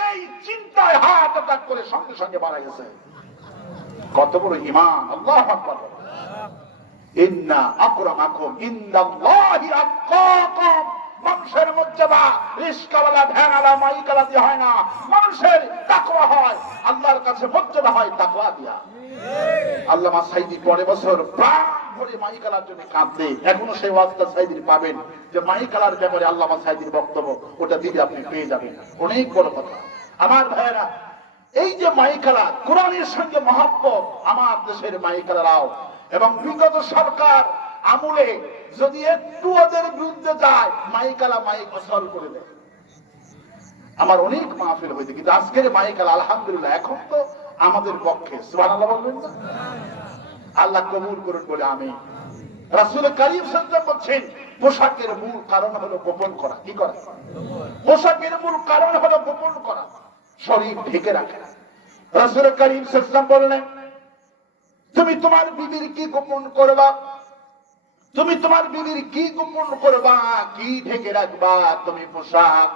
এই চিন্তায় হার্ট অ্যাটাক করে সঙ্গে সঙ্গে মারা গেছে। কত বড় ঈমান! আল্লাহু আকবার। ইন্না আকরামাকুম ইনদাল্লাহি আতকাকুম। মানুষের মর্যাদা রিস্কাওয়ালা ভ্যানওয়ালা মাইকালা দিয়ে হয় না, মানুষের তাকওয়া হয়, আল্লাহর কাছে মর্যাদা হয় তাকওয়া দিয়া। আল্লামা সাঈদী পরে বছর প্রাণ ভরে মাইকালার জন্য কাঁদতে, এখনো সেই ওয়াজটা সাঈদীর পাবেন, যে মাইকালার ব্যাপারে আল্লামা সাঈদীর বক্তব্য, ওটা দিলে আপনি পেয়ে যাবেন। অনেক বড় কথা আমার ভাইয়েরা। এই যে মাইকালা, কোরআনের সঙ্গে মহব্বত, আমার দেশের মাইকালারাও এবং বিগত সরকার আমলে যদি একটু ওদের বিরুদ্ধে যায়, মাইকালা মাইক অসল করে দেয়। আমার অনেক মাহফিল হয়েছে, কিন্তু আজকের মাইকালা আলহামদুলিল্লাহ এখন তো আমাদের পক্ষে। সুবহানাল্লাহ বলবেন না? আল্লাহ কবুল করুন বলে আমি। রাসূল কারীম সাল্লাল্লাহু আলাইহি ওয়াসাল্লাম বলেছেন, পোশাকের মূল কারণ হলো গোপন করা। কি করা? পোশাকের মূল কারণ হলো গোপন করা, শরীর ঢেকে রাখা। রাসূল কারীম সাল্লাল্লাহু আলাইহি ওয়াসাল্লাম বললেন, তুমি তোমার বিবির কি গোপন করবা? তুমি তোমার বিবির কি গোপন করবা, কি ঢেকে রাখবা? তুমি পোশাক।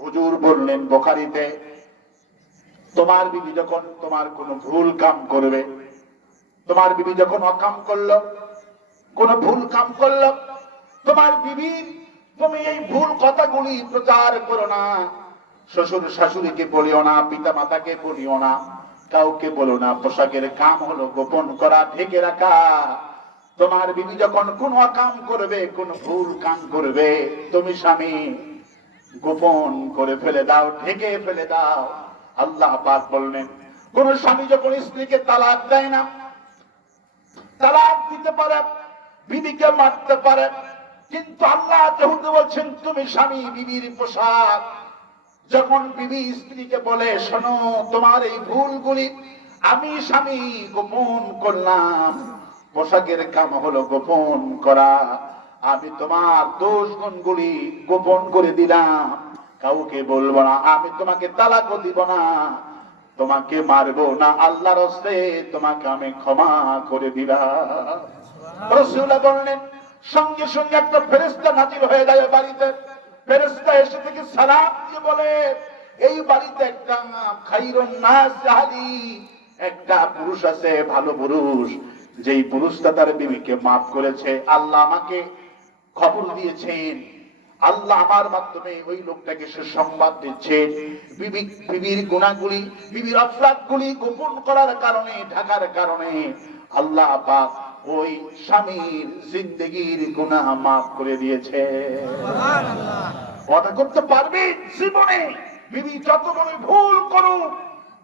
হুজুর বললেন বুখারীতে, তোমার বিবি যখন তোমার কোনো ভুল কাম করবে, তোমার বিবি যখন অকাম করলো, কোন ভুল কাম করলো, তোমার বিবির তুমি এই ভুল কথাগুলি প্রচার করো না। শ্বশুর শাশুড়িকে বলিও না, পিতা মাতাকে বলিও না, কাউকে বলো না। পোশাকের কাম হলো গোপন করা, ঢেকে রাখা। তোমার বিবি যখন কোন অকাম করবে, কোন ভুল কাম করবে, তুমি স্বামী গোপন করে ফেলে দাও, ঢেকে ফেলে দাও। আল্লাহ পাক বললেন, কোন স্বামী যখন স্ত্রীকে তালাক দেয় না, তালাক দিতে পারে, বিবিকে মারতে পারে, কিন্তু আল্লাহ যেহেতু বলছেন তুমি স্বামী বিবির পোশাক। যখন বিবি স্ত্রীকে বলে, শোনো তোমার এই ভুলগুলি আমি স্বামী গোপন করলাম, পোশাকের কাম হলো গোপন করা, আমি তোমার দোষ গুণগুলি গোপন করে দিলাম, কাউকে বলবো না, আমি তোমাকে তালাকও দিব না, তোমাকে মারবো না, আল্লাহর হস্তে তোমাকে আমি ক্ষমা করে দিলাম। রাসূলুল্লাহ বললেন, সঙ্গে সঙ্গে একটা ফেরেশতা নাজিল হয়ে যায় বাড়িতে। ফেরেশতা এসে থেকে সালাম দিয়ে বলে, এই বাড়িতে একটা খাইরুন নাস আহলি, একটা পুরুষ আছে ভালো পুরুষ, যেই পুরুষটা তার বিবিকে মাফ করেছে। আল্লাহ আমাকে খবর দিয়েছেন, আল্লাহ আমার মাধ্যমে ওই লোকটাকে সুসংবাদ দিচ্ছেন। বিবির গুনাহগুলি, বিবির অপরাধগুলি গোপন করার কারণে, ঢাকার কারণে আল্লাহ পাক ওই স্বামীর জিন্দেগির গুনাহ মাফ করে দিয়েছে। কথা করতে পারবে জীবনে? বিবি যত বড় ভুল করুক,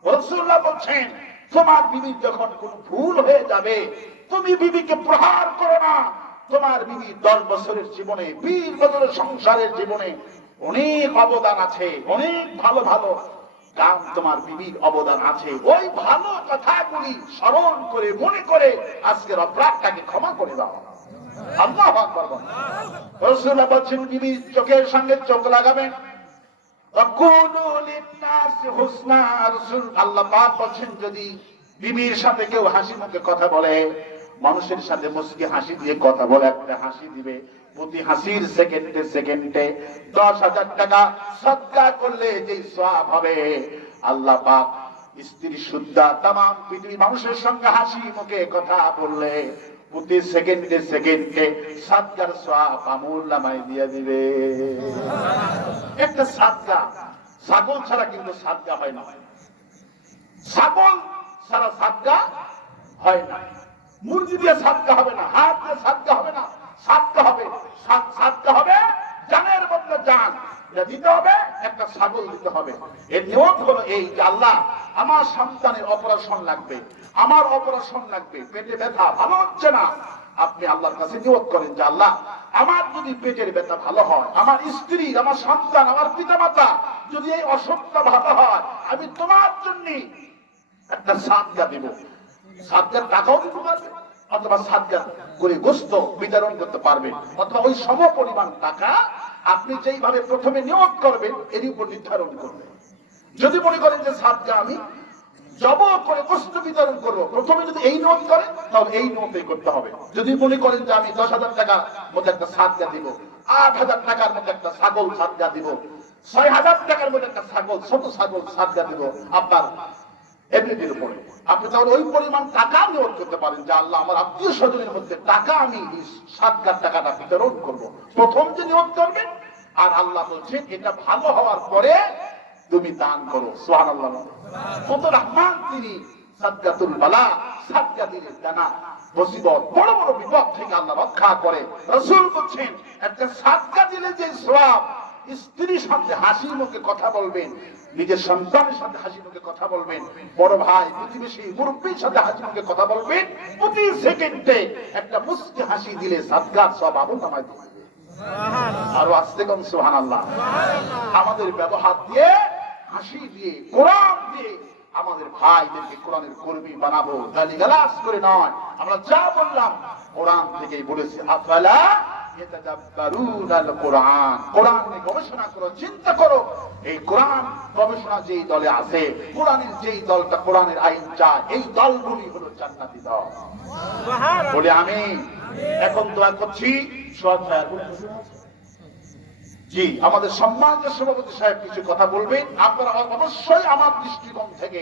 রাসূলুল্লাহ বলছেন তোমার বিবির যখন কোন ভুল হয়ে যাবে, তুমি বিবিকে প্রহার করো না। তোমার বিবি 10 বছরের জীবনে, 20 বছরের সংসারের জীবনে অনেক অবদান আছে, অনেক ভালো ভালো কাম তোমার বিবির অবদান আছে। ওই ভালো কথাগুলি স্মরণ করে মনে করে আজকের অপরাধটাকে ক্ষমা করে দাও। আল্লাহু আকবার। রাসূলুল্লাহ বলেন বিবির চোখের সঙ্গে চোখ লাগাবেন। আল্লাহ পাক বলেন যদি বিবির সাথে কেউ হাসি মুখে কথা বলে, মানুষের সাথে মুস্কি হাসি দিয়ে কথা বলে, একটা হাসি দিবে, প্রতি হাসির সেকেন্ডে সেকেন্ডে 10,000 টাকা সদকা করলে যে সওয়াব হবে, আল্লাহ পাক স্ত্রী শুদ্ধা তাম পৃথিবীর মানুষের সঙ্গে হাসি মুখে কথা বললে প্রতি সেকেন্ডে সেকেন্ডে সদকার সওয়াব আমল নামায় দিয়ে দিবে। একটা সদকা, ছাগল ছাড়া কিন্তু সদকা হয় না, ছাগল ছাড়া সদকা হয় না, মুরগি দিয়ে সদকা হবে না, হাত দিয়ে সদকা হবে না, সদকা হবে, সদকা হবে জানের বদলে জান, যা দিতে হবে একটা ছাগল দিতে হবে। এর নিয়ম হলো এই যে আল্লাহ আমার সন্তানের অপারেশন লাগবে, আমার অপারেশন লাগবে, পেটে ব্যথা ভালো হচ্ছে না, আপনি আল্লাহর কাছে নিয়ত করেন যে আল্লাহ আমার যদি পেটের ব্যথা ভালো হয়, আমার স্ত্রী, আমার সন্তান, আমার পিতামাতা যদি এই অসুখটা ভালো হয়, আমি তোমার জন্য একটা সাদকা দিব। সাদকার টাকাও দিতে পারবে, অথবা সাদকা করে গোশত বিতরণ করতে পারবেন, অথবা ওই সম পরিমাণ টাকা আপনি যেইভাবে প্রথমে নিয়োগ করবেন এর উপর নির্ধারণ করবেন। যদি মনে করেন যে সাদকা আমি জব করে গোশত বিতরণ করবো, প্রথমে যদি এই নিয়োগ করেন তাহলে এই নিয়োগই করতে হবে। যদি মনে করেন যে আমি 10,000 টাকার মধ্যে একটা সাদকা দিব, 8,000 টাকার মধ্যে একটা ছাগল সাদকা দিব, 6,000 টাকার মধ্যে একটা ছাগল, ছোট ছাগল সাদকা দিব, আপনার এমনিটির উপরে আপনি তাহলে ওই পরিমাণ টাকা নিয়োগ করতে পারেন যে আল্লাহ আমার আত্মীয় স্বজনের মধ্যে টাকা আমি সাদকার টাকাটা বিতরণ করব। প্রথম যে নিয়োগ করবেন, আর আল্লাহ বলছেন এটা ভালো হওয়ার পরে তুমি দান করো। সুবহানাল্লাহ। কত রহমান তিনি, সাদকাতুল বালা, সাদকা দিলে দানা মুসিবত, বড় বড় বিপদ থেকে আল্লাহ রক্ষা করে। রাসূল বলছেন একটা সাদকা দিলে যে সওয়াব, স্ত্রীর সাথে হাসি মুখে কথা বলবেন, নিজের সন্তানের সাথে হাসি মুখে কথা বলবেন, বড় ভাই, প্রতিবেশী, মুরব্বীর সাথে হাসি মুখে কথা বলবেন, প্রতি সেকেন্ডে একটা মুস্কি হাসি দিলে সাদকার সওয়াব নামায় দিবে। আরো আস্তে কম সুবহানাল্লাহ। আমাদের ব্যবহার দিয়ে, হাসি দিয়ে, কোরআন দিয়ে আমাদের ভাইদেরকে কোরআনের কর্মী বানাবো, গালিগালাজ করে নয়। আমরা যা বললাম কোরআন থেকেই বলেছি। আফালা ইয়াতাদাব্বারুনাল কোরআন, কোরআন নিয়ে গবেষণা করো, চিন্তা করো। এই কোরআন গবেষণা যেই দলে আছে, কোরআনের যেই দলটা কোরআনের আইন চায়, এই দলগুলি হলো জান্নাতি দল। বলে আমি এখন দোয়া করছি। জি, আমাদের সম্মানিত সভাপতি সাহেব কিছু কথা বলবেন। আপনারা অবশ্যই আমার দৃষ্টিকোণ থেকে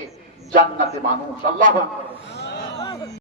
জান্নাতে মানুষ। আল্লাহু আকবার।